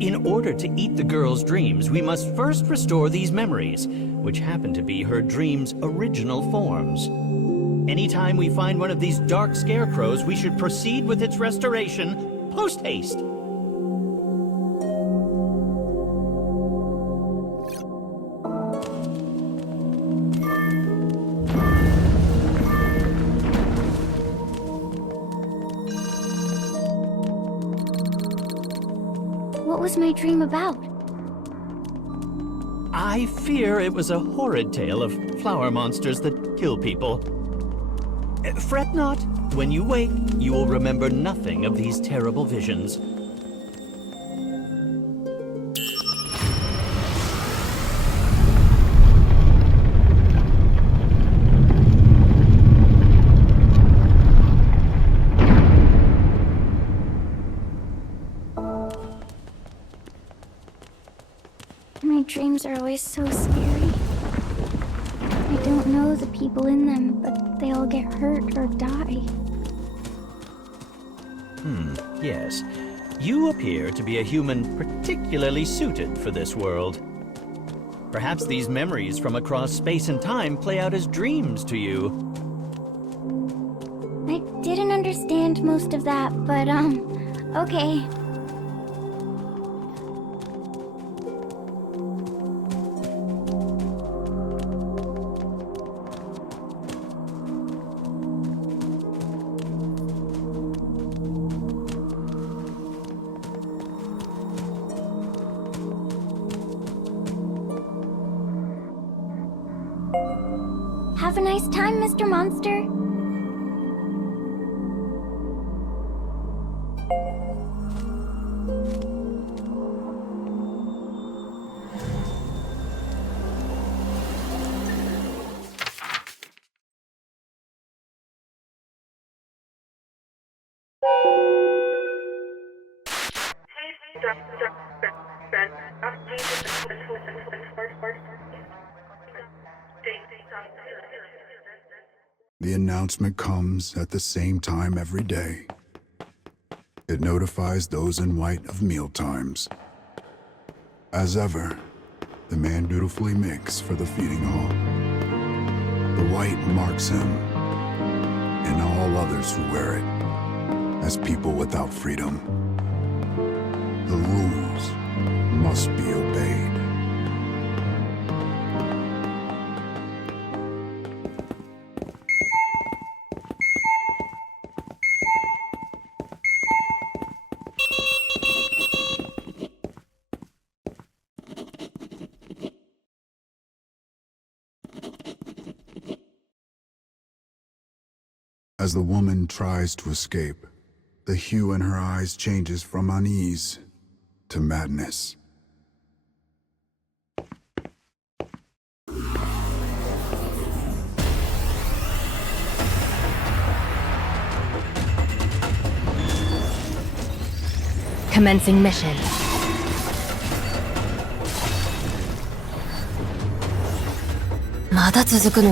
In order to eat the girl's dreams, we must first restore these memories, which happen to be her dream's original forms. Anytime we find one of these dark scarecrows, we should proceed with its restoration post-haste. What was my dream about? I fear it was a horrid tale of flower monsters that kill people. Fret not. When you wake, you will remember nothing of these terrible visions. My dreams are always so scary. I don't know the people in them, but they all get hurt or die. Yes. You appear to be a human particularly suited for this world. Perhaps these memories from across space and time play out as dreams to you. I didn't understand most of that, but, okay. Have a nice time, Mr. Monster. The announcement comes at the same time every day. It notifies those in white of meal times. As ever, the man dutifully makes for the feeding hall. The white marks him, and all others who wear it, as people without freedom. The rules must be obeyed. As the woman tries to escape, the hue in her eyes changes from unease to madness. Commencing mission. Maだ続くの?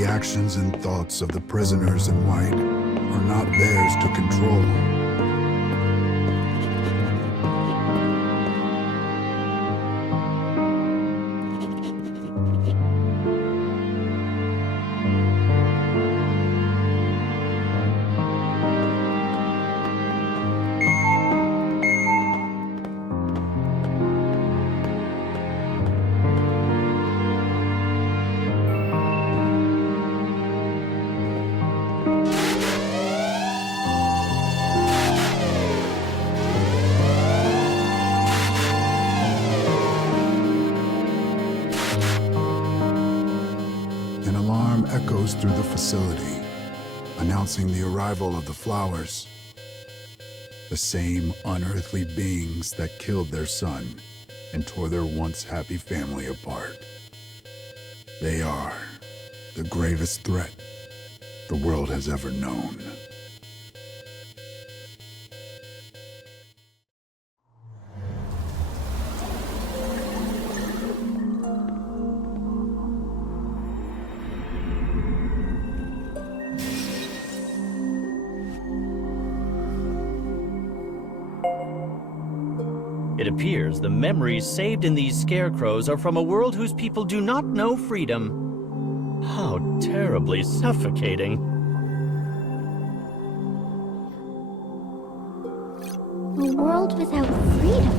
the actions and thoughts of the prisoners in white are not theirs to control. An alarm echoes through the facility, announcing the arrival of the flowers. The same unearthly beings that killed their son and tore their once happy family apart. They are the gravest threat the world has ever known. It appears the memories saved in these scarecrows are from a world whose people do not know freedom. How terribly suffocating. A world without freedom?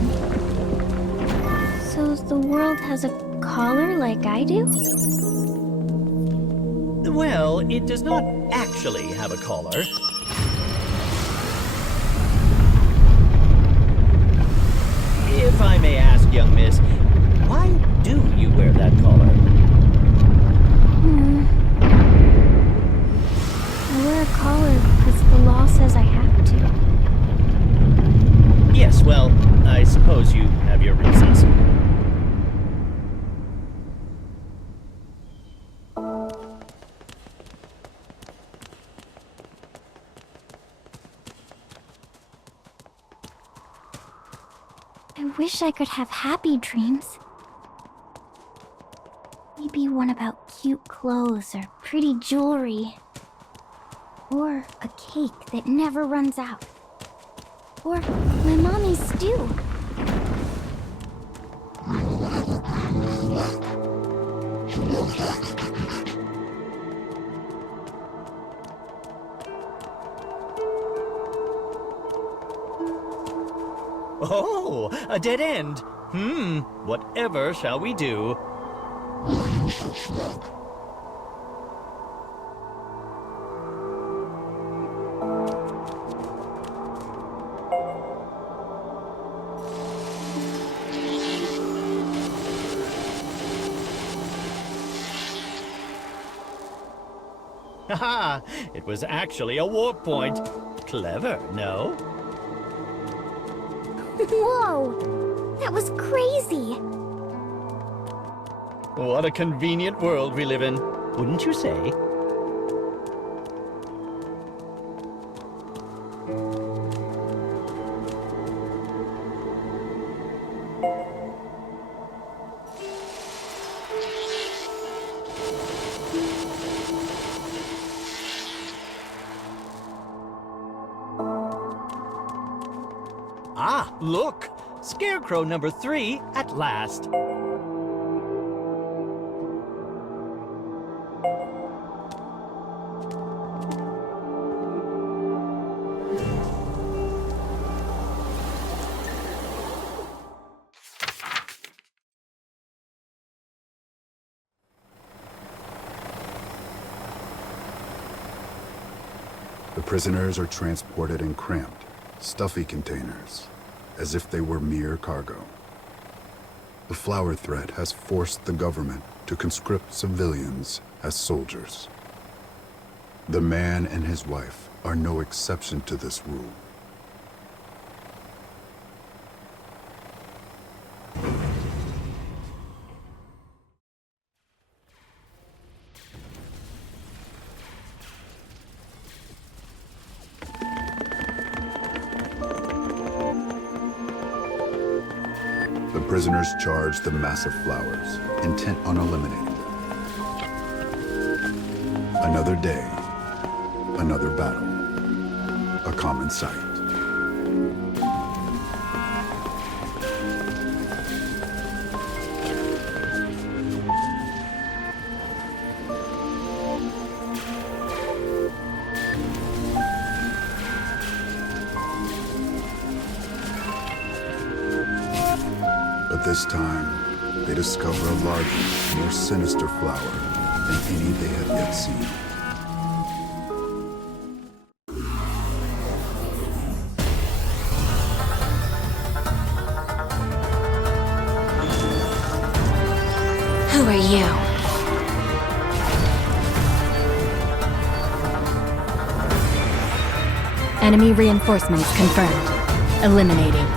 So the world has a collar like I do? Well, it does not actually have a collar. If I may ask, young miss, why do you wear that collar? I wear a collar because the law says I have to. Yes, well, I suppose you have your reasons. I wish I could have happy dreams. Maybe one about cute clothes or pretty jewelry. Or a cake that never runs out. Or my mommy's stew. Oh, a dead end. Whatever shall we do? Haha, it was actually a warp point. Clever, no? Whoa! That was crazy! What a convenient world we live in, wouldn't you say? Ah, look! Scarecrow number 3 at last. The prisoners are transported in cramped, stuffy containers, as if they were mere cargo. The flower threat has forced the government to conscript civilians as soldiers. The man and his wife are no exception to this rule. The prisoners charge the mass of flowers, intent on eliminating them. Another day, another battle, a common sight. But this time, they discover a larger, more sinister flower than any they have yet seen. Who are you? Enemy reinforcements confirmed. Eliminating.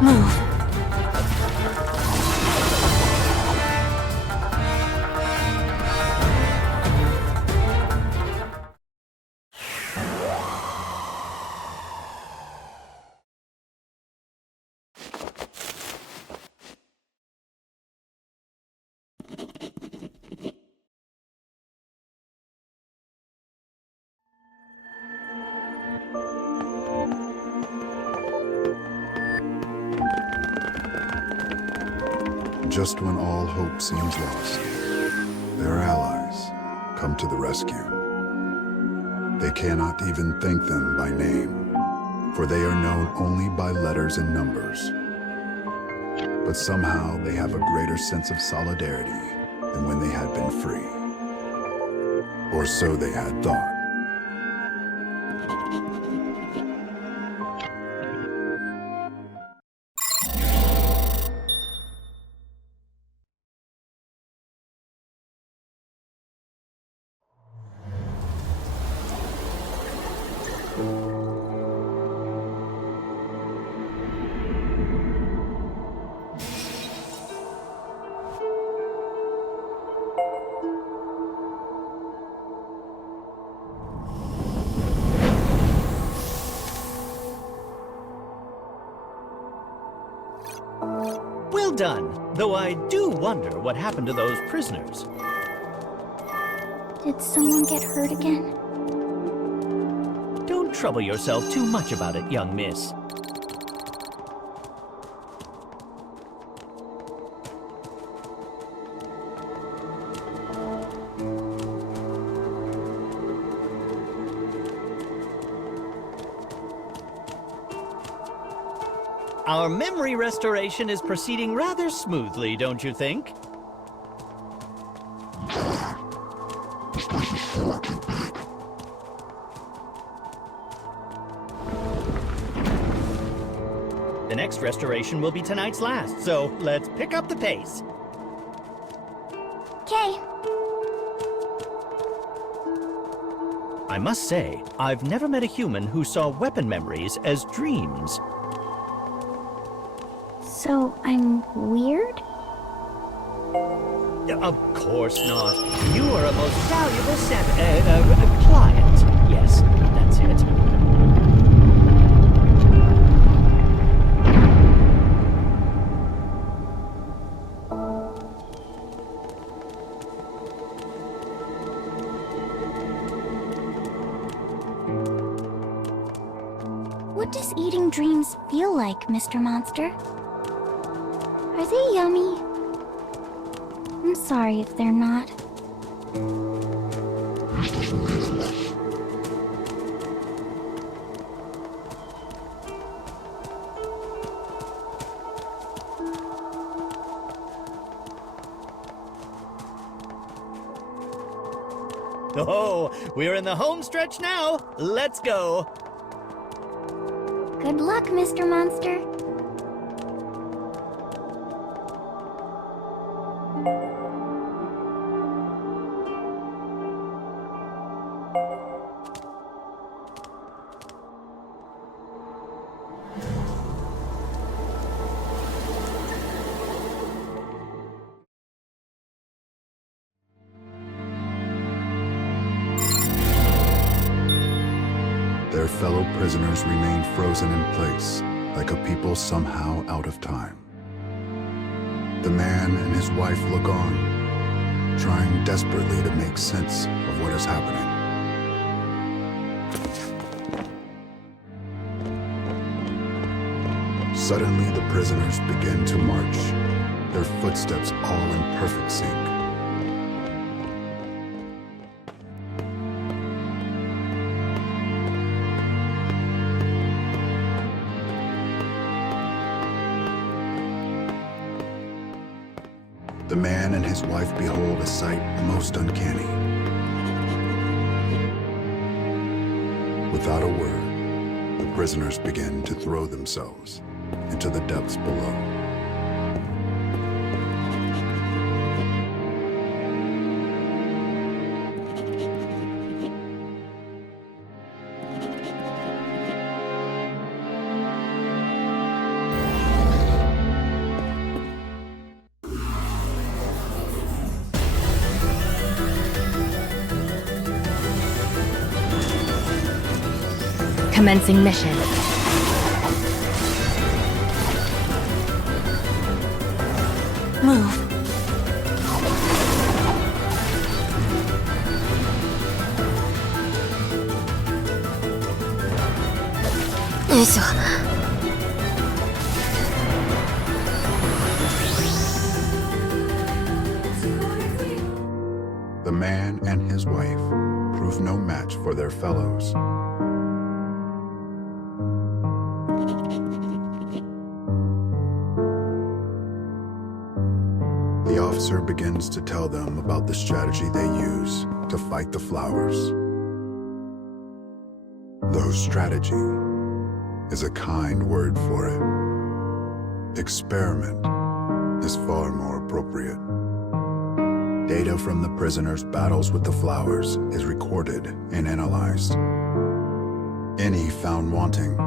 Move. Just when all hope seems lost, their allies come to the rescue. They cannot even thank them by name, for they are known only by letters and numbers. But somehow they have a greater sense of solidarity than when they had been free. Or so they had thought. Well done, though I do wonder what happened to those prisoners. Did someone get hurt again? Don't trouble yourself too much about it, young miss. Our memory restoration is proceeding rather smoothly, don't you think? The next restoration will be tonight's last, so let's pick up the pace. Okay. I must say, I've never met a human who saw weapon memories as dreams. So I'm weird? Of course not. You are a most valuable client. Yes, that's it. What does eating dreams feel like, Mr. Monster? Are they yummy? I'm sorry if they're not. Oh, we're in the home stretch now. Let's go. Good luck, Mr. Monster. Their fellow prisoners remained frozen in place, like a people somehow out of time. The man and his wife look on, trying desperately to make sense of what is happening. Suddenly, the prisoners begin to march, their footsteps all in perfect sync. The man and his wife behold a sight most uncanny. Without a word, the prisoners begin to throw themselves into the depths below. Commencing mission. Move. The man and his wife prove no match for their fellows. The officer begins to tell them about the strategy they use to fight the flowers. Though strategy is a kind word for it, experiment is far more appropriate. Data from the prisoners' battles with the flowers is recorded and analyzed. Any found wanting,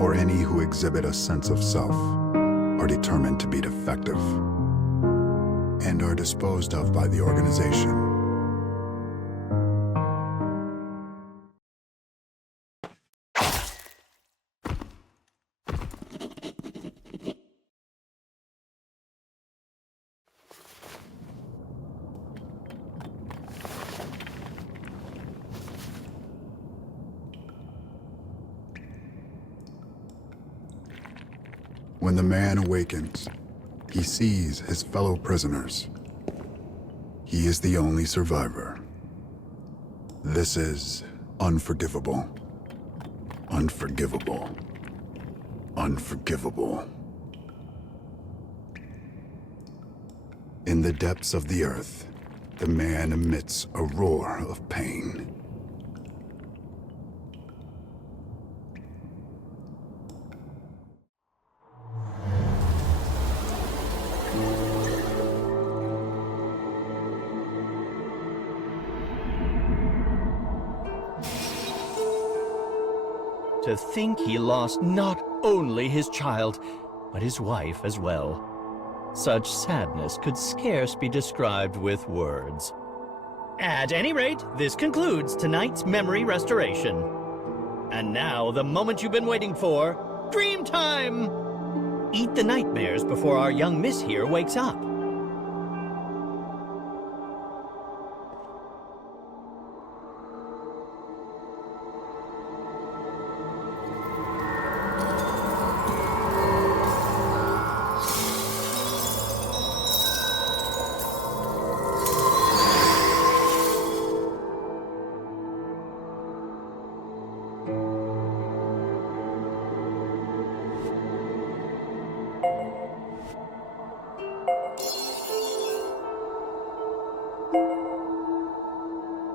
or any who exhibit a sense of self, are determined to be defective and are disposed of by the organization. When the man awakens, he sees his fellow prisoners. He is the only survivor. This is unforgivable. Unforgivable. Unforgivable. In the depths of the earth, the man emits a roar of pain. To think he lost not only his child, but his wife as well. Such sadness could scarce be described with words. At any rate, this concludes tonight's memory restoration. And now, the moment you've been waiting for, dream time! Eat the nightmares before our young miss here wakes up.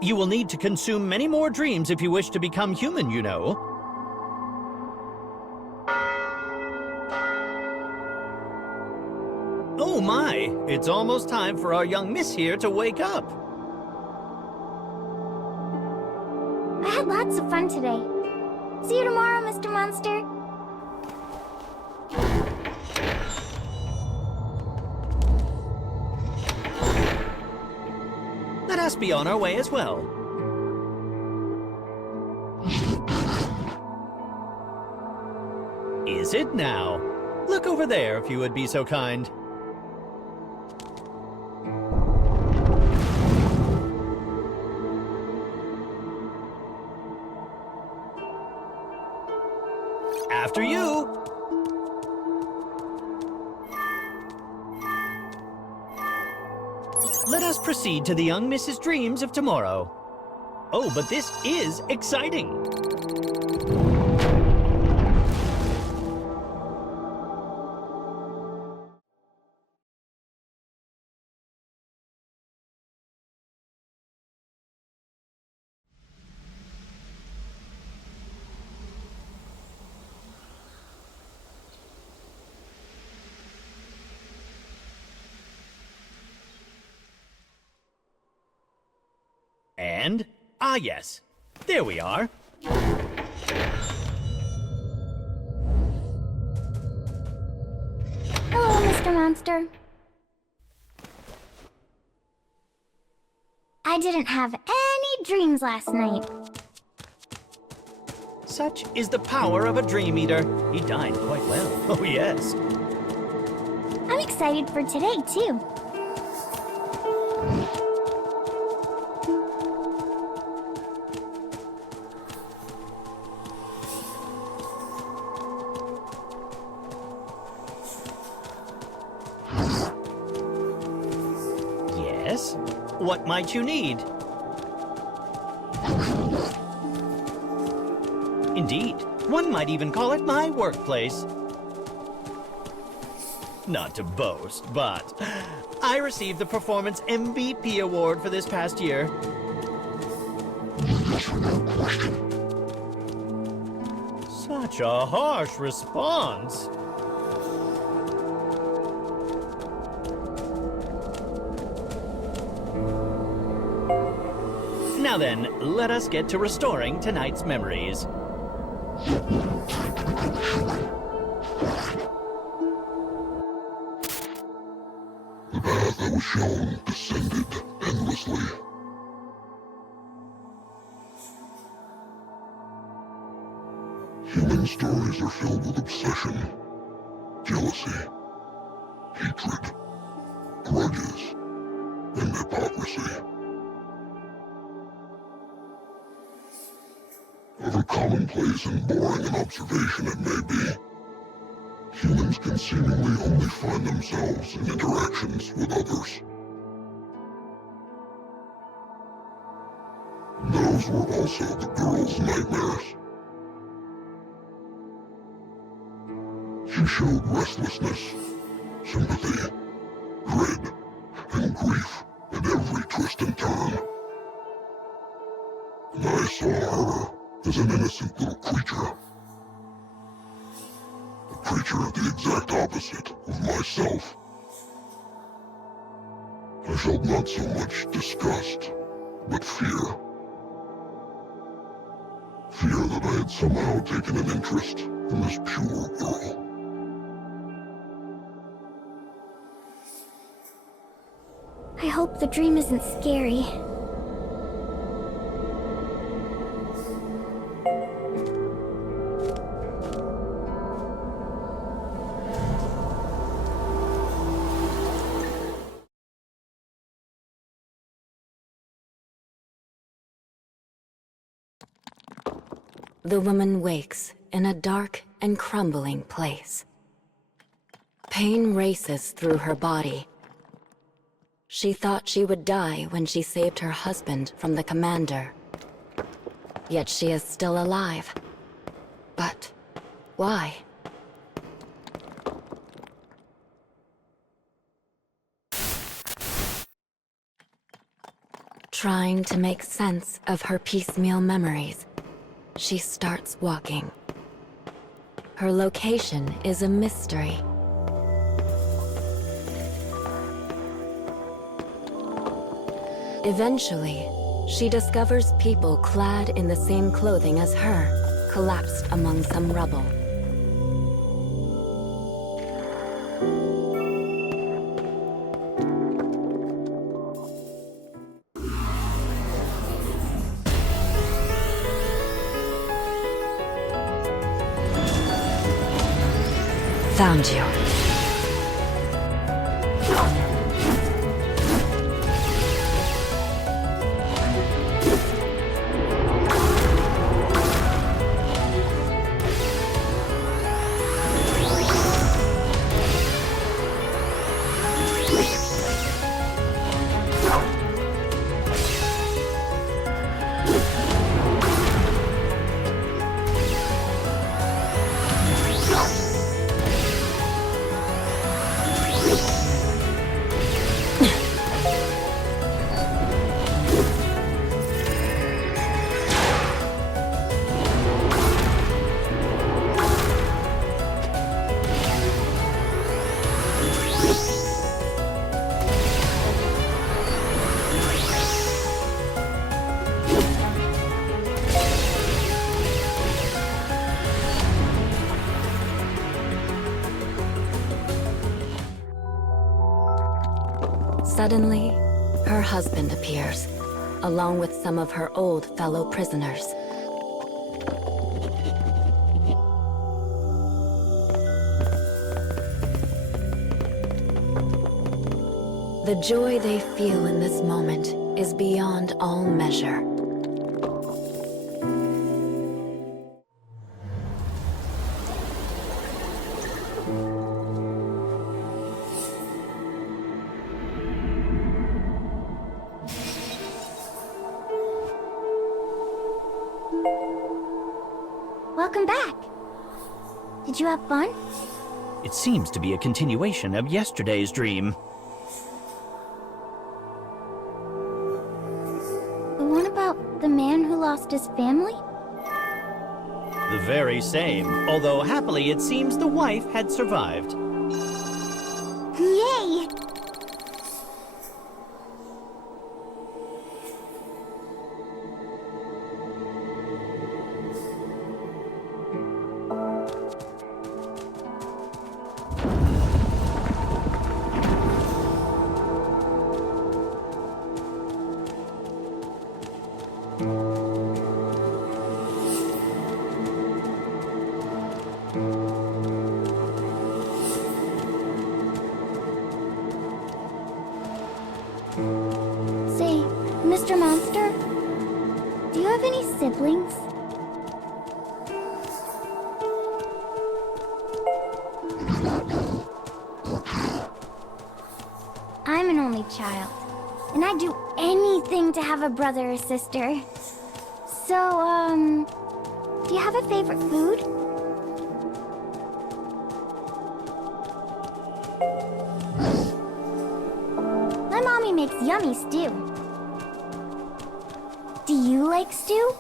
You will need to consume many more dreams if you wish to become human, you know. Oh my, it's almost time for our young miss here to wake up. I had lots of fun today. See you tomorrow, Mr. Monster. Let us be on our way as well. Is it now? Look over there if you would be so kind. After you! Let us proceed to the young Mrs. Dreams of tomorrow. Oh, but this is exciting! And, yes, there we are. Hello, Mr. Monster. I didn't have any dreams last night. Such is the power of a Dream Eater. He dined quite well. Oh, yes. I'm excited for today, too. Yes? What might you need? Indeed, one might even call it my workplace. Not to boast, but I received the Performance MVP award for this past year. Such a harsh response. Now then, let us get to restoring tonight's memories. The path I was shown descended endlessly. Human stories are filled with obsession, jealousy, hatred, grudges, and hypocrisy. However commonplace and boring an observation it may be, humans can seemingly only find themselves in interactions with others. Those were also the girl's nightmares. She showed restlessness, sympathy, dread, and grief at every twist and turn. And I saw her as an innocent little creature. A creature the exact opposite of myself. I felt not so much disgust, but fear. Fear that I had somehow taken an interest in this pure girl. I hope the dream isn't scary. The woman wakes in a dark and crumbling place. Pain races through her body. She thought she would die when she saved her husband from the commander. Yet she is still alive. But why? Trying to make sense of her piecemeal memories, she starts walking. Her location is a mystery. Eventually, she discovers people clad in the same clothing as her, collapsed among some rubble. Found you. Suddenly, her husband appears, along with some of her old fellow prisoners. The joy they feel in this moment is beyond all measure. Welcome back. Did you have fun? It seems to be a continuation of yesterday's dream. The one about the man who lost his family? The very same, although happily it seems the wife had survived. Yay! Say, Mr. Monster, do you have any siblings? I'm an only child, and I'd do anything to have a brother or sister. So, do you have a favorite food? My mommy makes yummy stew. Do you like stew?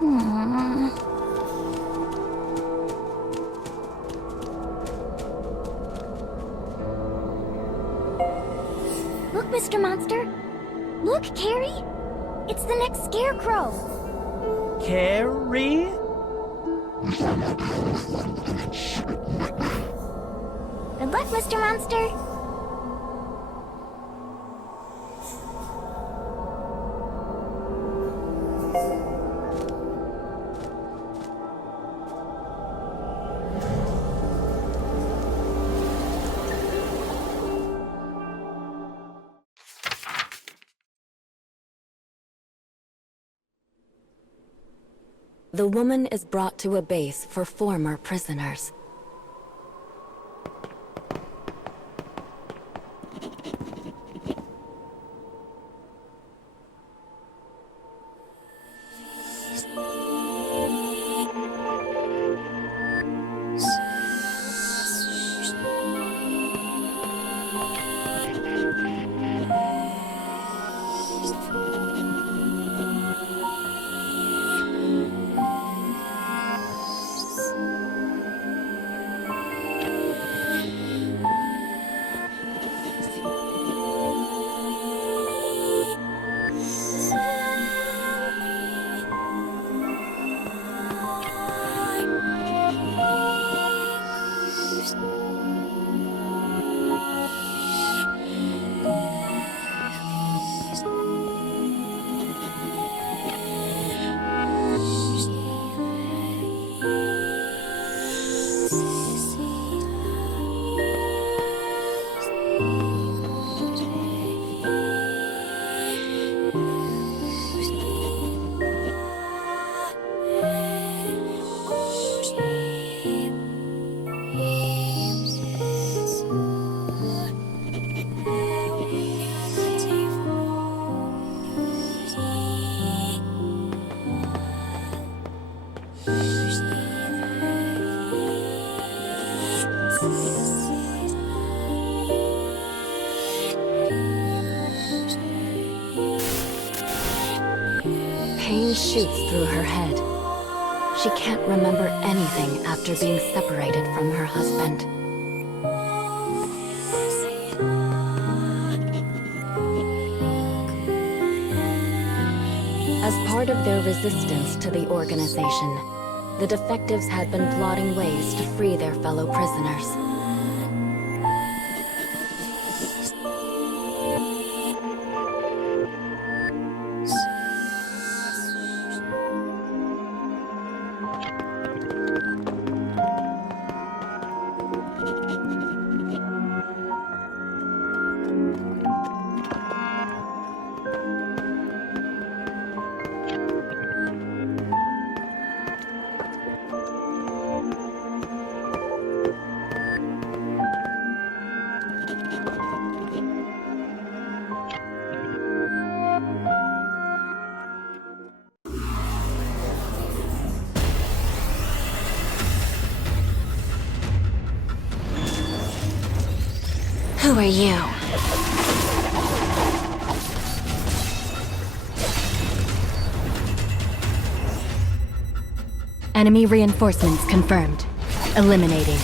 Aww. Look, Mr. Monster. Look, Carrie. It's the next scarecrow. Carrie? Good luck, Mr. Monster. The woman is brought to a base for former prisoners. Pain shoots through her head. She can't remember anything after being separated from her husband. As part of their resistance to the organization, the defectives had been plotting ways to free their fellow prisoners. Who are you? Enemy reinforcements confirmed. Eliminating.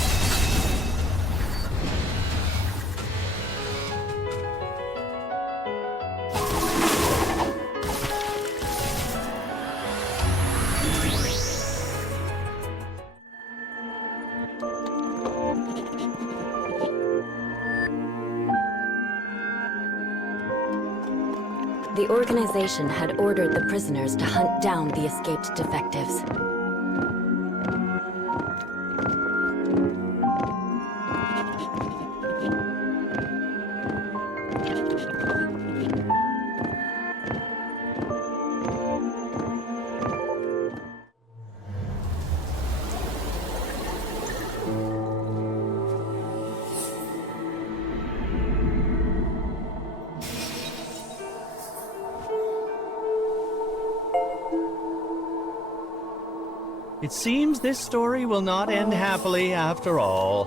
The organization had ordered the prisoners to hunt down the escaped defectives. It seems this story will not end happily after all.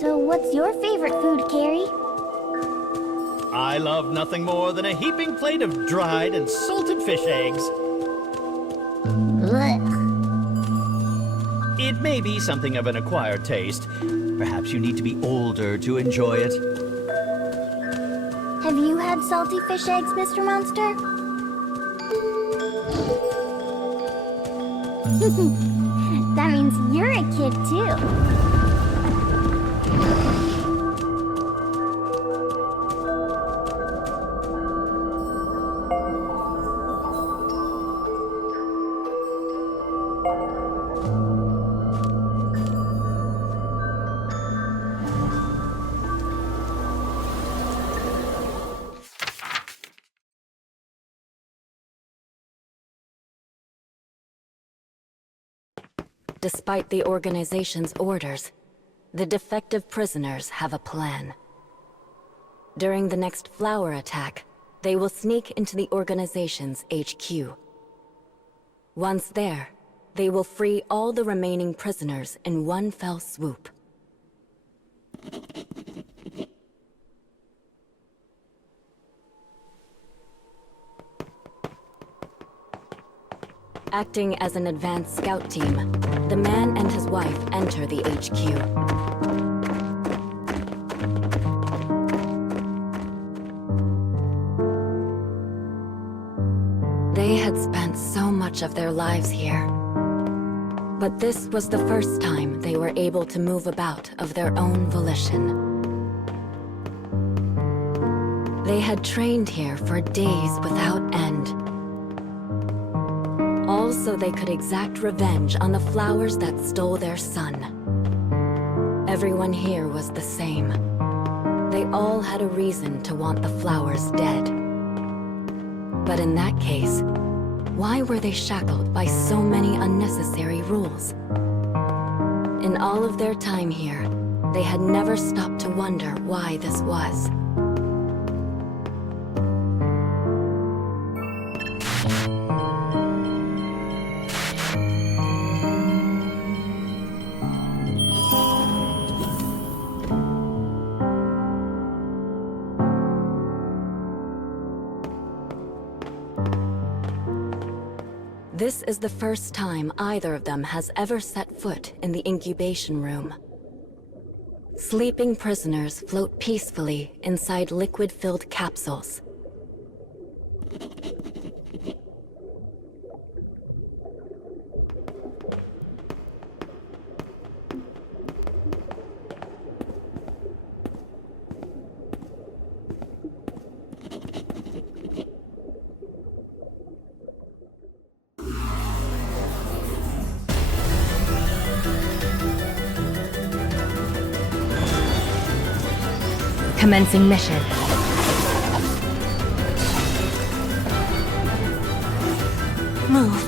So what's your favorite food, Carrie? I love nothing more than a heaping plate of dried and salted fish eggs. Ugh. It may be something of an acquired taste. Perhaps you need to be older to enjoy it. Have you had salty fish eggs, Mr. Monster? That means you're a kid, too. Despite the organization's orders, the defective prisoners have a plan. During the next flower attack, they will sneak into the organization's HQ. Once there, they will free all the remaining prisoners in one fell swoop. Acting as an advanced scout team, the man and his wife enter the HQ. They had spent so much of their lives here. But this was the first time they were able to move about of their own volition. They had trained here for days without end. All so they could exact revenge on the flowers that stole their sun. Everyone here was the same. They all had a reason to want the flowers dead. But in that case, why were they shackled by so many unnecessary rules? In all of their time here, they had never stopped to wonder why this was. This is the first time either of them has ever set foot in the incubation room. Sleeping prisoners float peacefully inside liquid-filled capsules. Commencing mission. Move.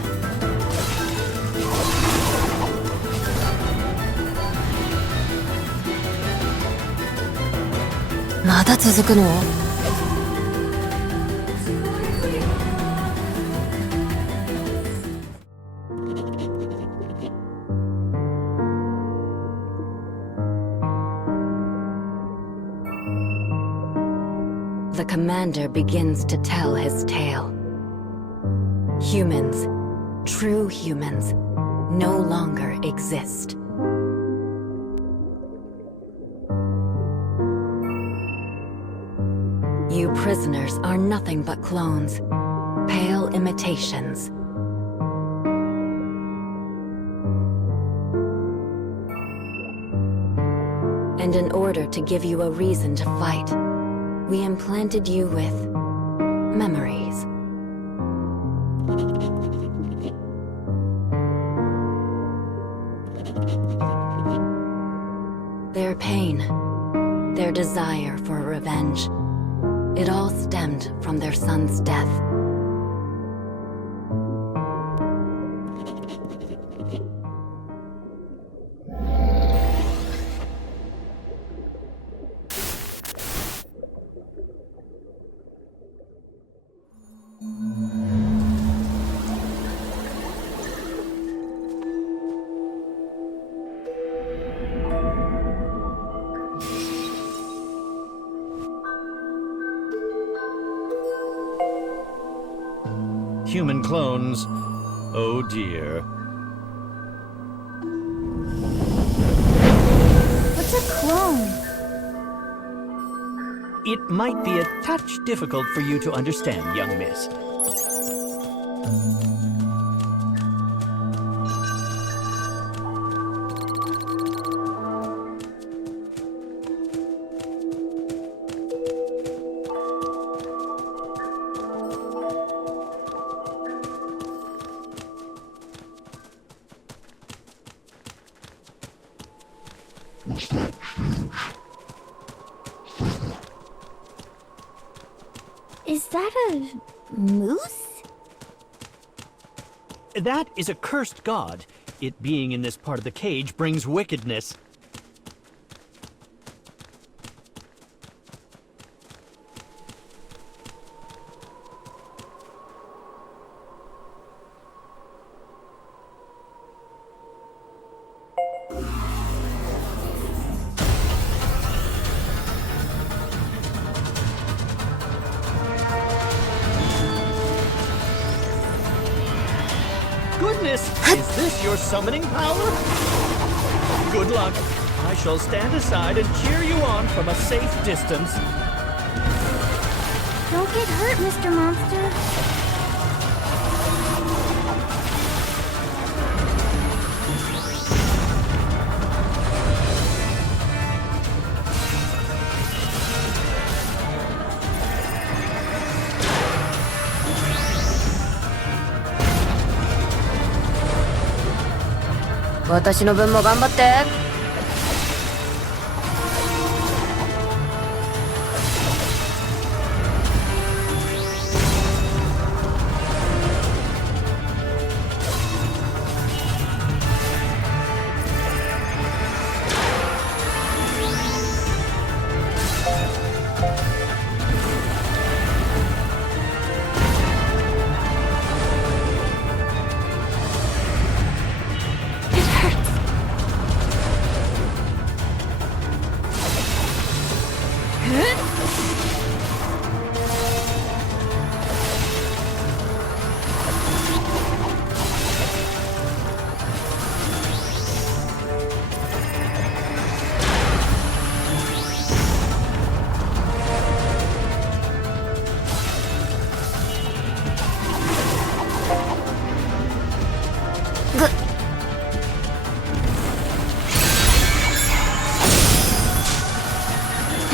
마다 続くの? The commander begins to tell his tale. Humans, true humans, no longer exist. You prisoners are nothing but clones, pale imitations. And in order to give you a reason to fight, we implanted you with memories. Their pain, their desire for revenge, it all stemmed from their son's death. Human clones. Oh dear. What's a clone? It might be a touch difficult for you to understand, young miss. Was that huge? Is that a moose? That is a cursed god. It being in this part of the cage brings wickedness. Goodness! Is this your summoning power? Good luck. I shall stand aside and cheer you on from a safe distance. Don't get hurt, Mr. Monster.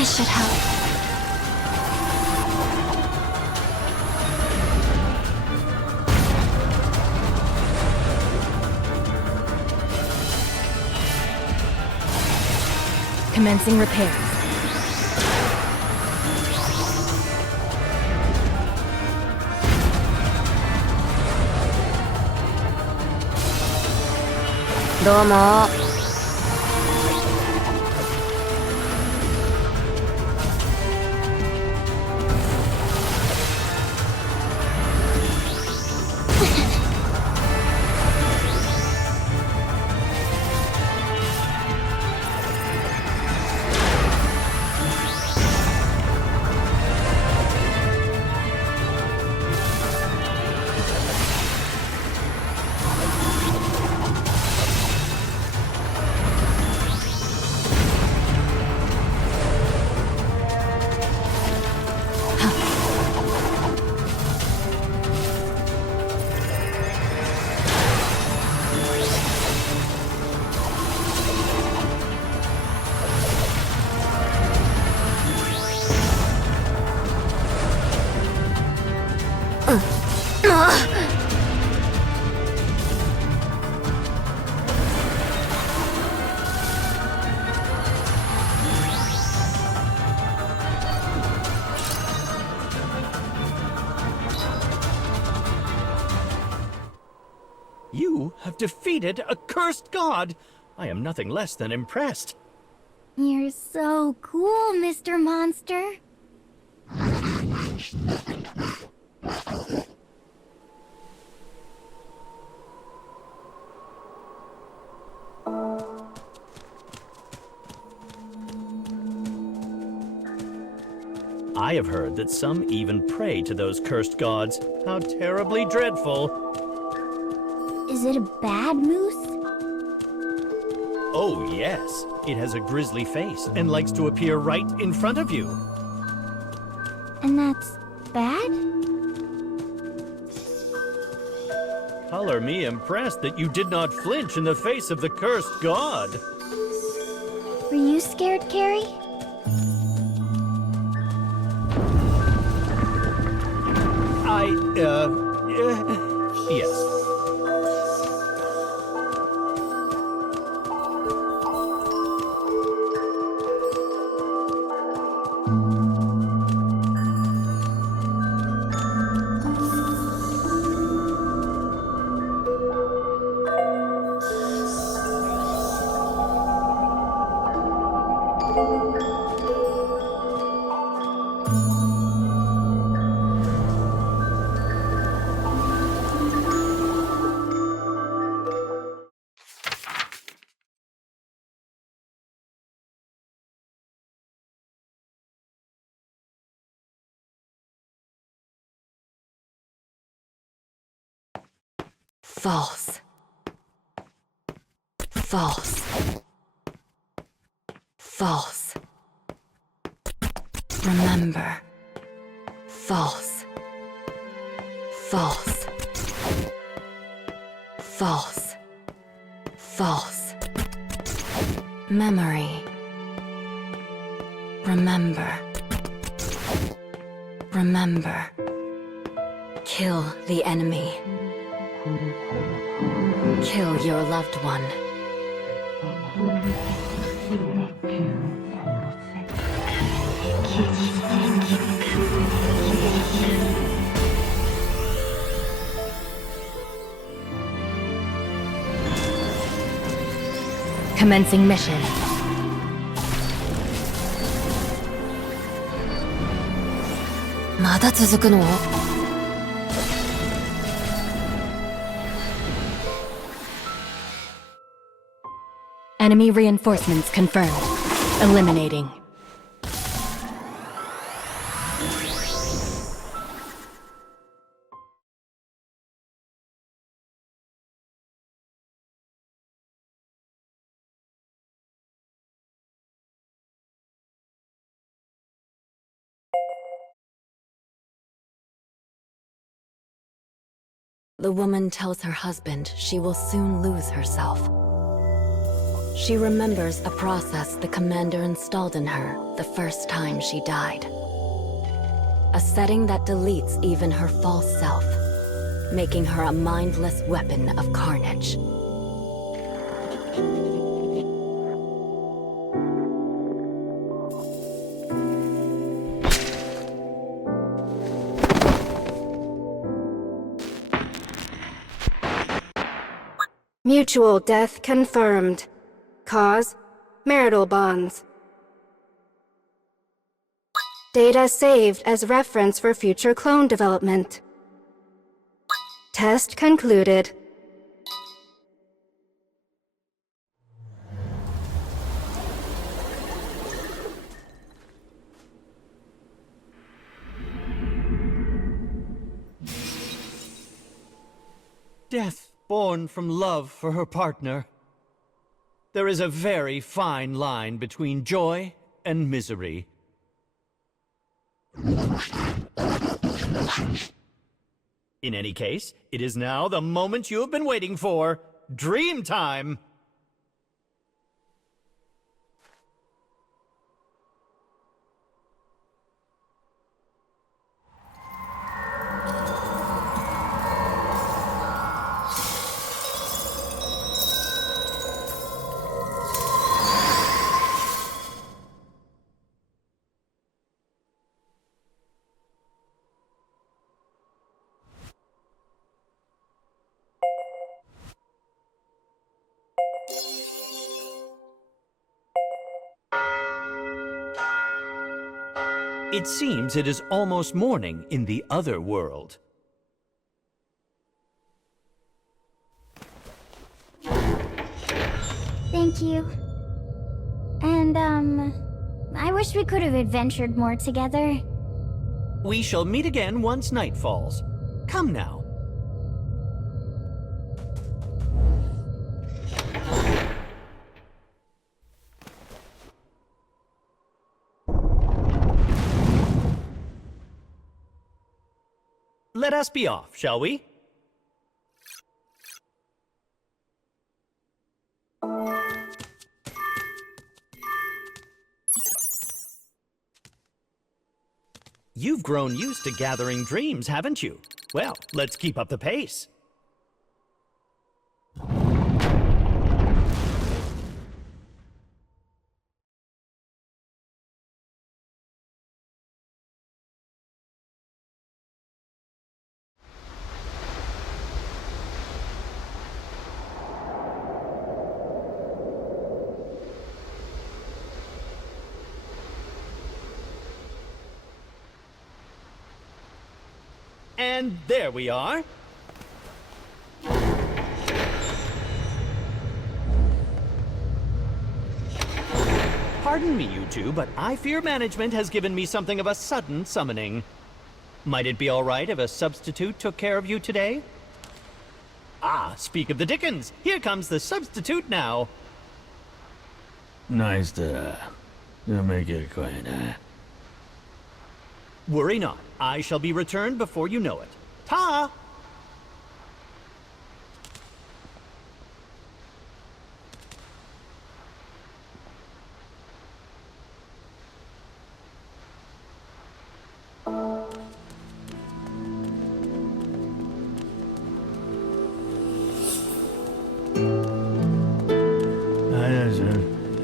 This should help. Commencing repairs. Domo. You have defeated a cursed god! I am nothing less than impressed. You're so cool, Mr. Monster. I have heard that some even pray to those cursed gods. How terribly dreadful. Is it a bad moose? Oh, yes. It has a grisly face and likes to appear right in front of you. And that's bad? Color me impressed that you did not flinch in the face of the cursed god. Were you scared, Carrie? Yes. False. False. False. Remember. False. False. False. False. Memory. Remember. Remember. Kill the enemy. Kill your loved one. Commencing mission. 마다 続くの? Enemy reinforcements confirmed. Eliminating. The woman tells her husband she will soon lose herself. She remembers a process the commander installed in her the first time she died. A setting that deletes even her false self, making her a mindless weapon of carnage. Mutual death confirmed. Cause: marital bonds. Data saved as reference for future clone development. Test concluded. Death born from love for her partner. There is a very fine line between joy and misery. In any case, it is now the moment you have been waiting for. Dream time! It seems it is almost morning in the other world. Thank you. And, I wish we could have adventured more together. We shall meet again once night falls. Come now. Let us be off, shall we? You've grown used to gathering dreams, haven't you? Well, let's keep up the pace. And there we are. Pardon me, you two, but I fear management has given me something of a sudden summoning. Might it be all right if a substitute took care of you today? Ah, speak of the dickens! Here comes the substitute now. Nice to make it acquainted. Worry not. I shall be returned before you know it. Ta!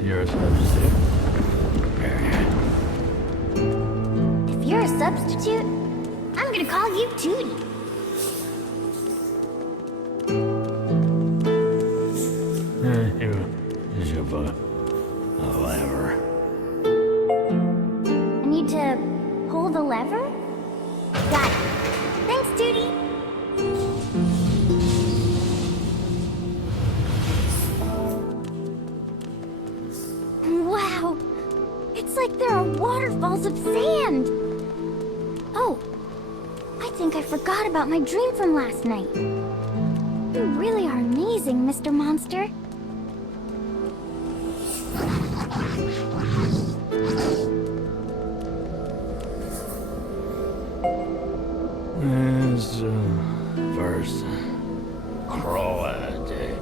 You're a substitute. If you're a substitute, I'm gonna call you Tootie. You should put a lever. I need to pull the lever? Got it. Thanks, Tootie. Wow! It's like there are waterfalls of sand! Oh, I think I forgot about my dream from last night. You really are amazing, Mr. Monster. It's first crawl at it.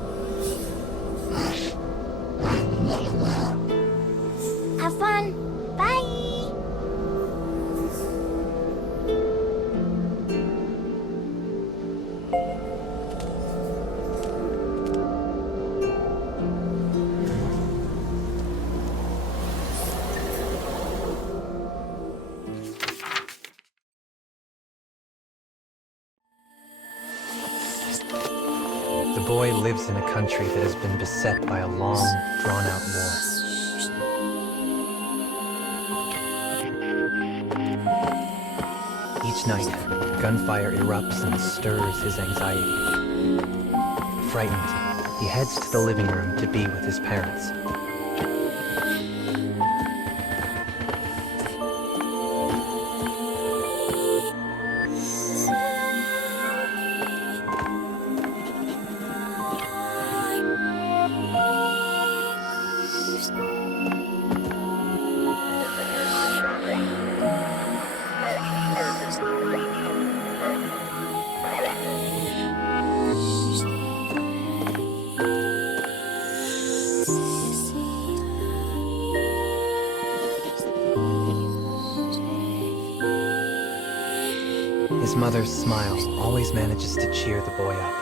Have fun. Bye! The boy lives in a country that has been beset by a long, drawn-out war. Each night, gunfire erupts and stirs his anxiety. Frightened, he heads to the living room to be with his parents. His mother's smile always manages to cheer the boy up.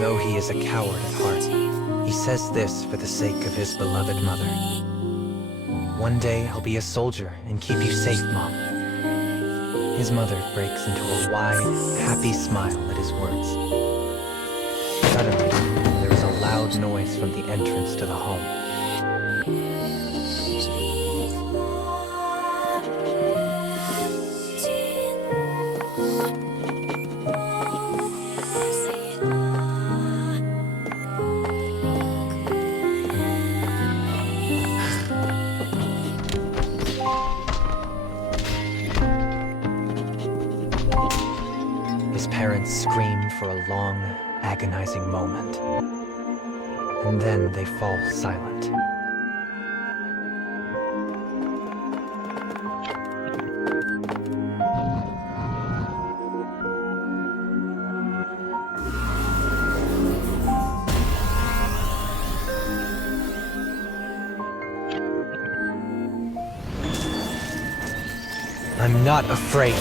Though he is a coward at heart, he says this for the sake of his beloved mother. One day I'll be a soldier and keep you safe, Mom. His mother breaks into a wide, happy smile at his words. Suddenly, there is a loud noise from the entrance to the home. His parents scream for a long, agonizing moment, and then they fall silent. I'm not afraid.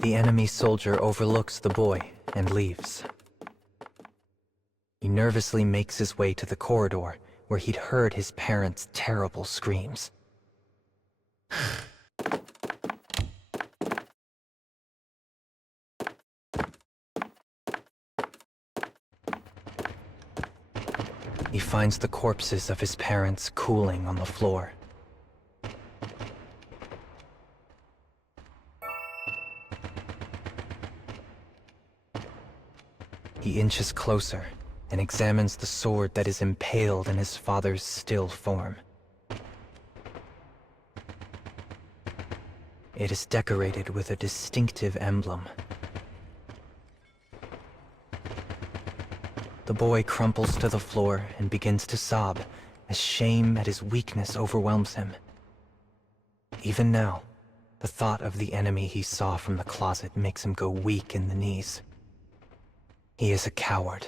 The enemy soldier overlooks the boy and leaves. He nervously makes his way to the corridor where he'd heard his parents' terrible screams. He finds the corpses of his parents cooling on the floor. He inches closer and examines the sword that is impaled in his father's still form. It is decorated with a distinctive emblem. The boy crumples to the floor and begins to sob as shame at his weakness overwhelms him. Even now, the thought of the enemy he saw from the closet makes him go weak in the knees. He is a coward,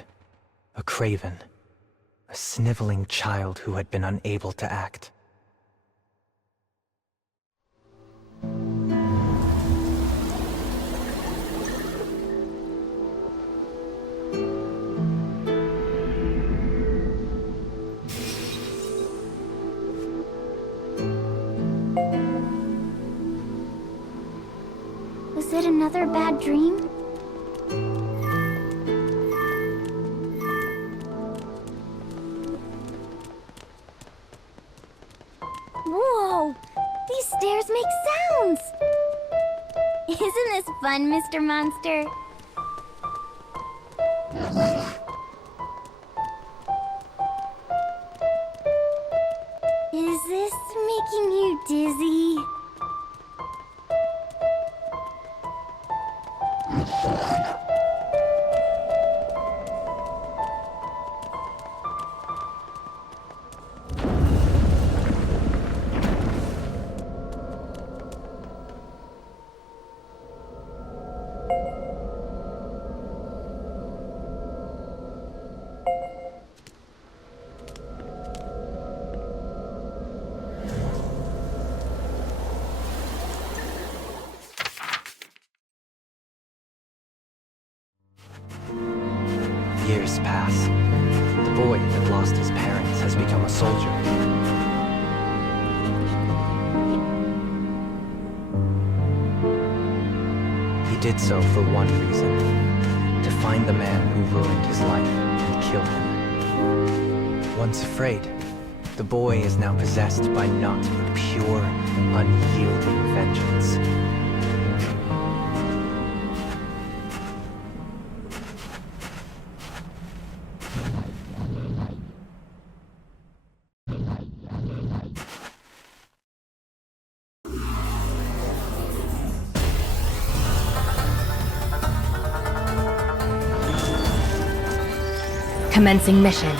a craven, a sniveling child who had been unable to act. Was it another bad dream? Whoa! These stairs make sounds! Isn't this was fun, Mr. Monster. Is this making you dizzy? Years pass. The boy that lost his parents has become a soldier. He did so for one reason: to find the man who ruined his life and kill him. Once afraid, the boy is now possessed by naught but pure, unyielding vengeance. Commencing mission.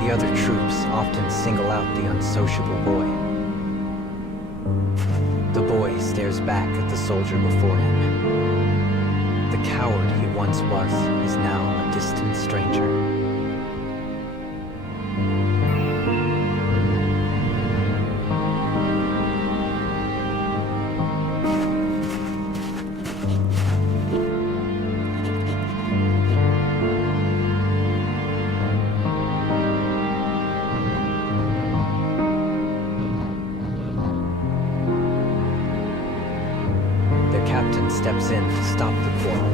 The other troops often single out the unsociable boy. The boy stares back at the soldier before him. The coward he once was is now a distant stranger. Their captain steps in to stop the quarrel.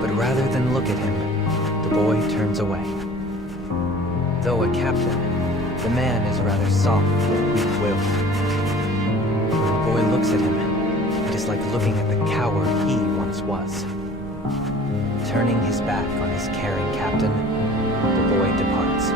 But rather than look at him, the boy turns away. Though a captain, the man is rather soft and weak-willed. When the boy looks at him, it is like looking at the coward he once was. Turning his back on his caring captain, the boy departs.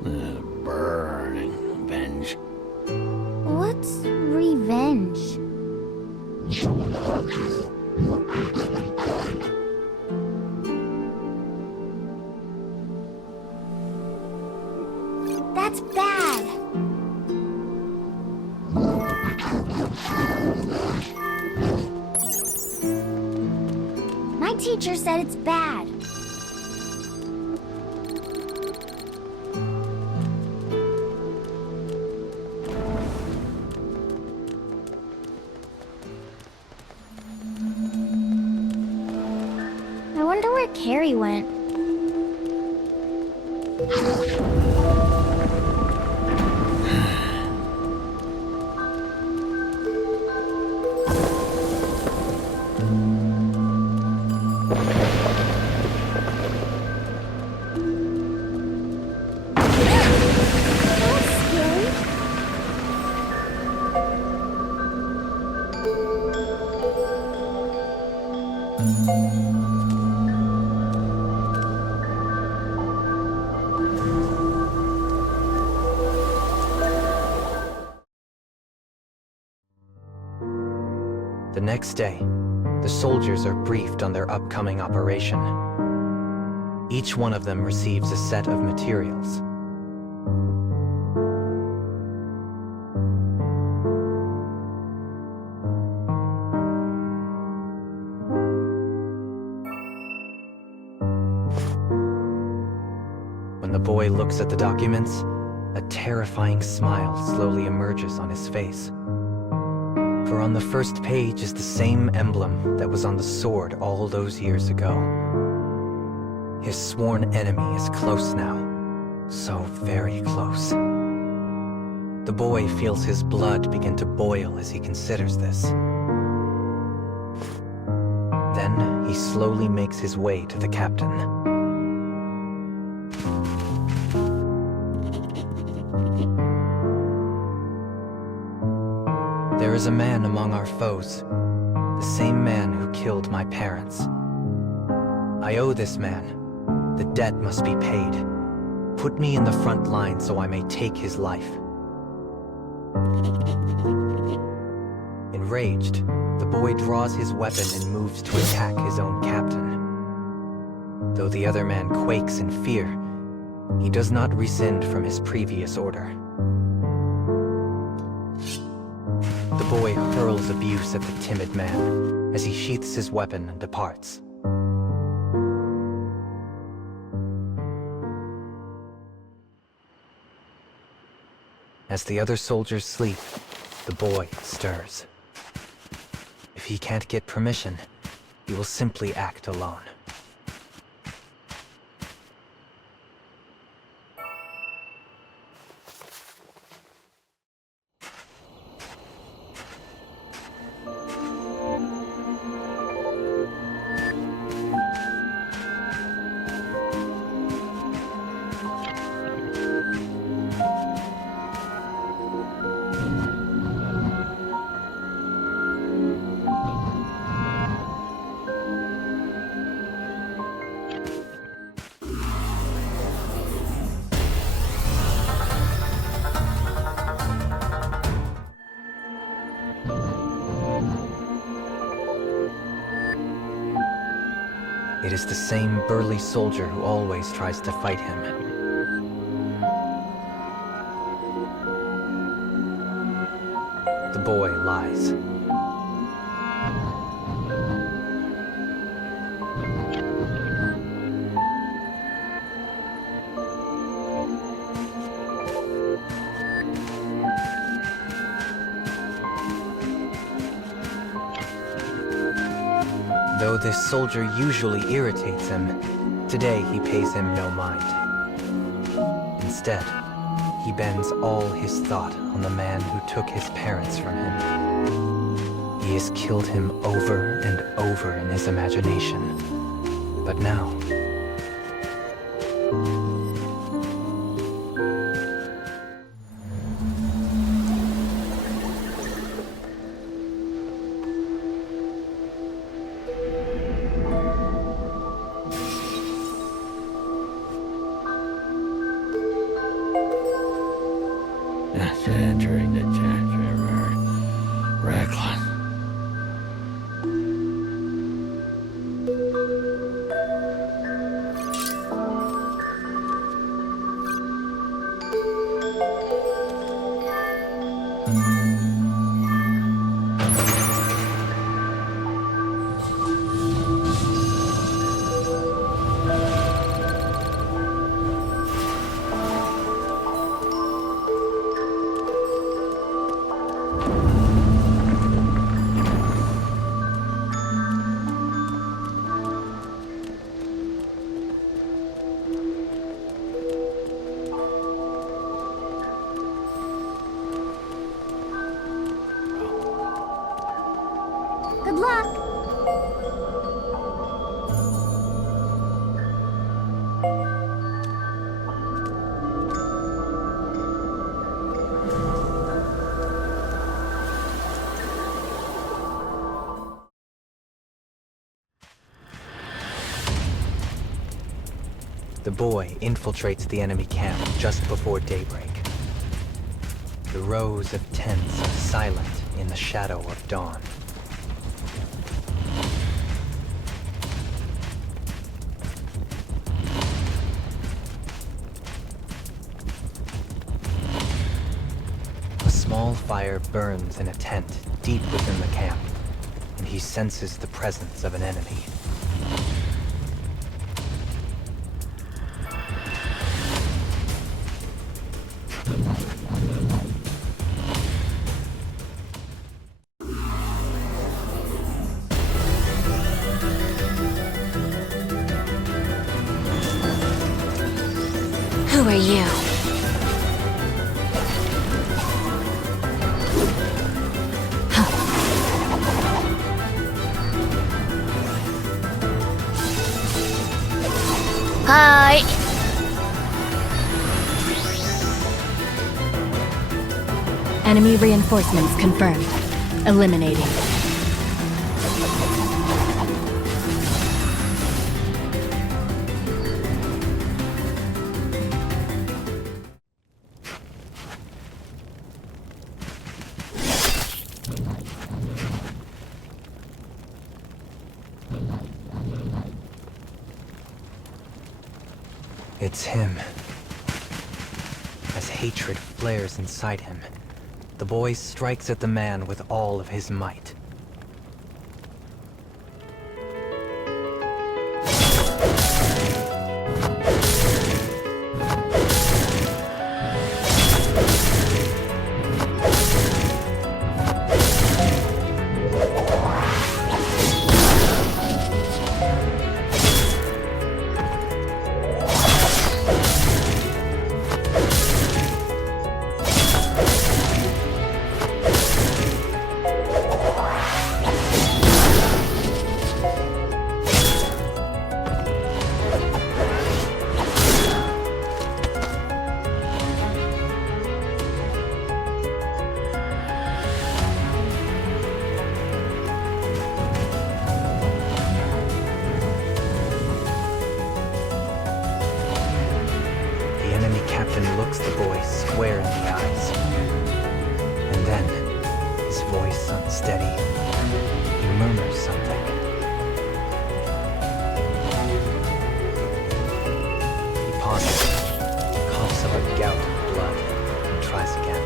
The burning revenge. What's revenge? That's bad. My teacher said it's bad. I wonder where Carrie went. The next day, the soldiers are briefed on their upcoming operation. Each one of them receives a set of materials. boy looks at the documents, a terrifying smile slowly emerges on his face. For on the first page is the same emblem that was on the sword all those years ago. His sworn enemy is close now, so very close. The boy feels his blood begin to boil as he considers this. Then he slowly makes his way to the captain. There is a man among our foes, the same man who killed my parents. I owe this man. The debt must be paid. Put me in the front line so I may take his life. Enraged, the boy draws his weapon and moves to attack his own captain. Though the other man quakes in fear, he does not rescind from his previous order. The boy hurls abuse at the timid man as he sheaths his weapon and departs. As the other soldiers sleep, the boy stirs. If he can't get permission, he will simply act alone. It is the same burly soldier who always tries to fight him. The boy lies. Though this soldier usually irritates him, today he pays him no mind. Instead, he bends all his thought on the man who took his parents from him. He has killed him over and over in his imagination. But now, Entering the temporary reckless. Good luck! the boy infiltrates the enemy camp just before daybreak. The rows of tents are silent in the shadow of dawn. A small fire burns in a tent deep within the camp, and he senses the presence of an enemy. you. Hi. Enemy reinforcements confirmed. Eliminating. It's him. As hatred flares inside him, the boy strikes at the man with all of his might. Looks the boy square in the eyes. And then, his voice unsteady, he murmurs something. He pauses, coughs up a gout of blood, and tries again.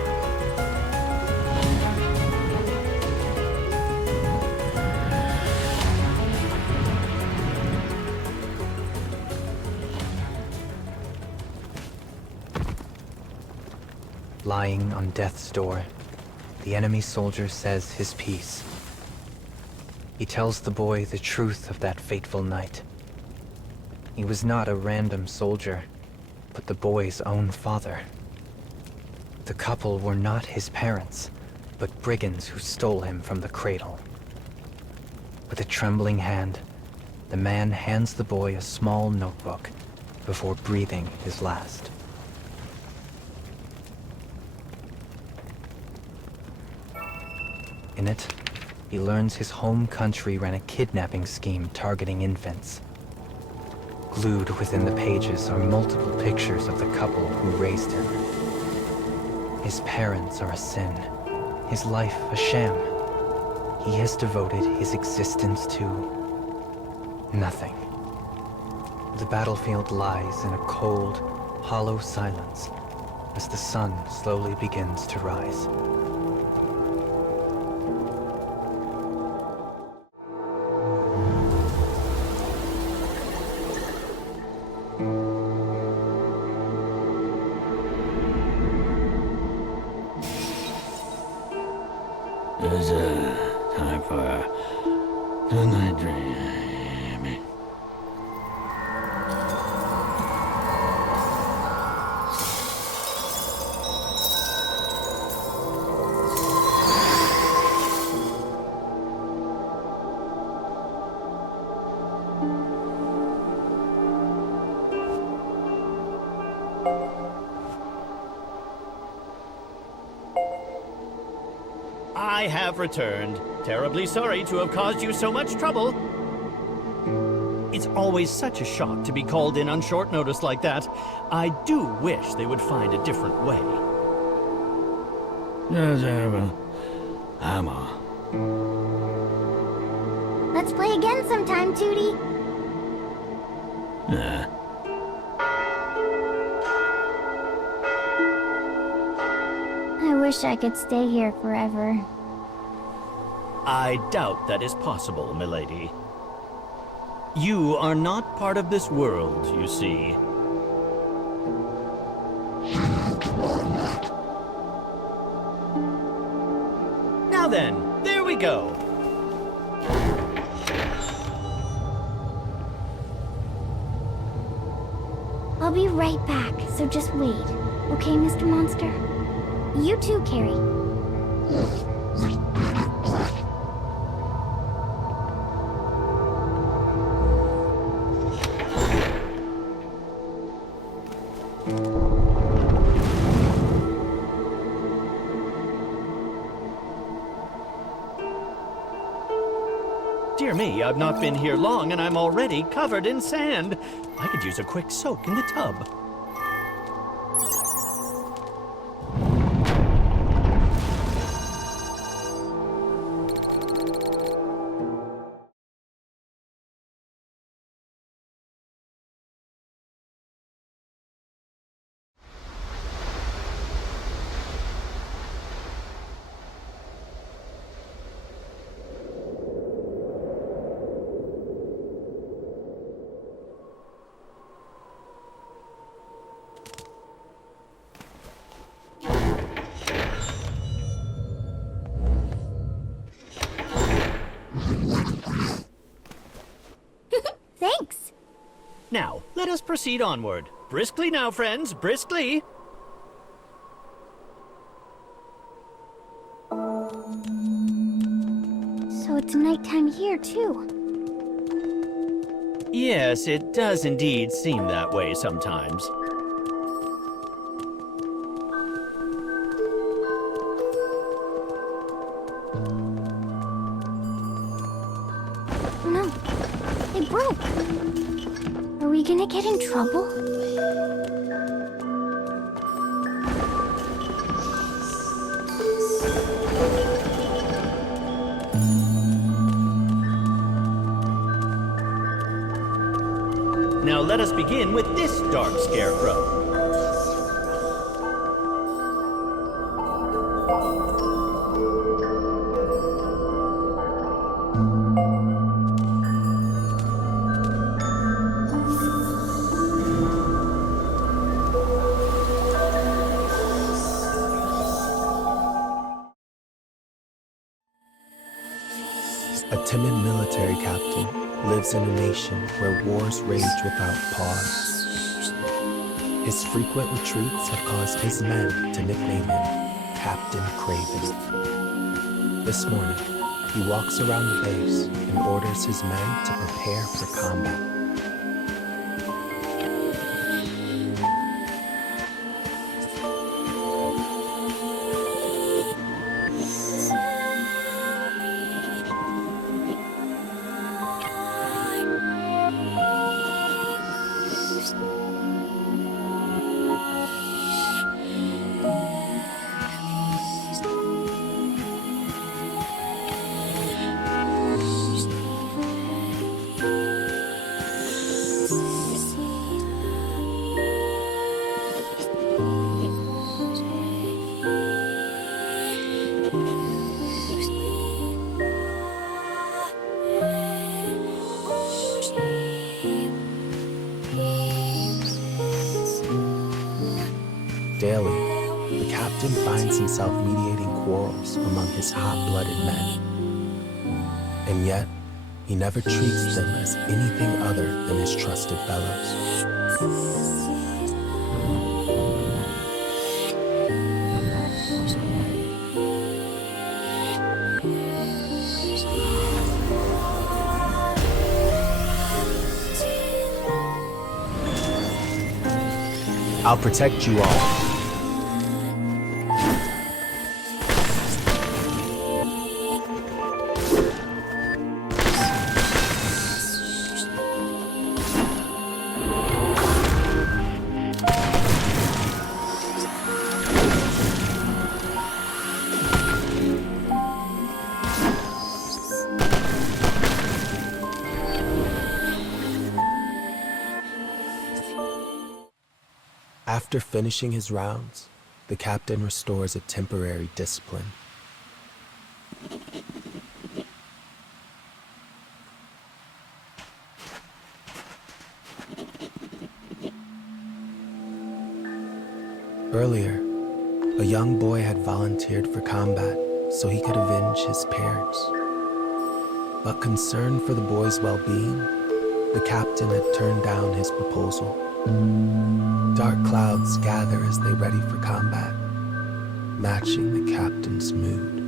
Lying on death's door, the enemy soldier says his piece. He tells the boy the truth of that fateful night. He was not a random soldier, but the boy's own father. The couple were not his parents, but brigands who stole him from the cradle. With a trembling hand, the man hands the boy a small notebook before breathing his last. In it, he learns his home country ran a kidnapping scheme targeting infants. Glued within the pages are multiple pictures of the couple who raised him. His parents are a sin, his life a sham. He has devoted his existence to nothing. The battlefield lies in a cold, hollow silence as the sun slowly begins to rise. It's time for tonight dreaming. I have returned. Terribly sorry to have caused you so much trouble. It's always such a shock to be called in on short notice like that. I do wish they would find a different way. I'm on. Let's play again sometime, Tootie. Nah. I wish I could stay here forever. I doubt that is possible, milady. You are not part of this world, you see. Now then, there we go. I'll I'll be right back, so just wait. Okay, Mr. Monster? You too, Carrie. Dear me, I've not been here long and I'm already covered in sand. I could use a quick soak in the tub. Thanks. Now, let us proceed onward. Briskly now, friends, briskly. So it's nighttime here, too. Yes, it does indeed seem that way sometimes. No, it broke. Are we gonna get in trouble? Now let us begin with this dark scarecrow. A timid military captain lives in a nation where wars rage without pause. His frequent retreats have caused his men to nickname him Captain Craven. This morning, he walks around the base and orders his men to prepare for combat. Daily, the captain finds himself mediating quarrels among his hot-blooded men. And yet, he never treats them as anything other than his trusted fellows. I'll protect you all. After finishing his rounds, the captain restores a temporary discipline. Earlier, a young boy had volunteered for combat so he could avenge his parents. But concerned for the boy's well-being, the captain had turned down his proposal. Dark clouds gather as they ready for combat, matching the captain's mood.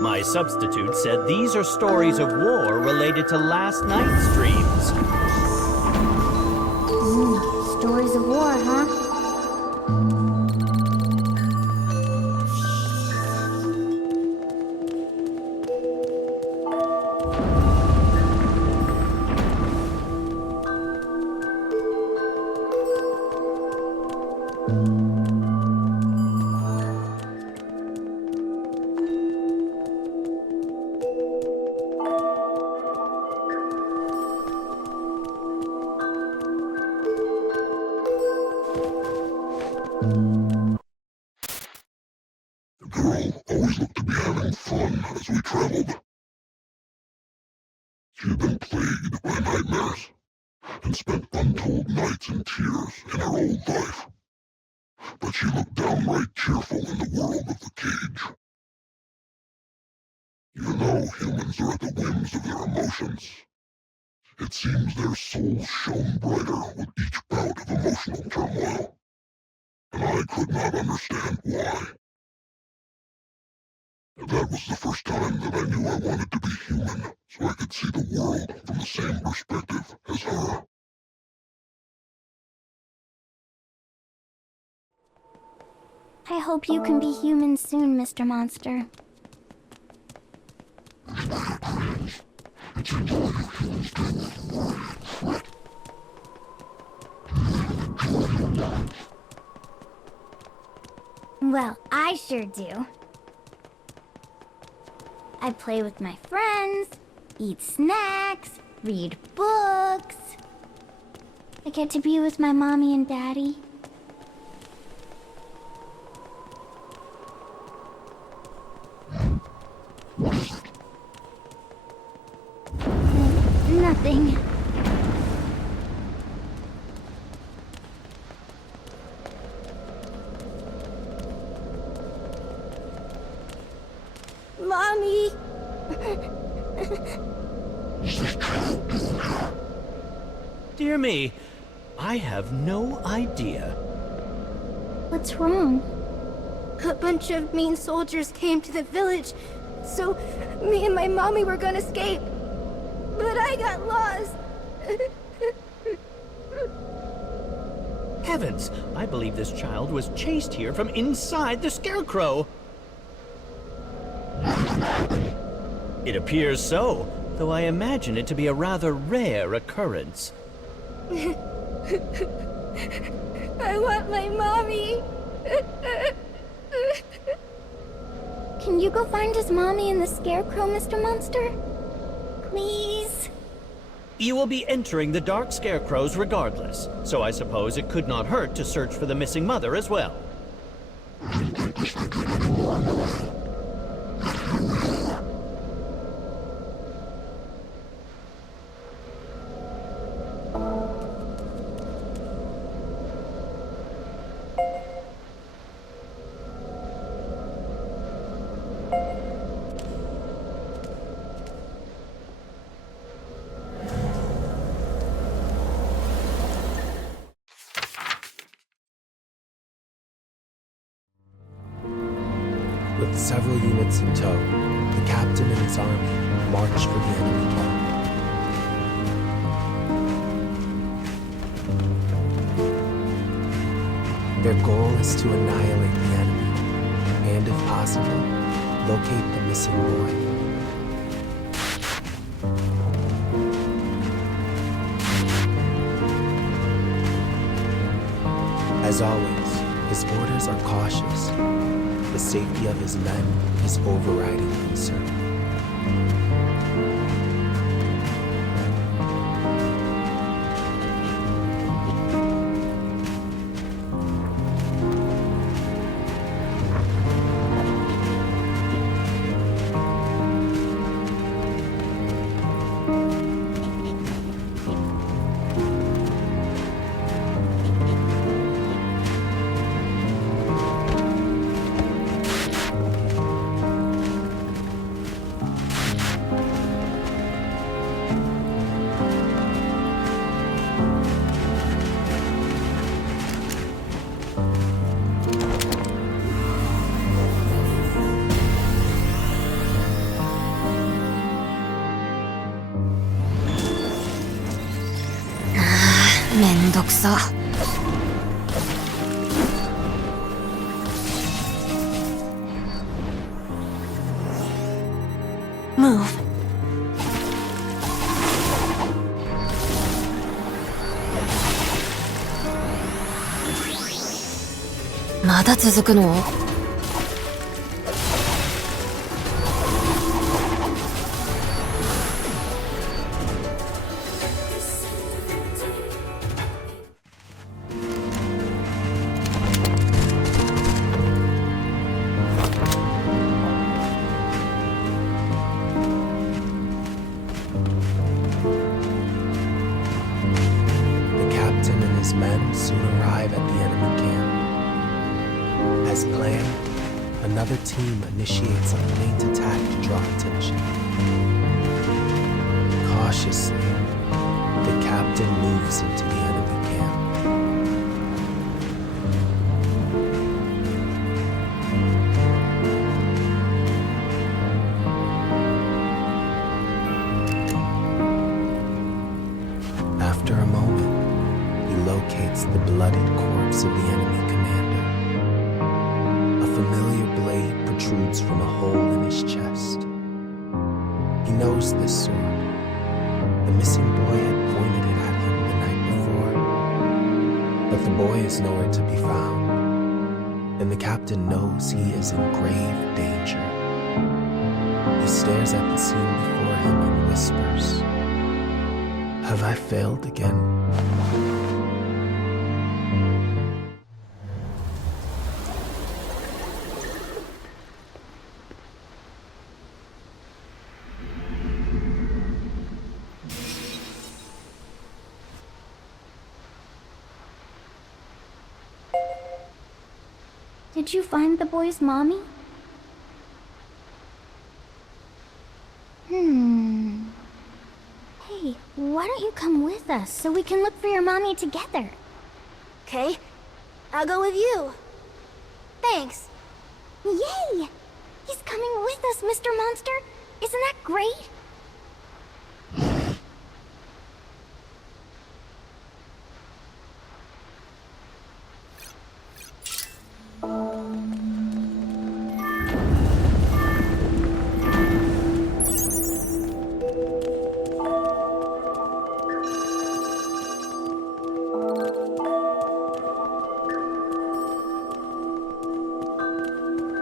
My substitute said these are stories of war related to last night's dreams. Stories of war, huh? The girl always looked to be having fun as we traveled. She had been plagued by nightmares and spent untold nights in tears in her old life. But she looked downright cheerful in the world of the cage. Even though humans are at the whims of their emotions, it seems their souls shone brighter with each bout of emotional turmoil, and I could not understand why. That was the first time that I knew I wanted to be human, so I could see the world from the same perspective as her. I hope you can be human soon, Mr. Monster. Well, I sure do. I play with my friends, eat snacks, read books. I get to be with my mommy and daddy. Nothing. Mommy! Dear me, I have no idea. What's wrong? A bunch of mean soldiers came to the village, so me and my mommy were gonna escape. But I got lost. Heavens, I believe this child was chased here from inside the scarecrow. It appears so, though I imagine it to be a rather rare occurrence. I want my mommy. Can you go find his mommy and the scarecrow, Mr. Monster? Please? You will be entering the Dark Scarecrows regardless, so I suppose it could not hurt to search for the missing mother as well. With several units in tow, the captain and his army marched for the enemy camp. Their goal is to annihilate the enemy, and if possible, locate the missing boy. As always, his orders are cautious. The safety of his men is overriding concern. めんどくさ。Move. まだ続くの？The captain and his men soon arrive at the enemy camp. As planned, another team initiates a feint attack to draw attention. Cautiously, the captain moves into the enemy camp. After a moment, he locates the bloodied corpse of the enemy commander. A familiar blade protrudes from a hole in his chest. He knows this sword. The missing boy had pointed it at him the night before. But the boy is nowhere to be found, and the captain knows he is in grave danger. He stares at the scene before him and whispers, "Have I failed again?" Did you find the boy's mommy? Hey, why don't you come with us so we can look for your mommy together? Okay, I'll go with you. Thanks. Yay! He's coming with us, Mr. Monster. Isn't that great?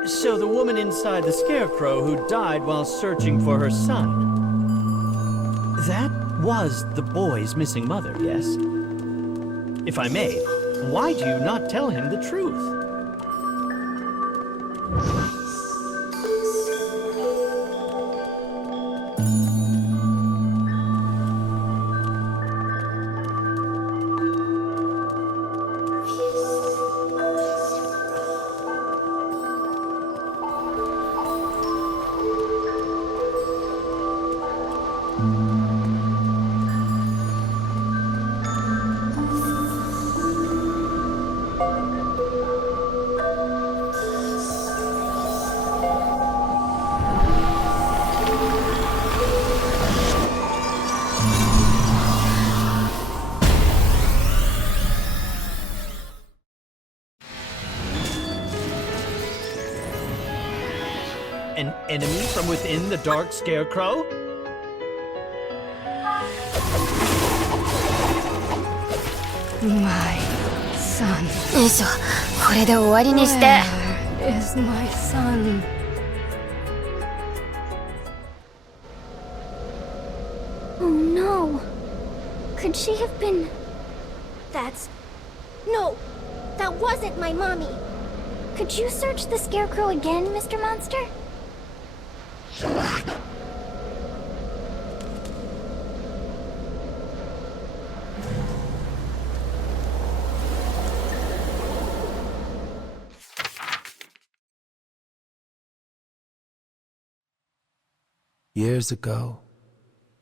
So the woman inside the scarecrow who died while searching for her son. That was the boy's missing mother, yes? If I may, why do you not tell him the truth? An enemy from within the dark scarecrow? My son. よいしょ、これで終わりにして。Where is my son? Oh no. Could she have been... No, that wasn't my mommy. Could you search the scarecrow again, Mr. Monster? Years ago,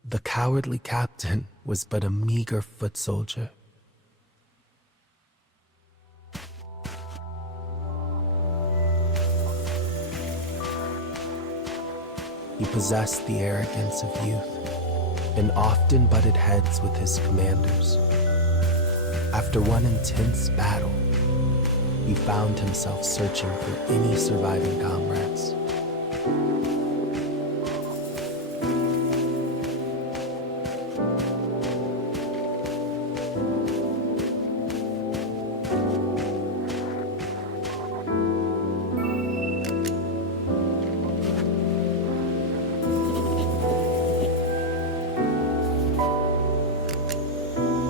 the cowardly captain was but a meager foot soldier. He possessed the arrogance of youth and often butted heads with his commanders. After one intense battle, he found himself searching for any surviving comrades.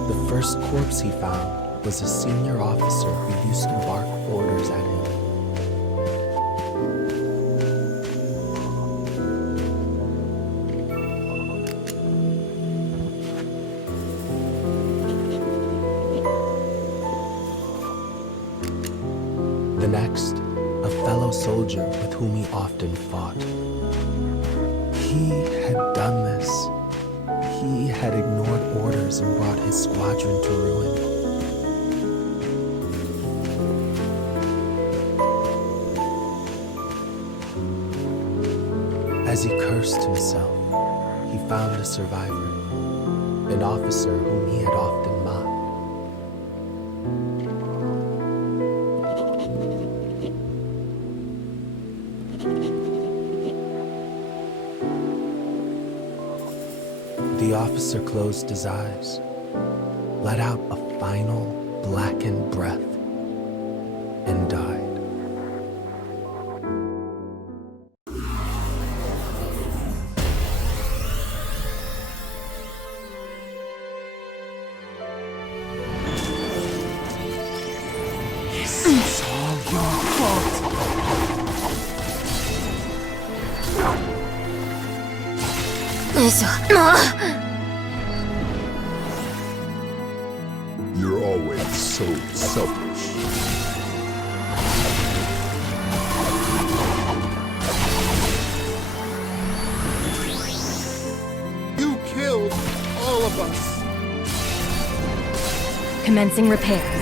The first corpse he found was a senior officer who used to bark orders at him. The next, a fellow soldier with whom he often fought. He had done this. He had ignored orders and brought his squadron to ruin. As he cursed himself, he found a survivor, an officer whom he had often mocked. The officer closed his eyes, let out a final blackened breath, and died. It's all your fault. You're always so selfish. You killed all of us. Commencing repairs.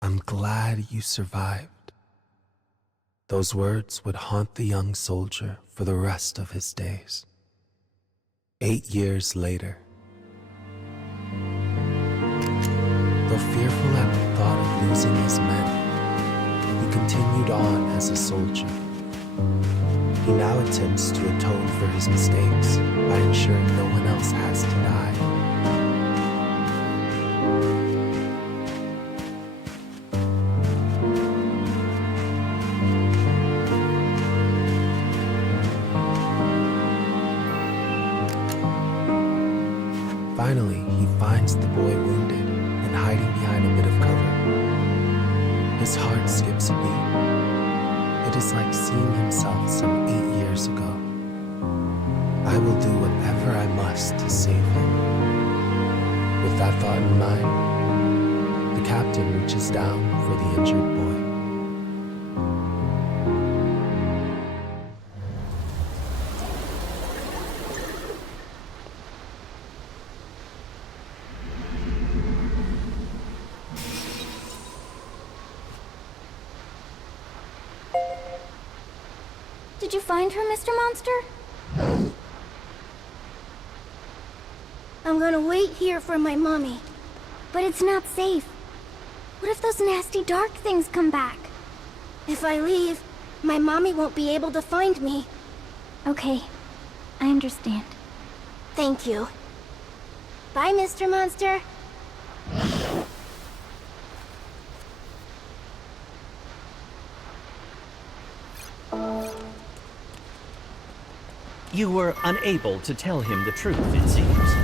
I'm glad you survived. Those words would haunt the young soldier for the rest of his days. 8 years later, though fearful at the thought of losing his men, he continued on as a soldier. He now attempts to atone for his mistakes by ensuring no one else has to die. Finally, he finds the boy wounded and hiding behind a bit of cover. His heart skips a beat. It is like seeing himself some 8 years ago. I will do whatever I must to save him. With that thought in mind, the captain reaches down for the injured boy. Did you find her, Mr. Monster? I'm gonna wait here for my mommy. But it's not safe. What if those nasty dark things come back? If I leave, my mommy won't be able to find me. Okay, I understand. Thank you. Bye, Mr. Monster. You were unable to tell him the truth, it seems.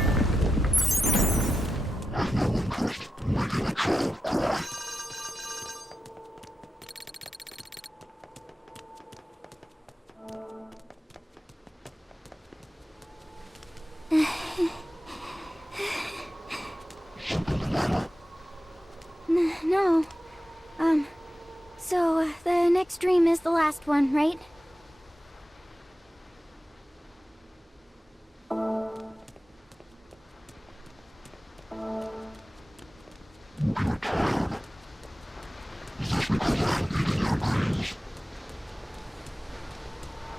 No. So, the next dream is the last one, right?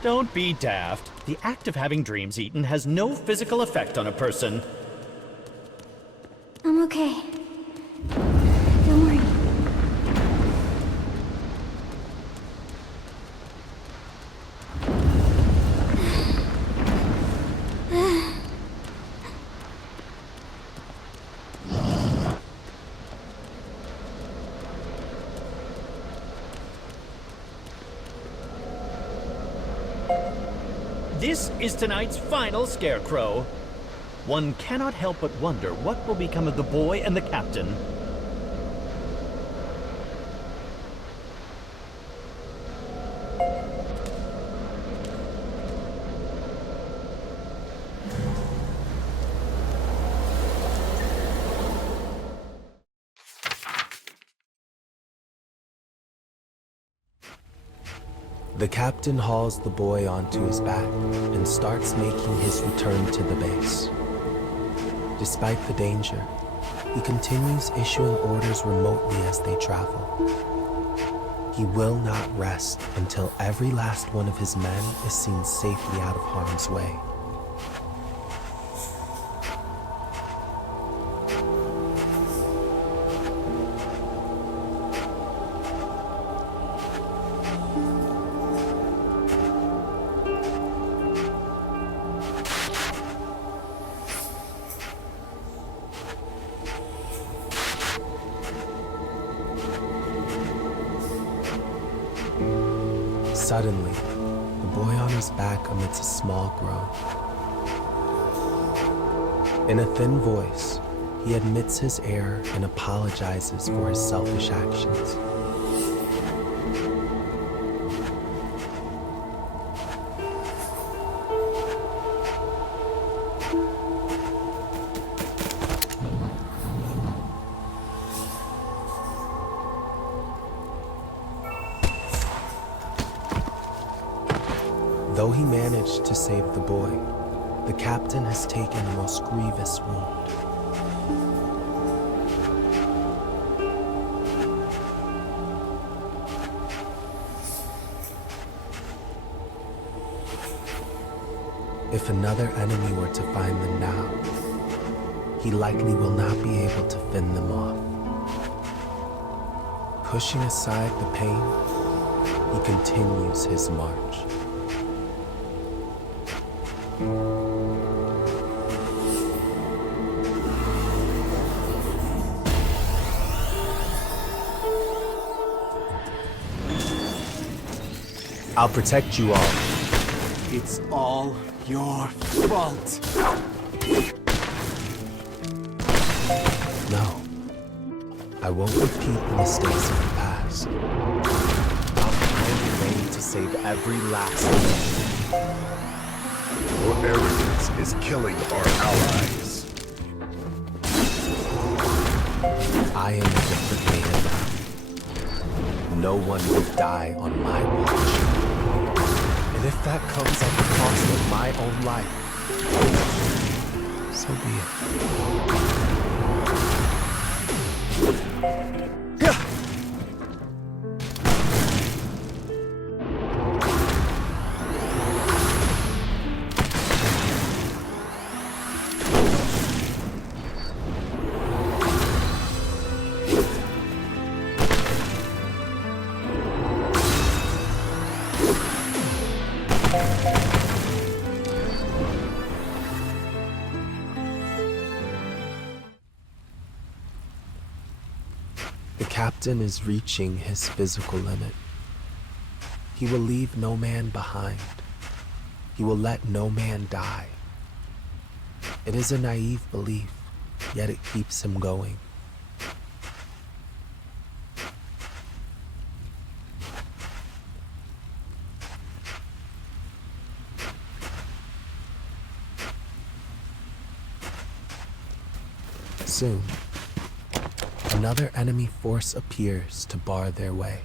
Don't be daft. The act of having dreams eaten has no physical effect on a person. I'm okay. Don't worry. This is tonight's final scarecrow. One cannot help but wonder what will become of the boy and the captain. The captain hauls the boy onto his back and starts making his return to the base. Despite the danger, he continues issuing orders remotely as they travel. He will not rest until every last one of his men is seen safely out of harm's way. Suddenly, the boy on his back emits a small groan. In a thin voice, he admits his error and apologizes for his selfish actions. Though he managed to save the boy, the captain has taken a most grievous wound. If another enemy were to find them now, he likely will not be able to fend them off. Pushing aside the pain, he continues his march. I'll protect you all. It's all your fault. No. I won't repeat the mistakes of the past. I'll find a way to save every last one. Your arrogance is killing our allies. I am a different man. No one will die on my watch. And if that comes at the cost of my own life, so be it. The captain is reaching his physical limit. He will leave no man behind. He will let no man die. It is a naive belief, yet it keeps him going. Soon, another enemy force appears to bar their way.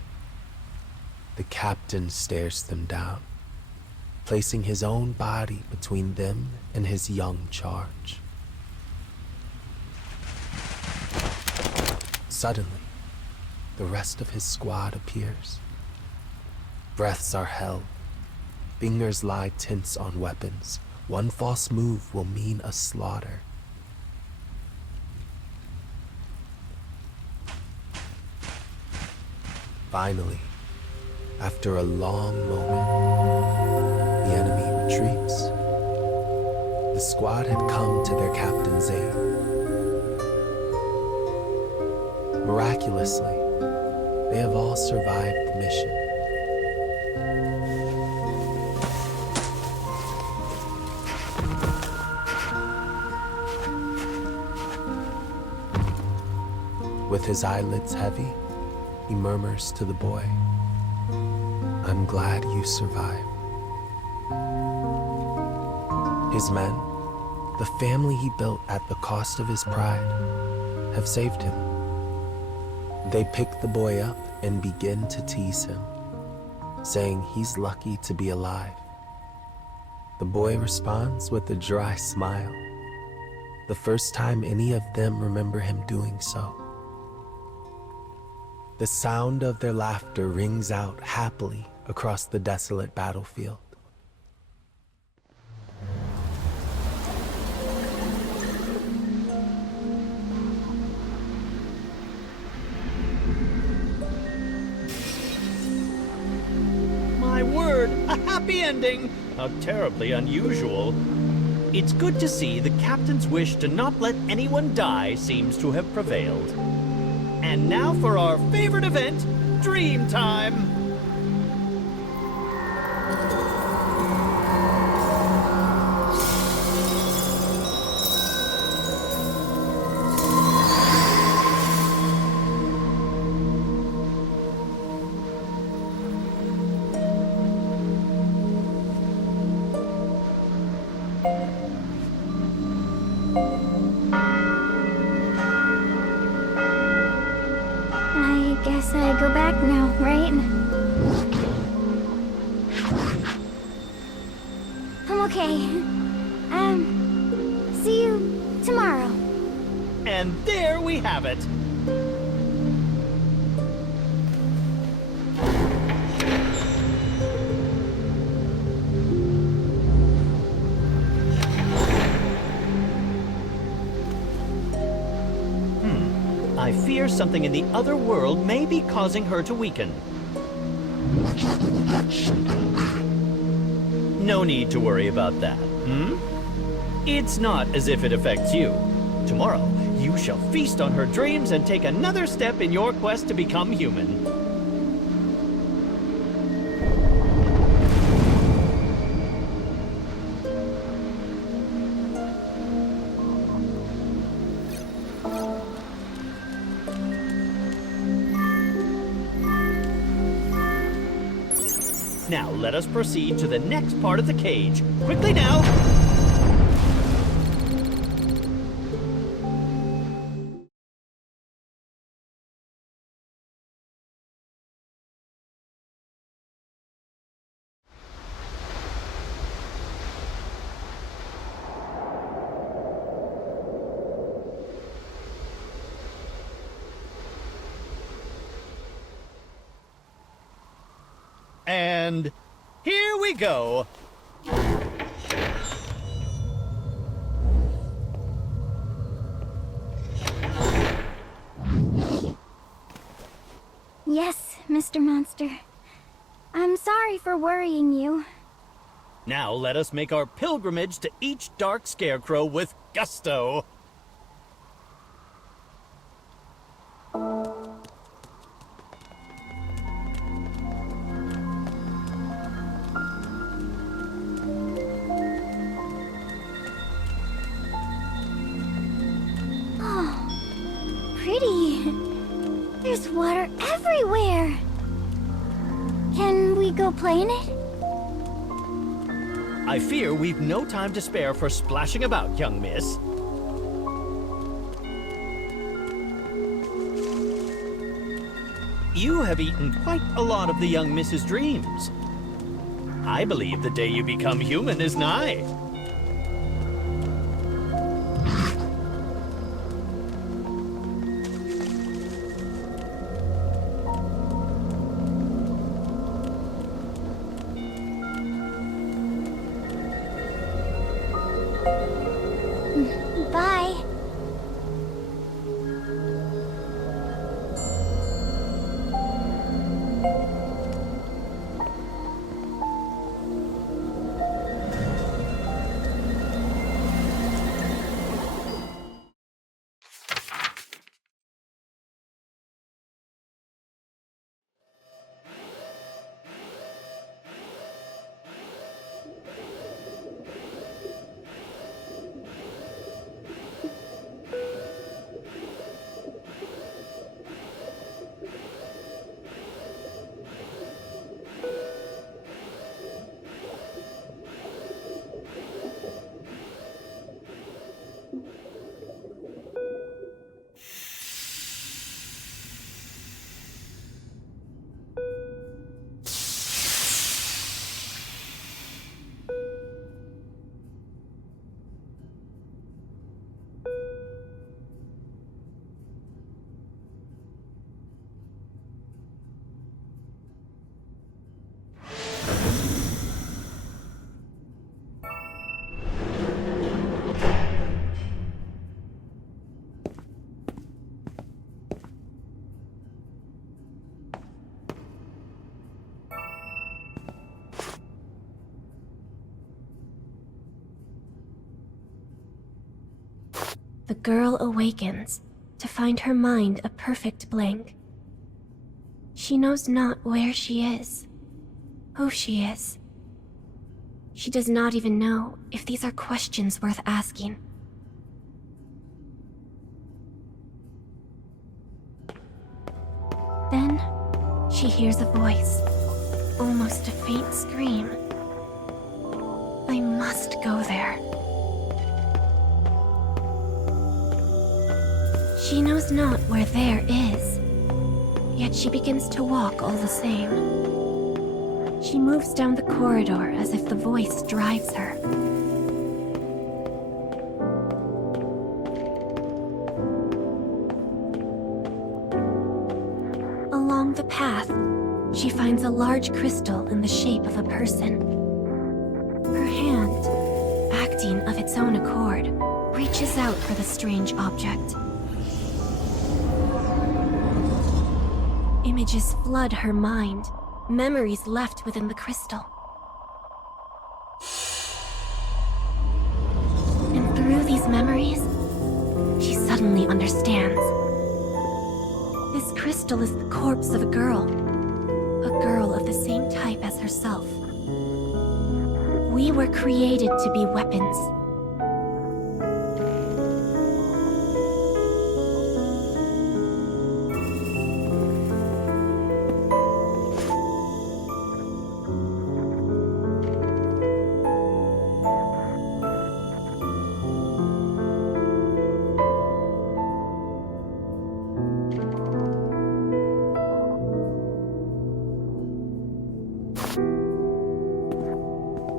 The captain stares them down, placing his own body between them and his young charge. Suddenly, the rest of his squad appears. Breaths are held, Fingers lie tense on weapons. One false move will mean a slaughter. Finally, after a long moment, the enemy retreats. The squad had come to their captain's aid. Miraculously, they have all survived the mission. With his eyelids heavy, he murmurs to the boy, "I'm glad you survived." His men, the family he built at the cost of his pride, have saved him. They pick the boy up and begin to tease him, saying he's lucky to be alive. The boy responds with a dry smile, the first time any of them remember him doing so. The sound of their laughter rings out happily across the desolate battlefield. My word, a happy ending! How terribly unusual. It's good to see the captain's wish to not let anyone die seems to have prevailed. And now for our favorite event, Dream Time! Guess I go back now, right? I'm okay. See you tomorrow. And there we have it. I fear something in the other world may be causing her to weaken. No need to worry about that, It's not as if it affects you. Tomorrow, you shall feast on her dreams and take another step in your quest to become human. Now, let us proceed to the next part of the cage. Quickly now! And here we go. Yes, Mr. Monster. I'm sorry for worrying you. Now let us make our pilgrimage to each dark scarecrow with gusto. Pretty. There's water everywhere. Can we go play in it? I fear we've no time to spare for splashing about, young miss. You have eaten quite a lot of the young miss's dreams. I believe the day you become human is nigh. Bye. The girl awakens to find her mind a perfect blank. She knows not where she is, who she is. She does not even know if these are questions worth asking. Then, she hears a voice, almost a faint scream. I must go there. She knows not where there is, yet she begins to walk all the same. She moves down the corridor as if the voice drives her. Along the path, she finds a large crystal in the shape of a person. Her hand, acting of its own accord, reaches out for the strange object. Images flood her mind, memories left within the crystal. And through these memories, she suddenly understands. This crystal is the corpse of a girl of the same type as herself. We were created to be weapons.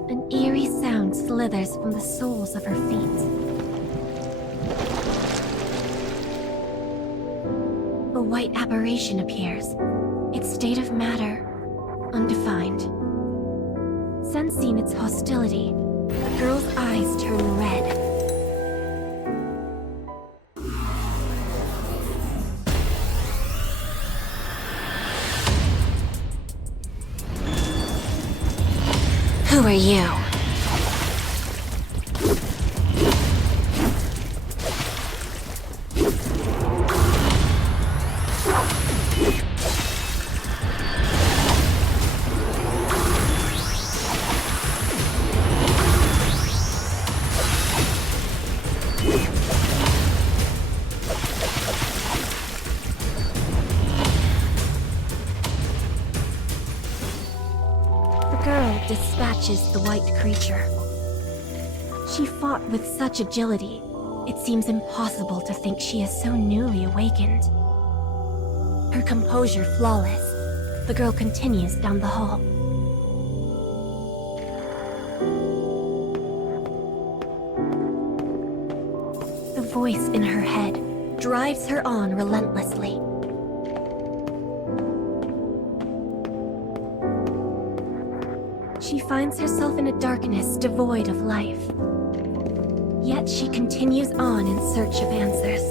An eerie sound slithers from the soles of her feet. A white aberration appears, its state of matter undefined. Sensing its hostility, the girl's eyes turn red. Who are you? Dispatches the white creature. She fought with such agility, it seems impossible to think she is so newly awakened. Her composure flawless, the girl continues down the hall. The voice in her head drives her on relentlessly. She finds herself in a darkness devoid of life. Yet she continues on in search of answers.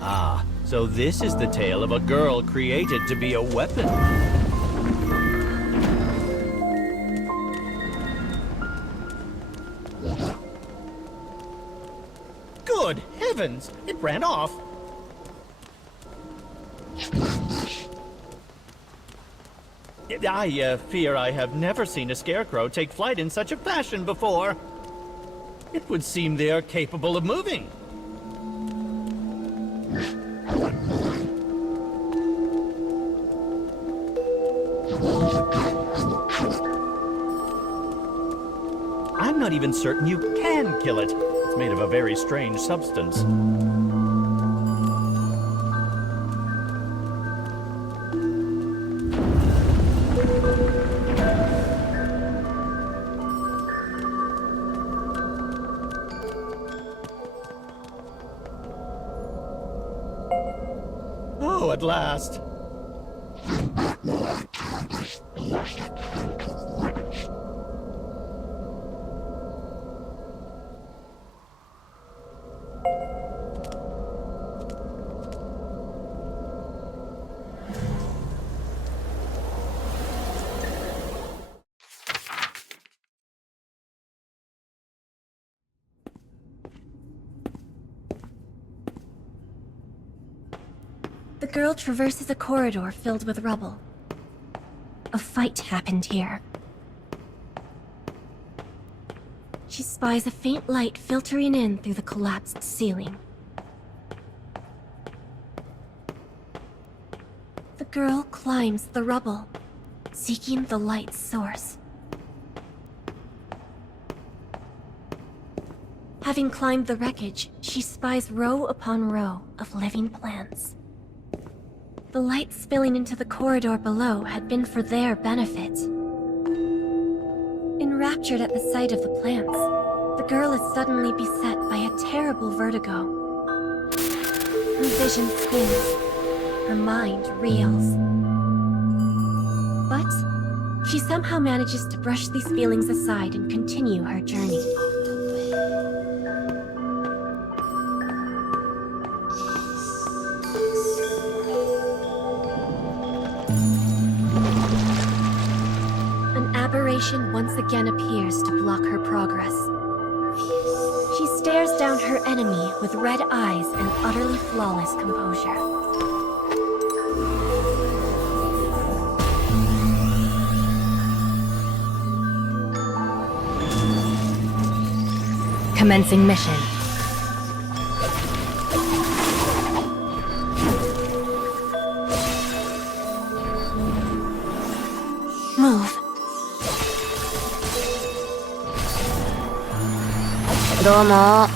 Ah, so this is the tale of a girl created to be a weapon. Good heavens! It ran off! I fear I have never seen a scarecrow take flight in such a fashion before. It would seem they are capable of moving. I'm not even certain you can kill it. It's made of a very strange substance. Oh, at last. The girl traverses a corridor filled with rubble. A fight happened here. She spies a faint light filtering in through the collapsed ceiling. The girl climbs the rubble, seeking the light's source. Having climbed the wreckage, she spies row upon row of living plants. The light spilling into the corridor below had been for their benefit. Enraptured at the sight of the plants, the girl is suddenly beset by a terrible vertigo. Her vision spins, her mind reels. But she somehow manages to brush these feelings aside and continue her journey. Once again appears to block her progress. She stares down her enemy with red eyes and utterly flawless composure. Commencing mission. Move. どうも。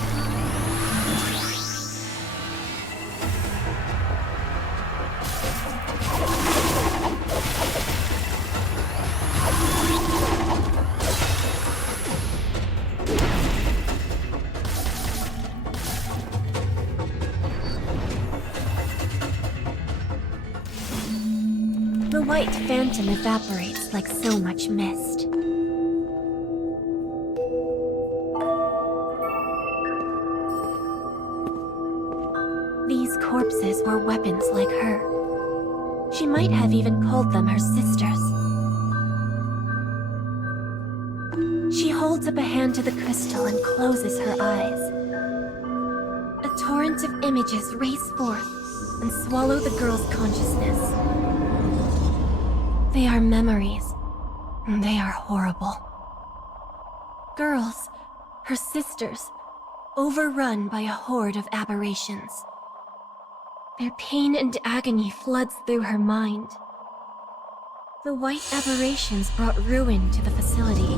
The white phantom evaporates like so much mist. These corpses were weapons like her. She might have even called them her sisters. She holds up a hand to the crystal and closes her eyes. A torrent of images race forth and swallow the girl's consciousness. They are memories. They are horrible. Girls, her sisters, overrun by a horde of aberrations. Their pain and agony floods through her mind. The white aberrations brought ruin to the facility.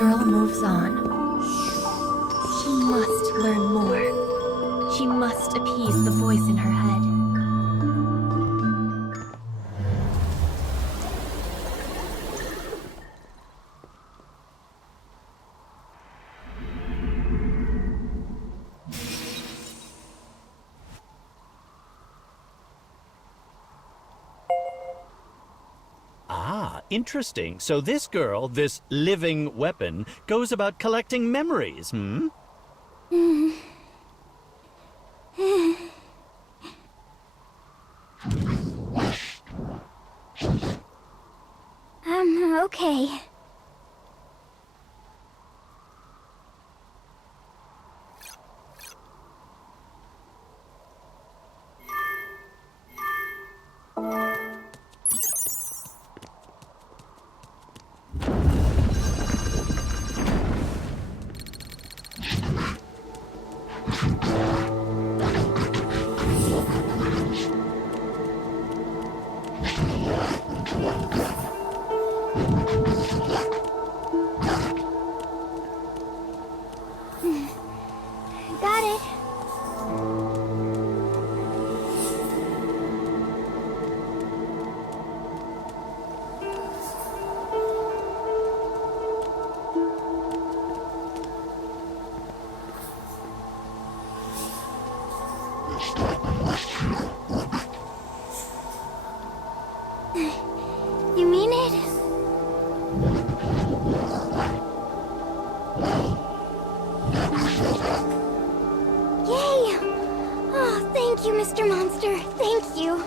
girl moves on, she must learn more. She must appease the voice in her head. Ah, interesting. So this girl, this living weapon, goes about collecting memories, hmm? Okay. Got it. You mean it? Yay! Oh, thank you, Mr. Monster. Thank you.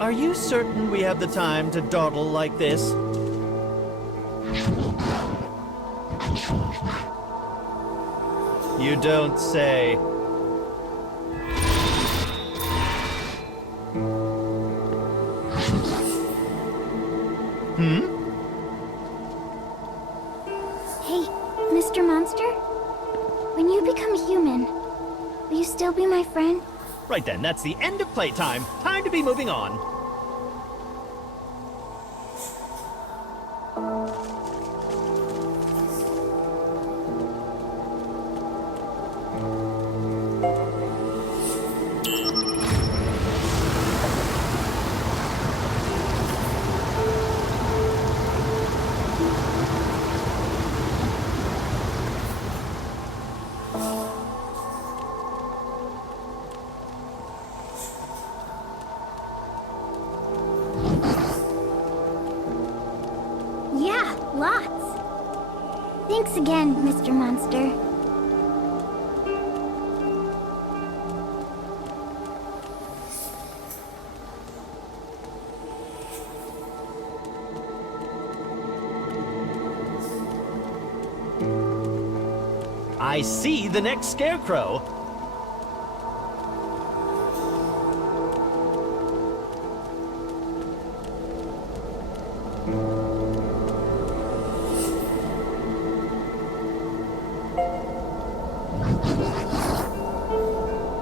Are you certain we have the time to dawdle like this? You don't say. Hmm? Hey, Mr. Monster? When you become human, will you still be my friend? Right then, that's the end of playtime. Time to be moving on. Yeah, lots. Thanks again, Mr. Monster. I see the next scarecrow.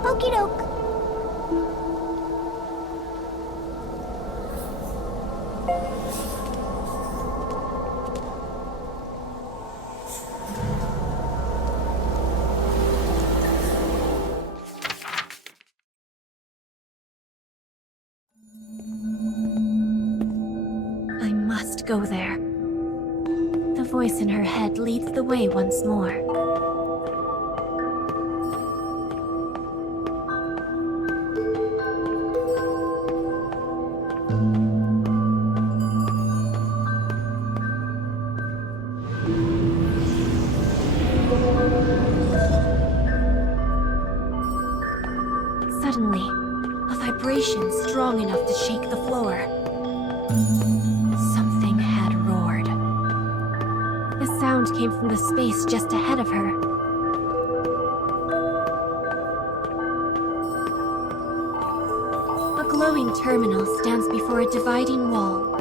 Okie doke. I must go there. The voice in her head leads the way once more. Suddenly, a vibration strong enough to shake the floor. Something had roared. The sound came from the space just ahead of her. A glowing terminal stands before a dividing wall.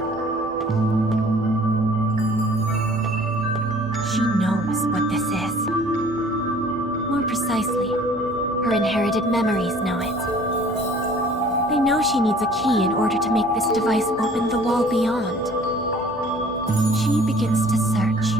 She knows what this is. More precisely, her inherited memories know it. They know she needs a key in order to make this device open the wall beyond. She begins to search.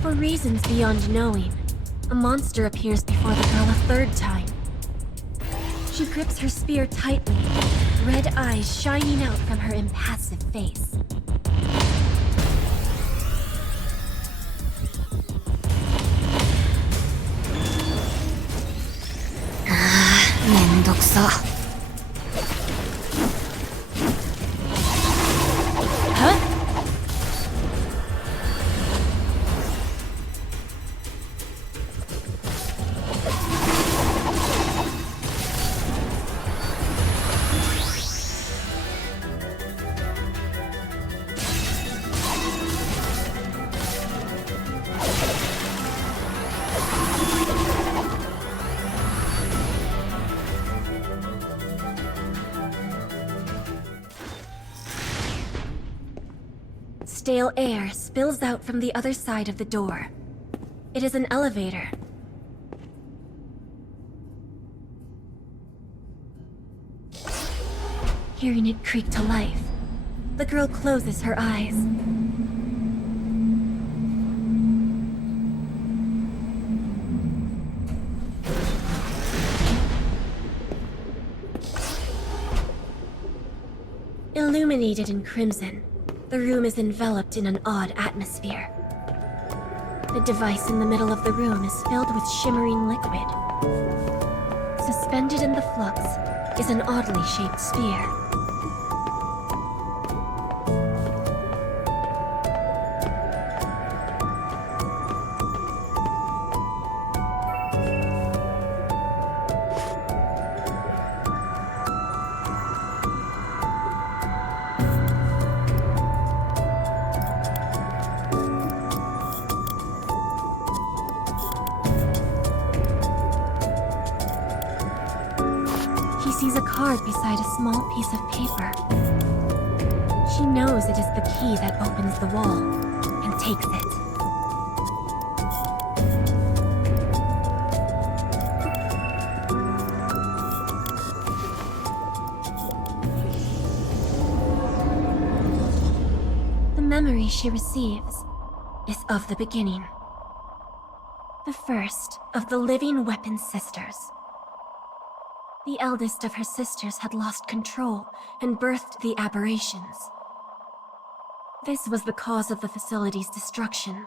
For reasons beyond knowing, a monster appears before the girl a third time. She grips her spear tightly, red eyes shining out from her impassive face. Stale air spills out from the other side of the door. It is an elevator. Hearing it creak to life, the girl closes her eyes. Illuminated in crimson, the room is enveloped in an odd atmosphere. The device in the middle of the room is filled with shimmering liquid. Suspended in the flux is an oddly shaped sphere. He sees a card beside a small piece of paper. She knows it is the key that opens the wall, and takes it. The memory she receives is of the beginning. The first of the living weapon sisters. The eldest of her sisters had lost control and birthed the aberrations. This was the cause of the facility's destruction.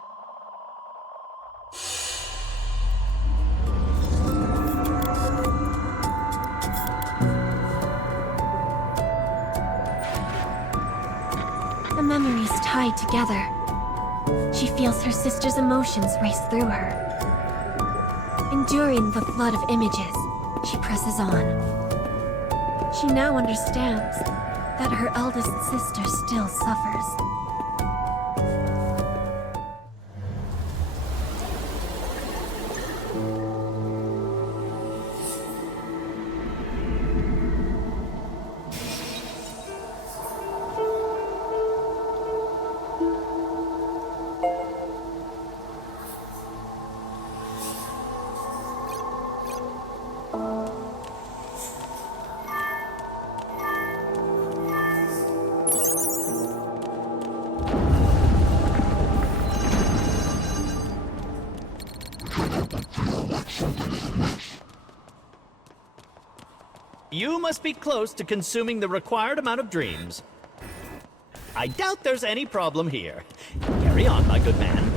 The memories tied together. She feels her sister's emotions race through her. Enduring the flood of images, she presses on. She now understands that her eldest sister still suffers. You must be close to consuming the required amount of dreams. I doubt there's any problem here. Carry on, my good man.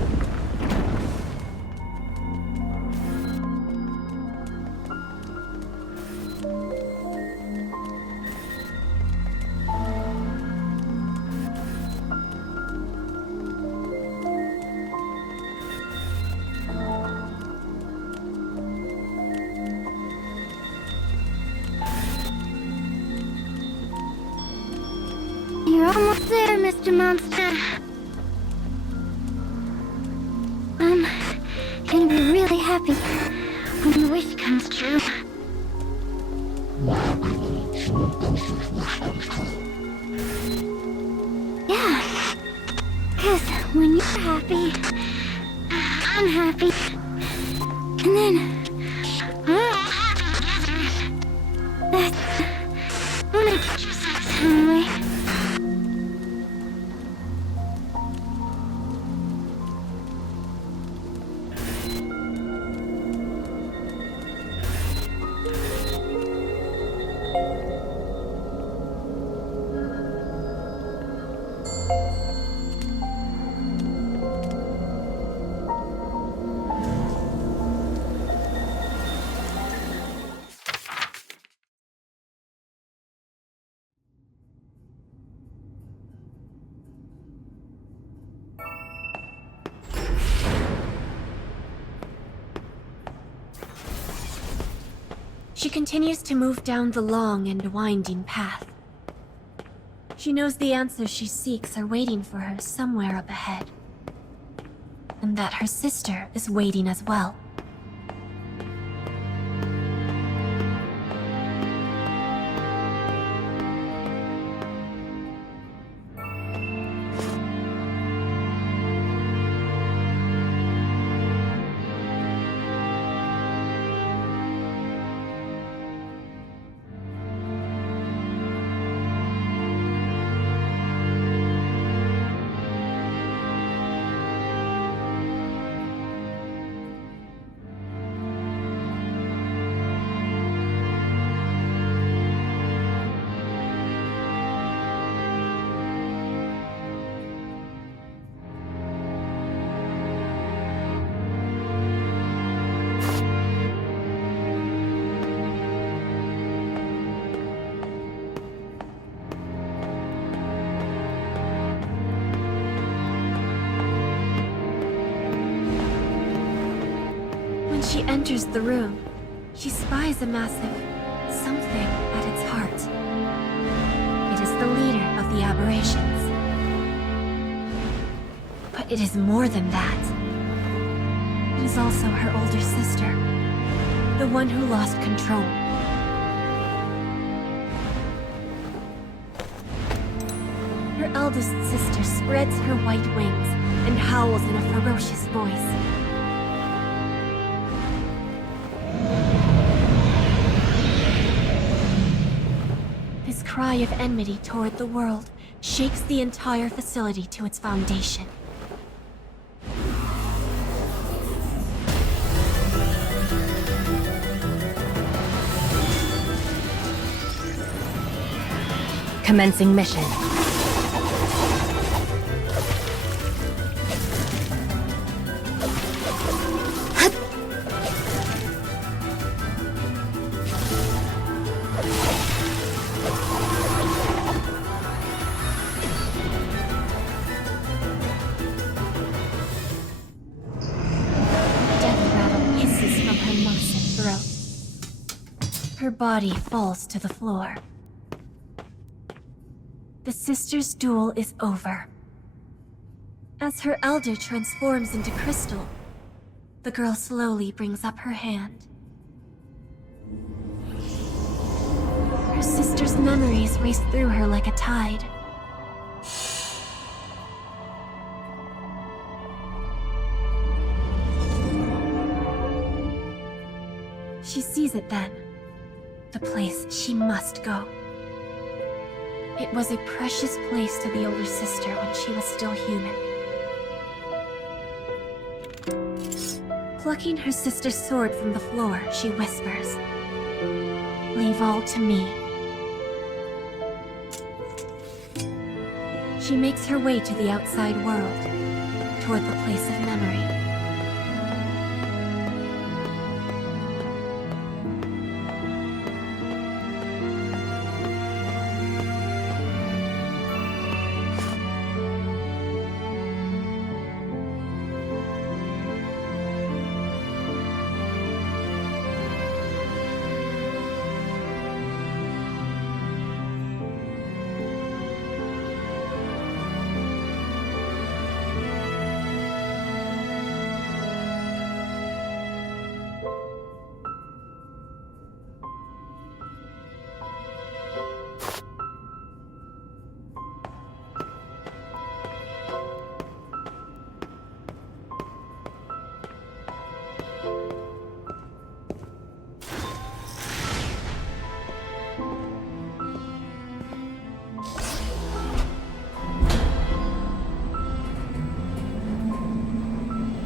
You're almost there, Mr. Monster. I'm gonna be really happy when your wish comes true. Yeah, 'cause when you're happy, I'm happy. And then we're all happy together. That's when I get your sex anyway. She continues to move down the long and winding path. She knows the answers she seeks are waiting for her somewhere up ahead. And that her sister is waiting as well. When she enters the room, she spies a massive something at its heart. It is the leader of the aberrations. But it is more than that. It is also her older sister, the one who lost control. Her eldest sister spreads her white wings and howls in a ferocious voice. This cry of enmity toward the world shakes the entire facility to its foundation. Commencing mission. Her body falls to the floor. The sisters' duel is over. As her elder transforms into crystal, the girl slowly brings up her hand. Her sister's memories race through her like a tide. She sees it then. The place she must go. It was a precious place to the older sister when she was still human. Plucking her sister's sword from the floor, she whispers, Leave all to me. She makes her way to the outside world, toward the place of memory.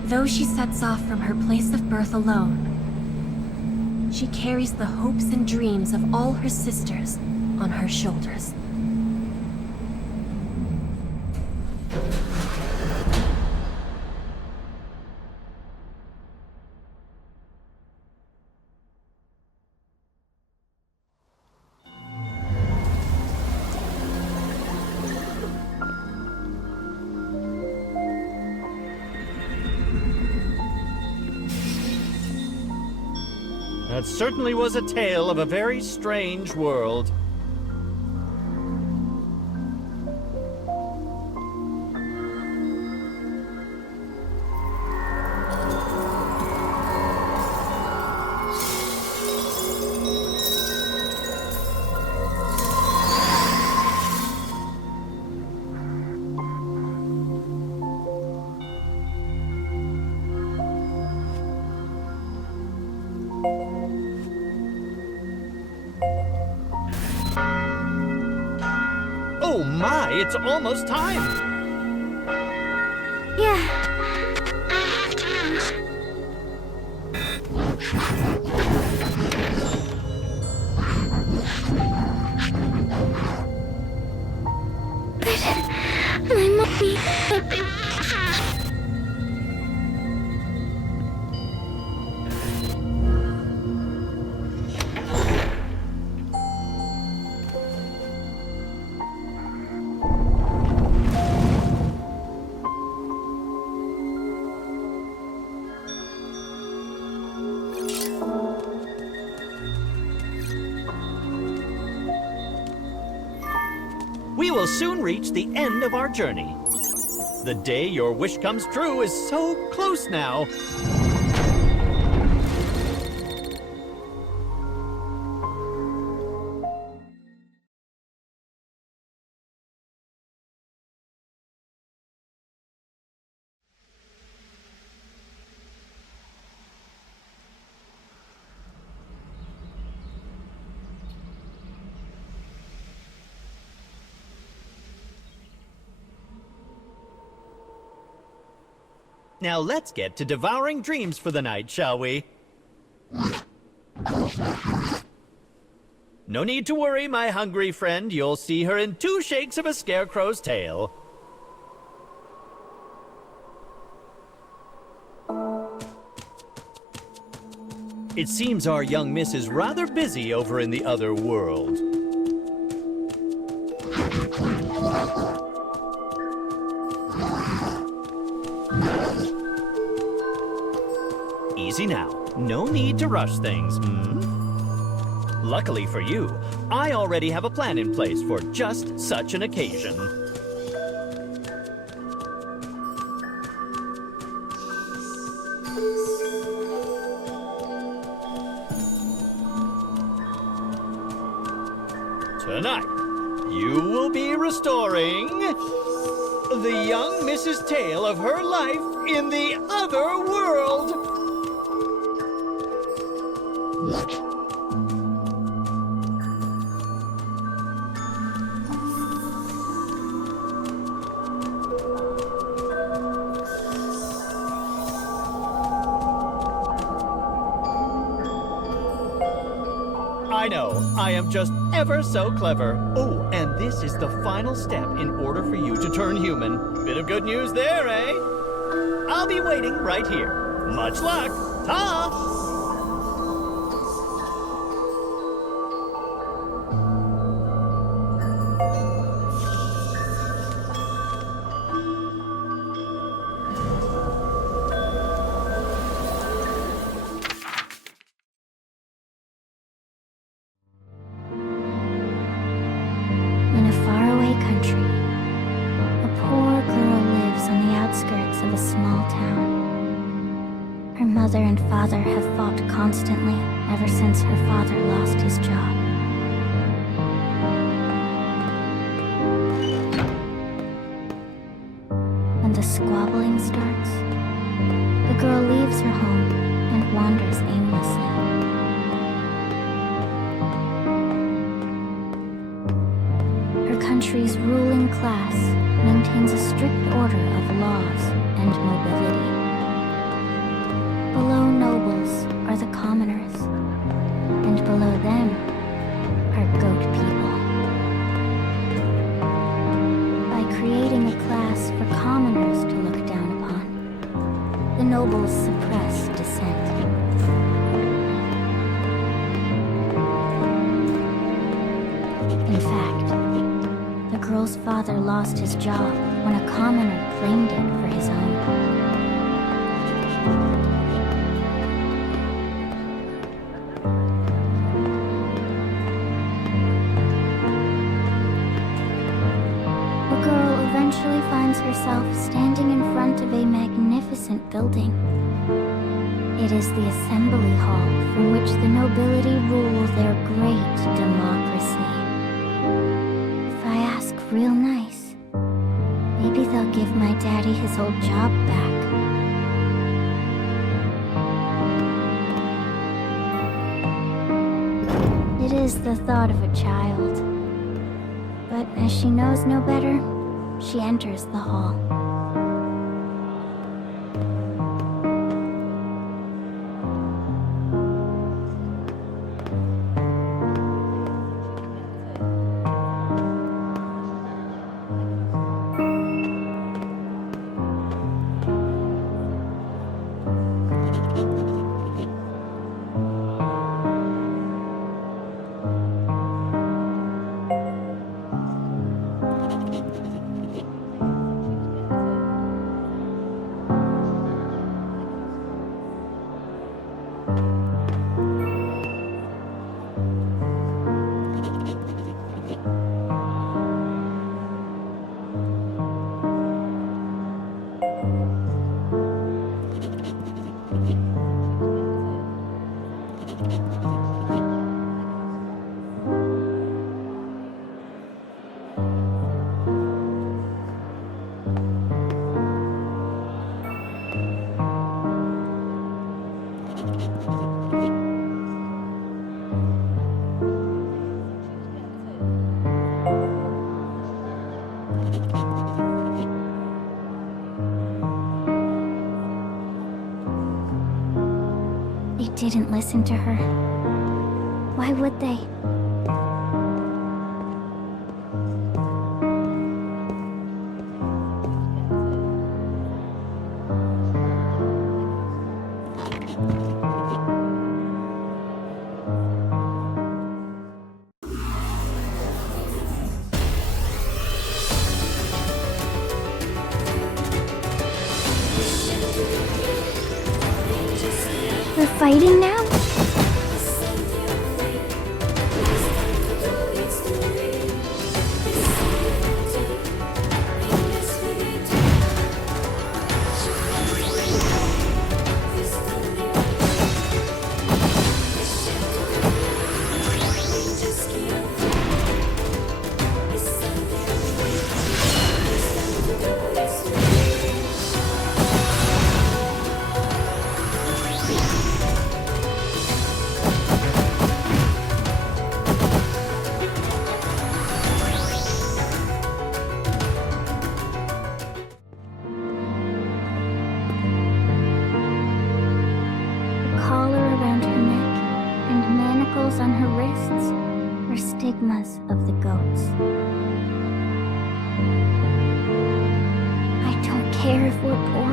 Though she sets off from her place of birth alone, she carries the hopes and dreams of all her sisters on her shoulders. That certainly was a tale of a very strange world. Oh my, it's almost time! Yeah. My mommy. We will soon reach the end of our journey. The day your wish comes true is so close now. Now let's get to devouring dreams for the night, shall we? No need to worry, my hungry friend. You'll see her in 2 shakes of a scarecrow's tail. It seems our young miss is rather busy over in the other world. Easy now. No need to rush things, Luckily for you, I already have a plan in place for just such an occasion. Tonight, you will be restoring the young Miss's tale of her life in the other world. I know, I am just ever so clever. Oh, and this is the final step in order for you to turn human. Bit of good news there, eh? I'll be waiting right here. Much luck! Ta! In a faraway country, a poor girl lives on the outskirts of a small town. Her mother and father have fought constantly ever since her father lost his job. When the squabbling starts, the girl leaves her home and wanders aimlessly. Country's ruling class maintains a strict order of laws and mobility. Below nobles are the commoners, and below them are goat people. By creating a class for commoners to look down upon, the nobles suppress dissent. In fact, the girl's father lost his job when a commoner claimed it for his own. The girl eventually finds herself standing in front of a magnificent building. It is the assembly hall from which the nobility rule their great democracy. Real nice. Maybe they'll give my daddy his old job back. It is the thought of a child. But as she knows no better, she enters the hall. Didn't listen to her. Why would they? We're fighting now? pearls on her wrists are stigmas of the goats. I don't care if we're poor.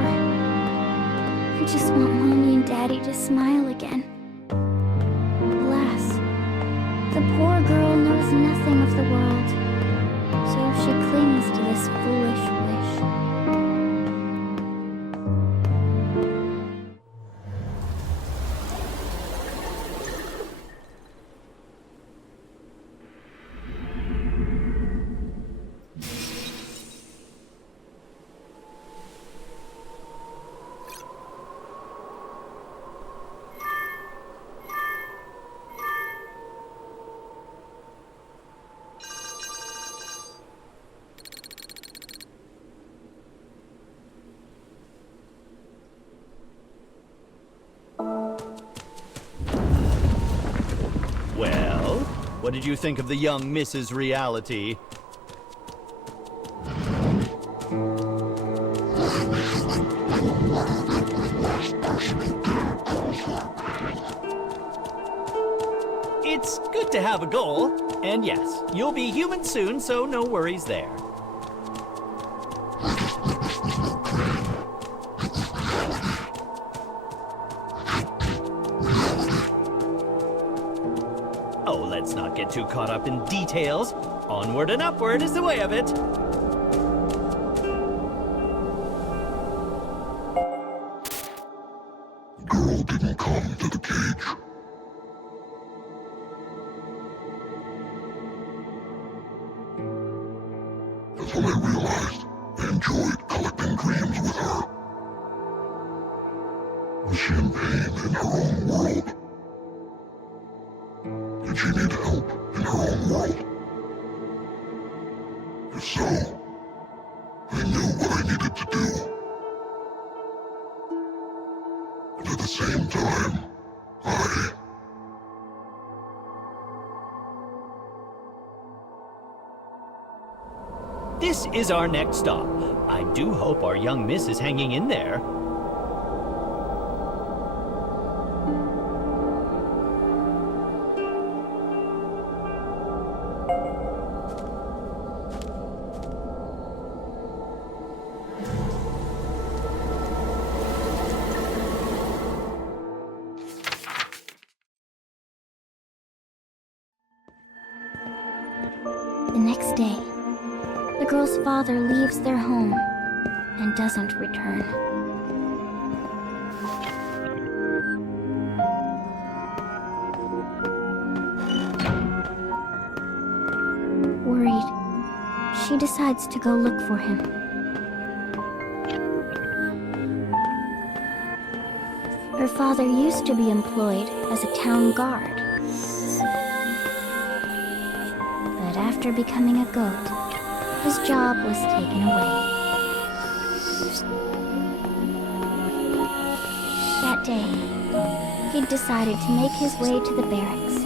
I just want Mommy and Daddy to smile again. Alas, the poor girl knows nothing of the world, so she clings to this foolish wish. Well, what did you think of the young Mrs. Reality? It's good to have a goal, and yes, you'll be human soon, so no worries there. Oh, let's not get too caught up in details. Onward and upward is the way of it. The girl didn't come to the cage. That's when I realized I enjoyed collecting dreams with her. Was she in pain in her own world? Did she need help in her own world? If so, I knew what I needed to do. And at the same time, This is our next stop. I do hope our young miss is hanging in there. The next day, the girl's father leaves their home and doesn't return. Worried, she decides to go look for him. Her father used to be employed as a town guard. But after becoming a goat, his job was taken away. That day, he'd decided to make his way to the barracks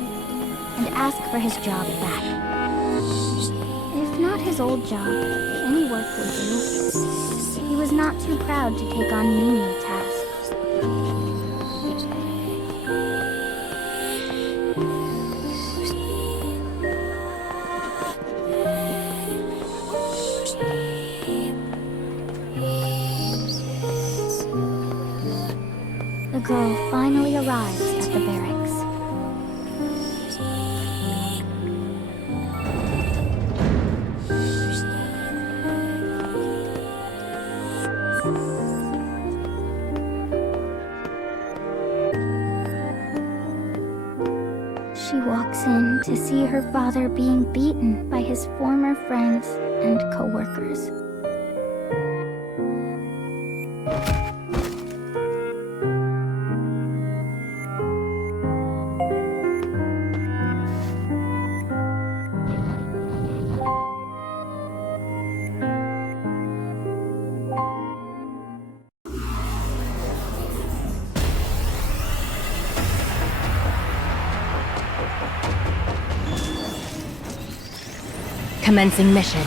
and ask for his job back. If not his old job, any work would do. He was not too proud to take on menial tasks. The girl finally arrives at the barracks. She walks in to see her father being beaten by his former friends and co-workers. Commencing mission.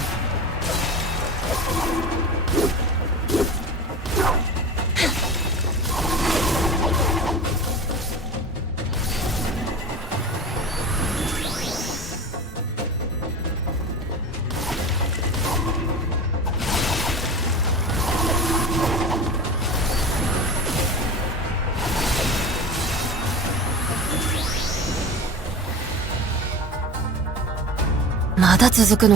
まだ続くの?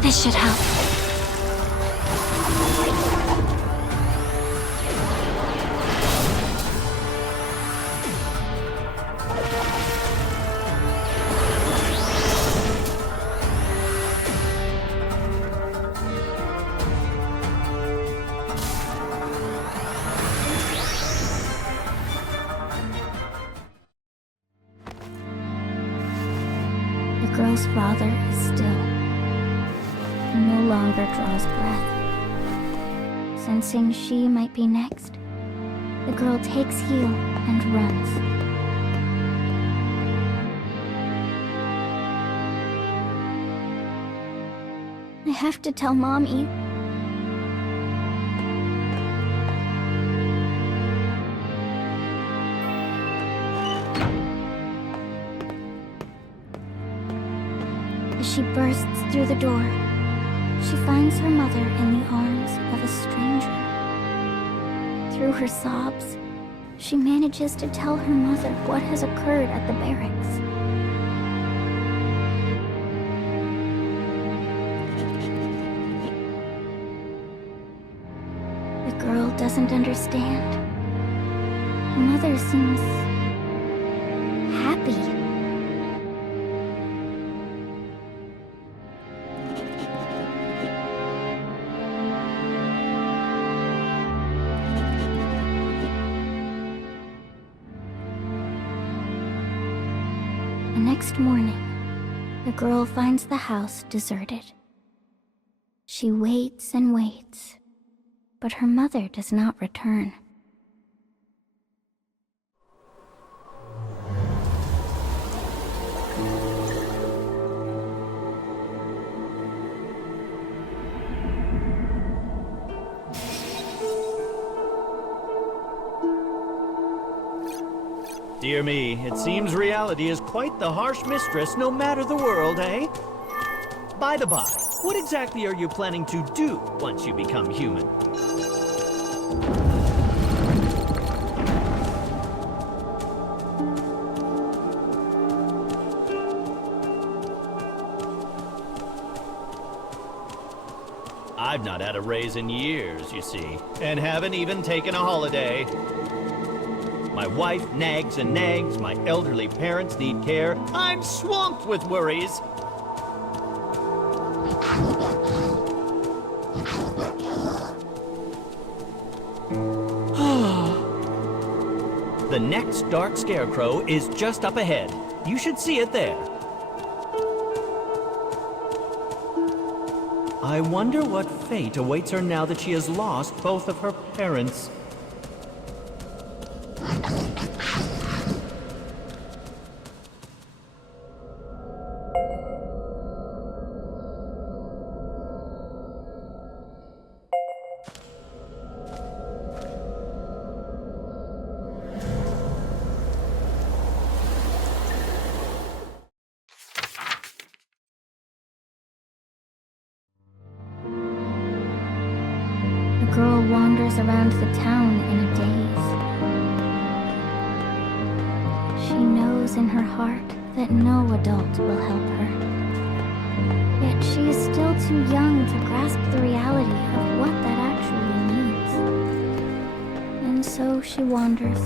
This should help. The girl's father is still. He no longer draws breath. Sensing she might be next, the girl takes heel and runs. I have to tell Mommy. As she bursts through the door, she finds her mother in the arms of a stranger. Through her sobs, she manages to tell her mother what has occurred at the barracks. The girl doesn't understand. Her mother seems happy. The next morning, the girl finds the house deserted. She waits and waits, but her mother does not return. Dear me, it seems reality is quite the harsh mistress no matter the world, eh? By the by, what exactly are you planning to do once you become human? I've not had a raise in years, you see, and haven't even taken a holiday. My wife nags and nags, my elderly parents need care. I'm swamped with worries. The next dark scarecrow is just up ahead. You should see it there. I wonder what fate awaits her now that she has lost both of her parents. The girl wanders around the town in a daze. She knows in her heart that no adult will help her. Yet she is still too young to grasp the reality of what that actually means. And so she wanders,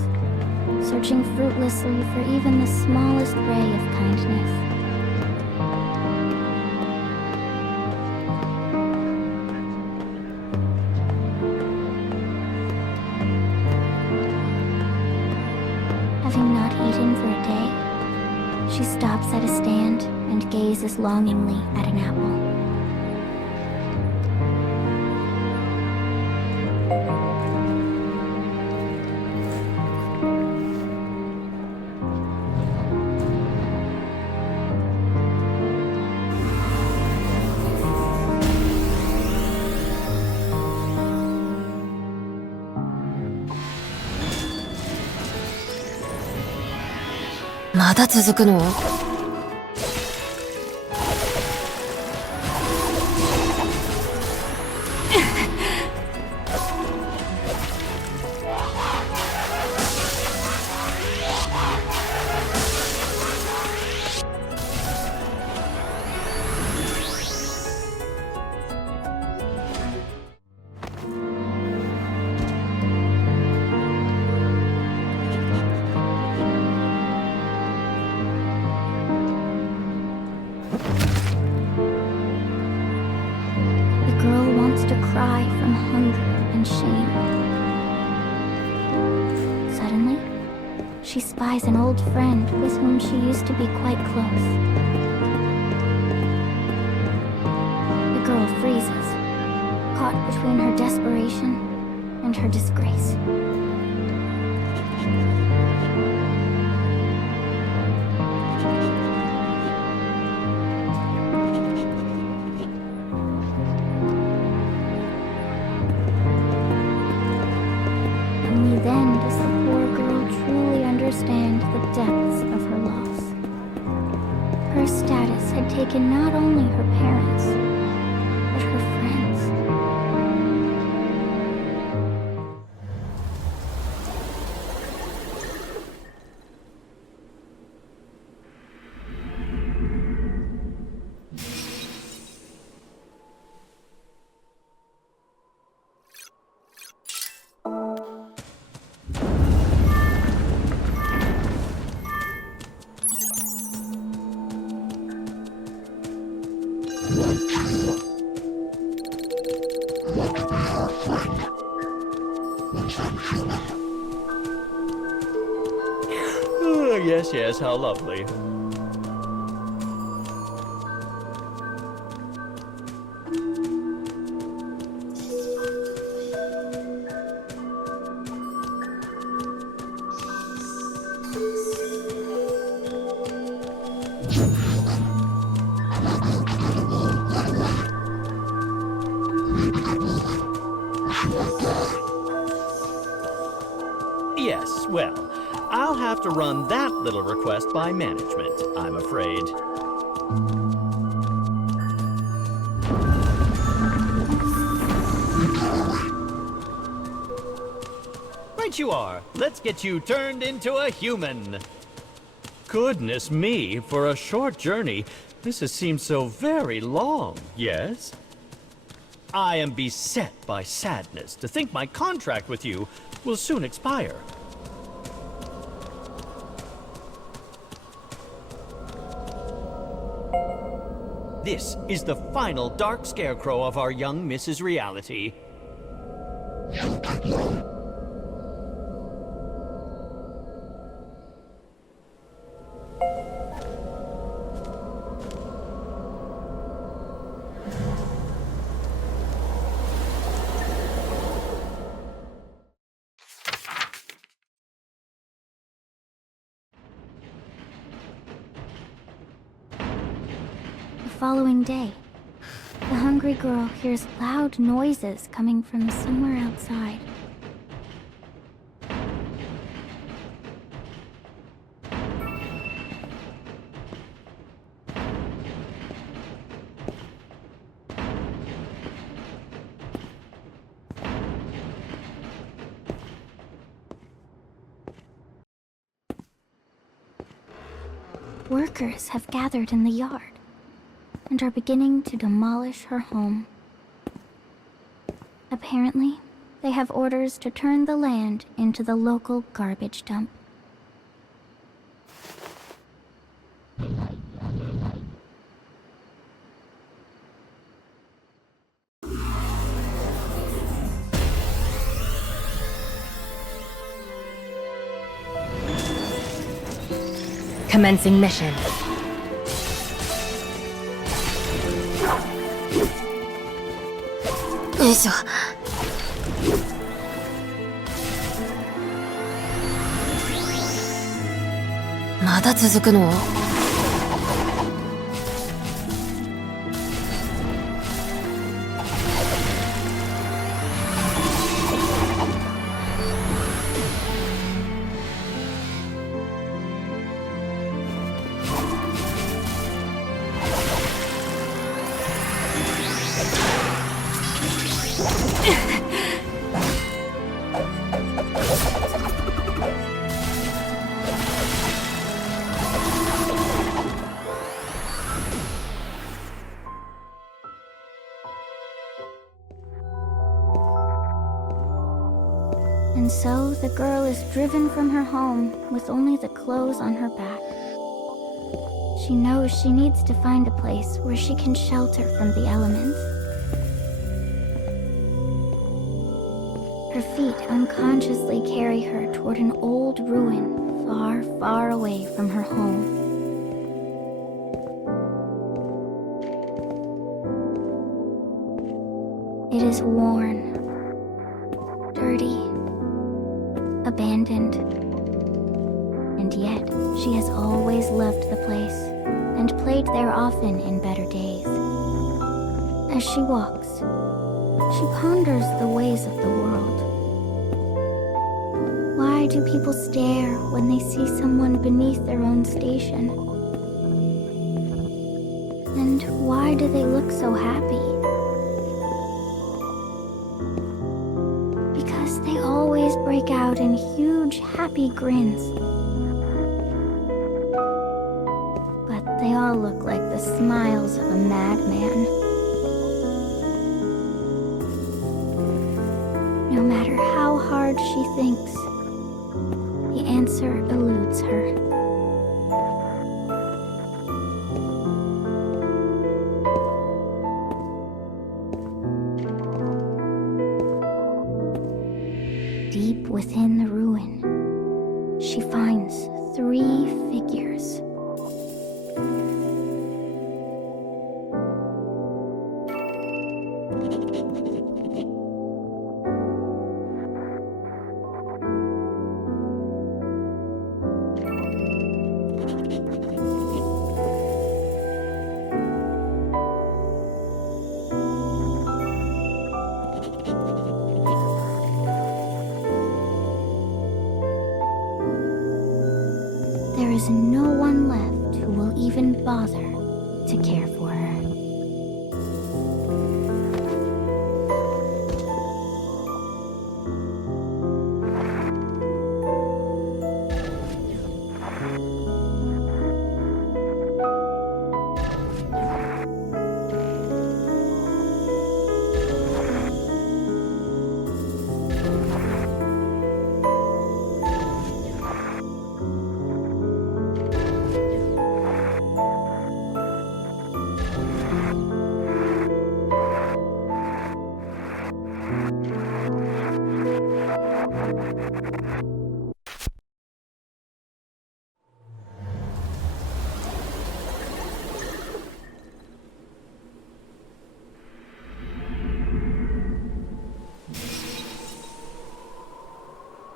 searching fruitlessly for even the smallest ray of kindness. Having not eaten for a day, she stops at a stand and gazes longingly at an apple. Maだ続くの? she spies an old friend with whom she used to be quite close. The girl freezes, caught between her desperation and her disgrace. Only then does the poor girl truly understand the depths of her loss. Her status had taken not only her parents, but her friends. Yes, yes, how lovely. Yes, well, I'll have to run that little request by management, I'm afraid. Right you are. Let's get you turned into a human. Goodness me, for a short journey, this has seemed so very long, yes? I am beset by sadness to think my contract with you will soon expire. This is the final dark scarecrow of our young Mrs. Reality. The following day, the hungry girl hears loud noises coming from somewhere outside. Workers have gathered in the yard and are beginning to demolish her home. Apparently, they have orders to turn the land into the local garbage dump. Commencing mission.まだ続くの? And so the girl is driven from her home with only the clothes on her back. She knows she needs to find a place where she can shelter from the elements. Her feet unconsciously carry her toward an old ruin far, far away from her home. It is worn, dirty, abandoned, and yet she has always loved the place and played there often in better days. As she walks, she ponders the ways of the world. Why do people stare when they see someone beneath their own station? And why do they look so happy? Because they always break out in huge, happy grins. But they all look like the smiles of a madman. No matter how hard she thinks, the answer eludes her. Deep within the ruin, she finds 3 figures. There is no one left who will even bother to care for her.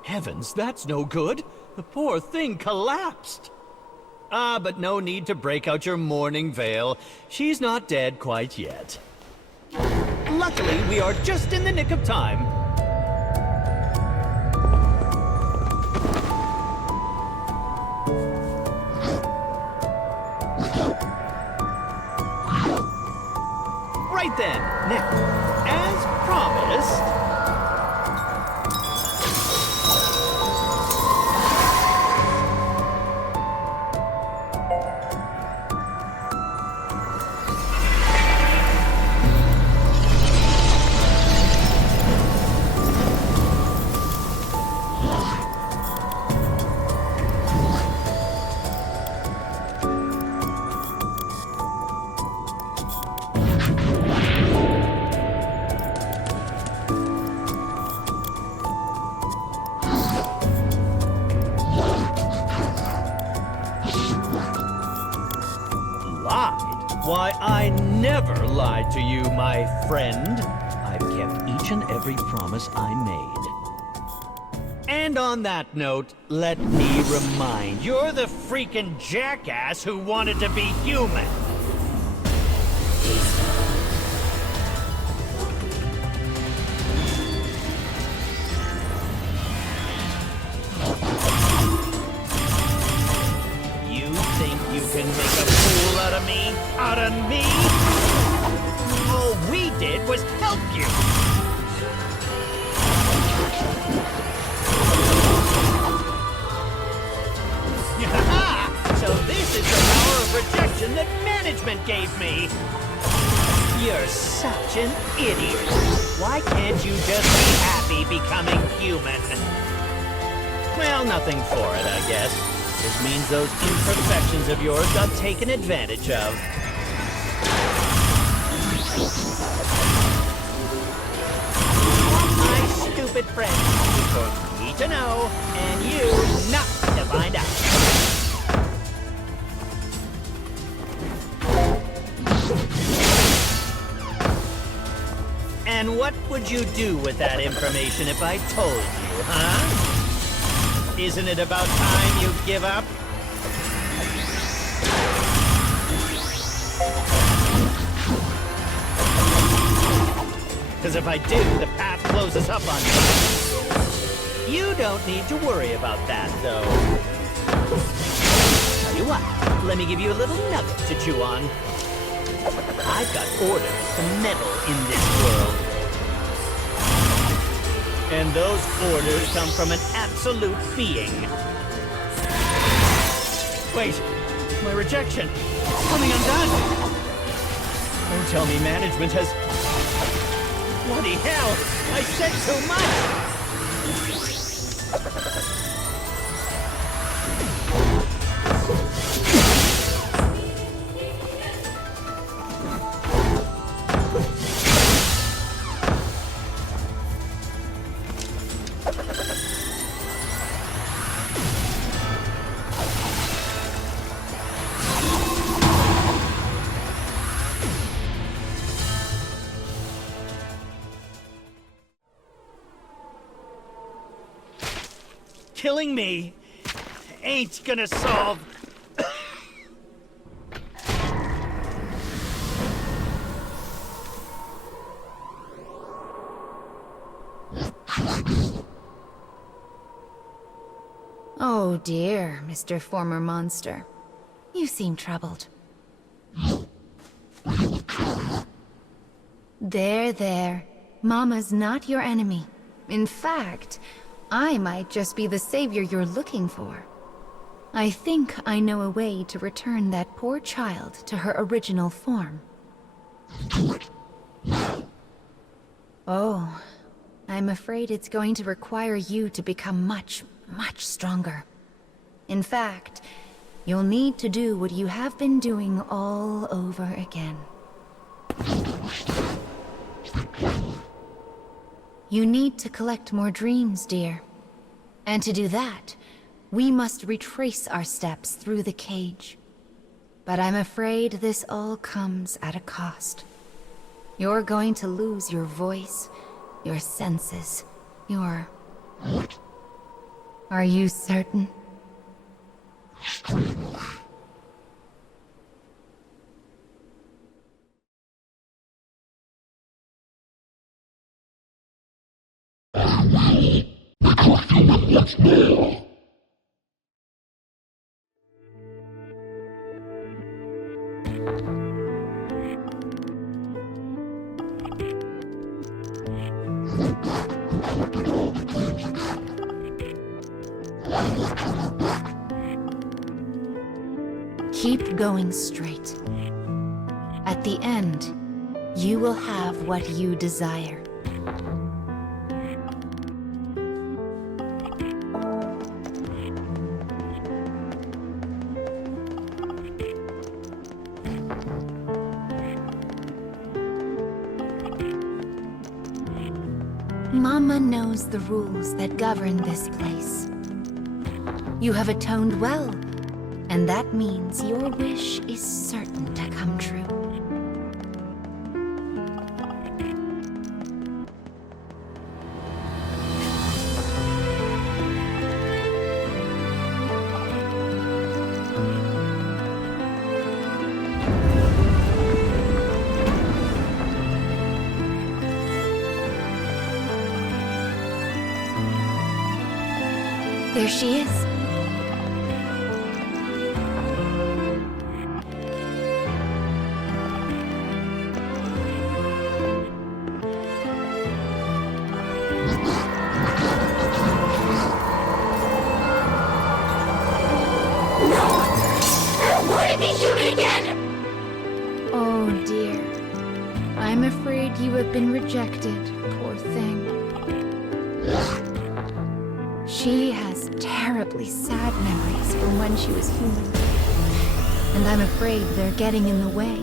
Heavens, that's no good. The poor thing collapsed. But no need to break out your mourning veil. She's not dead quite yet. Luckily, we are just in the nick of time. Right then, now, as promised... Why, I never lied to you, my friend. I've kept each and every promise I made. And on that note, let me remind, you're the freaking jackass who wanted to be human. You think you can make a fool out of me? Out of me? All we did was help you! So this is the power of rejection that management gave me! You're such an idiot! Why can't you just be happy becoming human? Well, nothing for it, I guess. This means those imperfections of yours got taken advantage of. My stupid friend, before we meet, to know, and you not to find out. And what would you do with that information if I told you, huh? Isn't it about time you give up? Because if I do, the path closes up on you. You don't need to worry about that, though. Tell you what, let me give you a little nugget to chew on. I've got orders to meddle in this world. And those orders come from an absolute being. Wait, my rejection. Coming undone. Don't tell me management has... Bloody hell! I said so much! Killing me ain't gonna solve... Oh dear, Mr. Former Monster. You seem troubled. There. Mama's not your enemy. In fact, I might just be the savior you're looking for. I think I know a way to return that poor child to her original form. Oh, I'm afraid it's going to require you to become much stronger. In fact, you'll need to do what you have been doing all over again. You need to collect more dreams, dear. And to do that, we must retrace our steps through the cage. But I'm afraid this all comes at a cost. You're going to lose your voice, your senses, your... Are you certain? Keep going straight. At the end, you will have what you desire. Mama knows the rules that govern this place. You have atoned well, and that means your wish is certain to come true. There she is. Oh dear. I'm afraid you have been rejected, poor thing. She has terribly sad memories from when she was human. And I'm afraid they're getting in the way.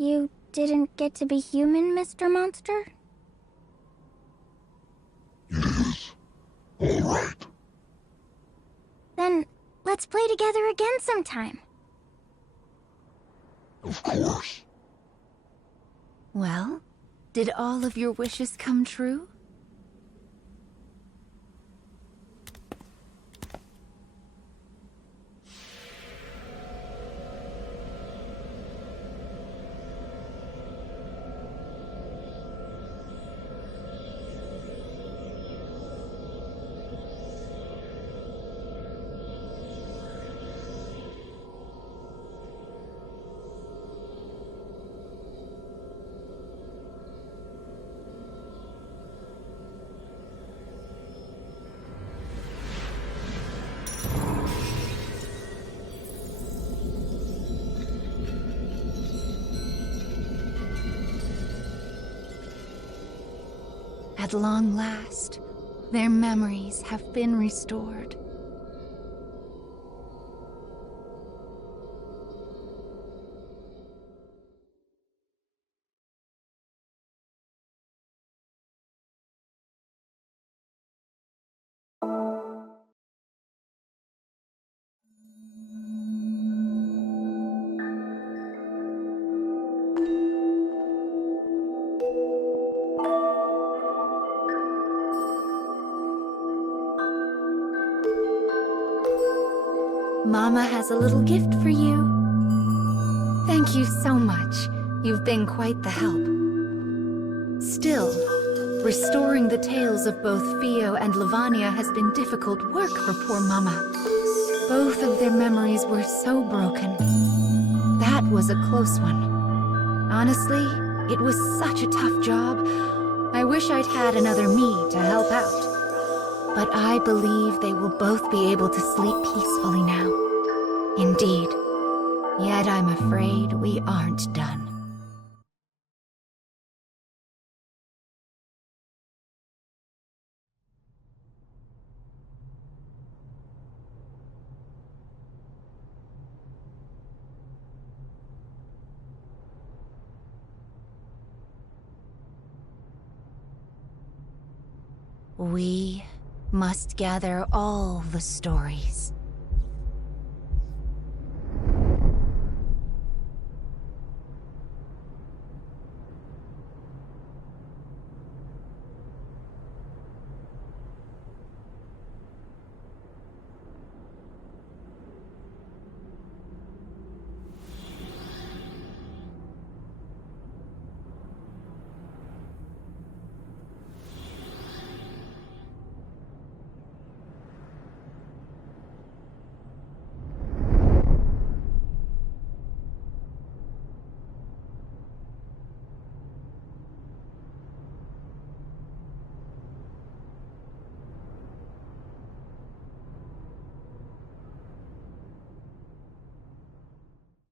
You didn't get to be human, Mr. Monster? It is. All right. Then, let's play together again sometime. Of course. Well, did all of your wishes come true? At long last, their memories have been restored. Mama has a little gift for you. Thank you so much. You've been quite the help. Still, restoring the tales of both Fio and Lavania has been difficult work for poor Mama. Both of their memories were so broken. That was a close one. Honestly, it was such a tough job. I wish I'd had another me to help out. But I believe they will both be able to sleep peacefully now. Indeed. Yet I'm afraid we aren't done. We must gather all the stories.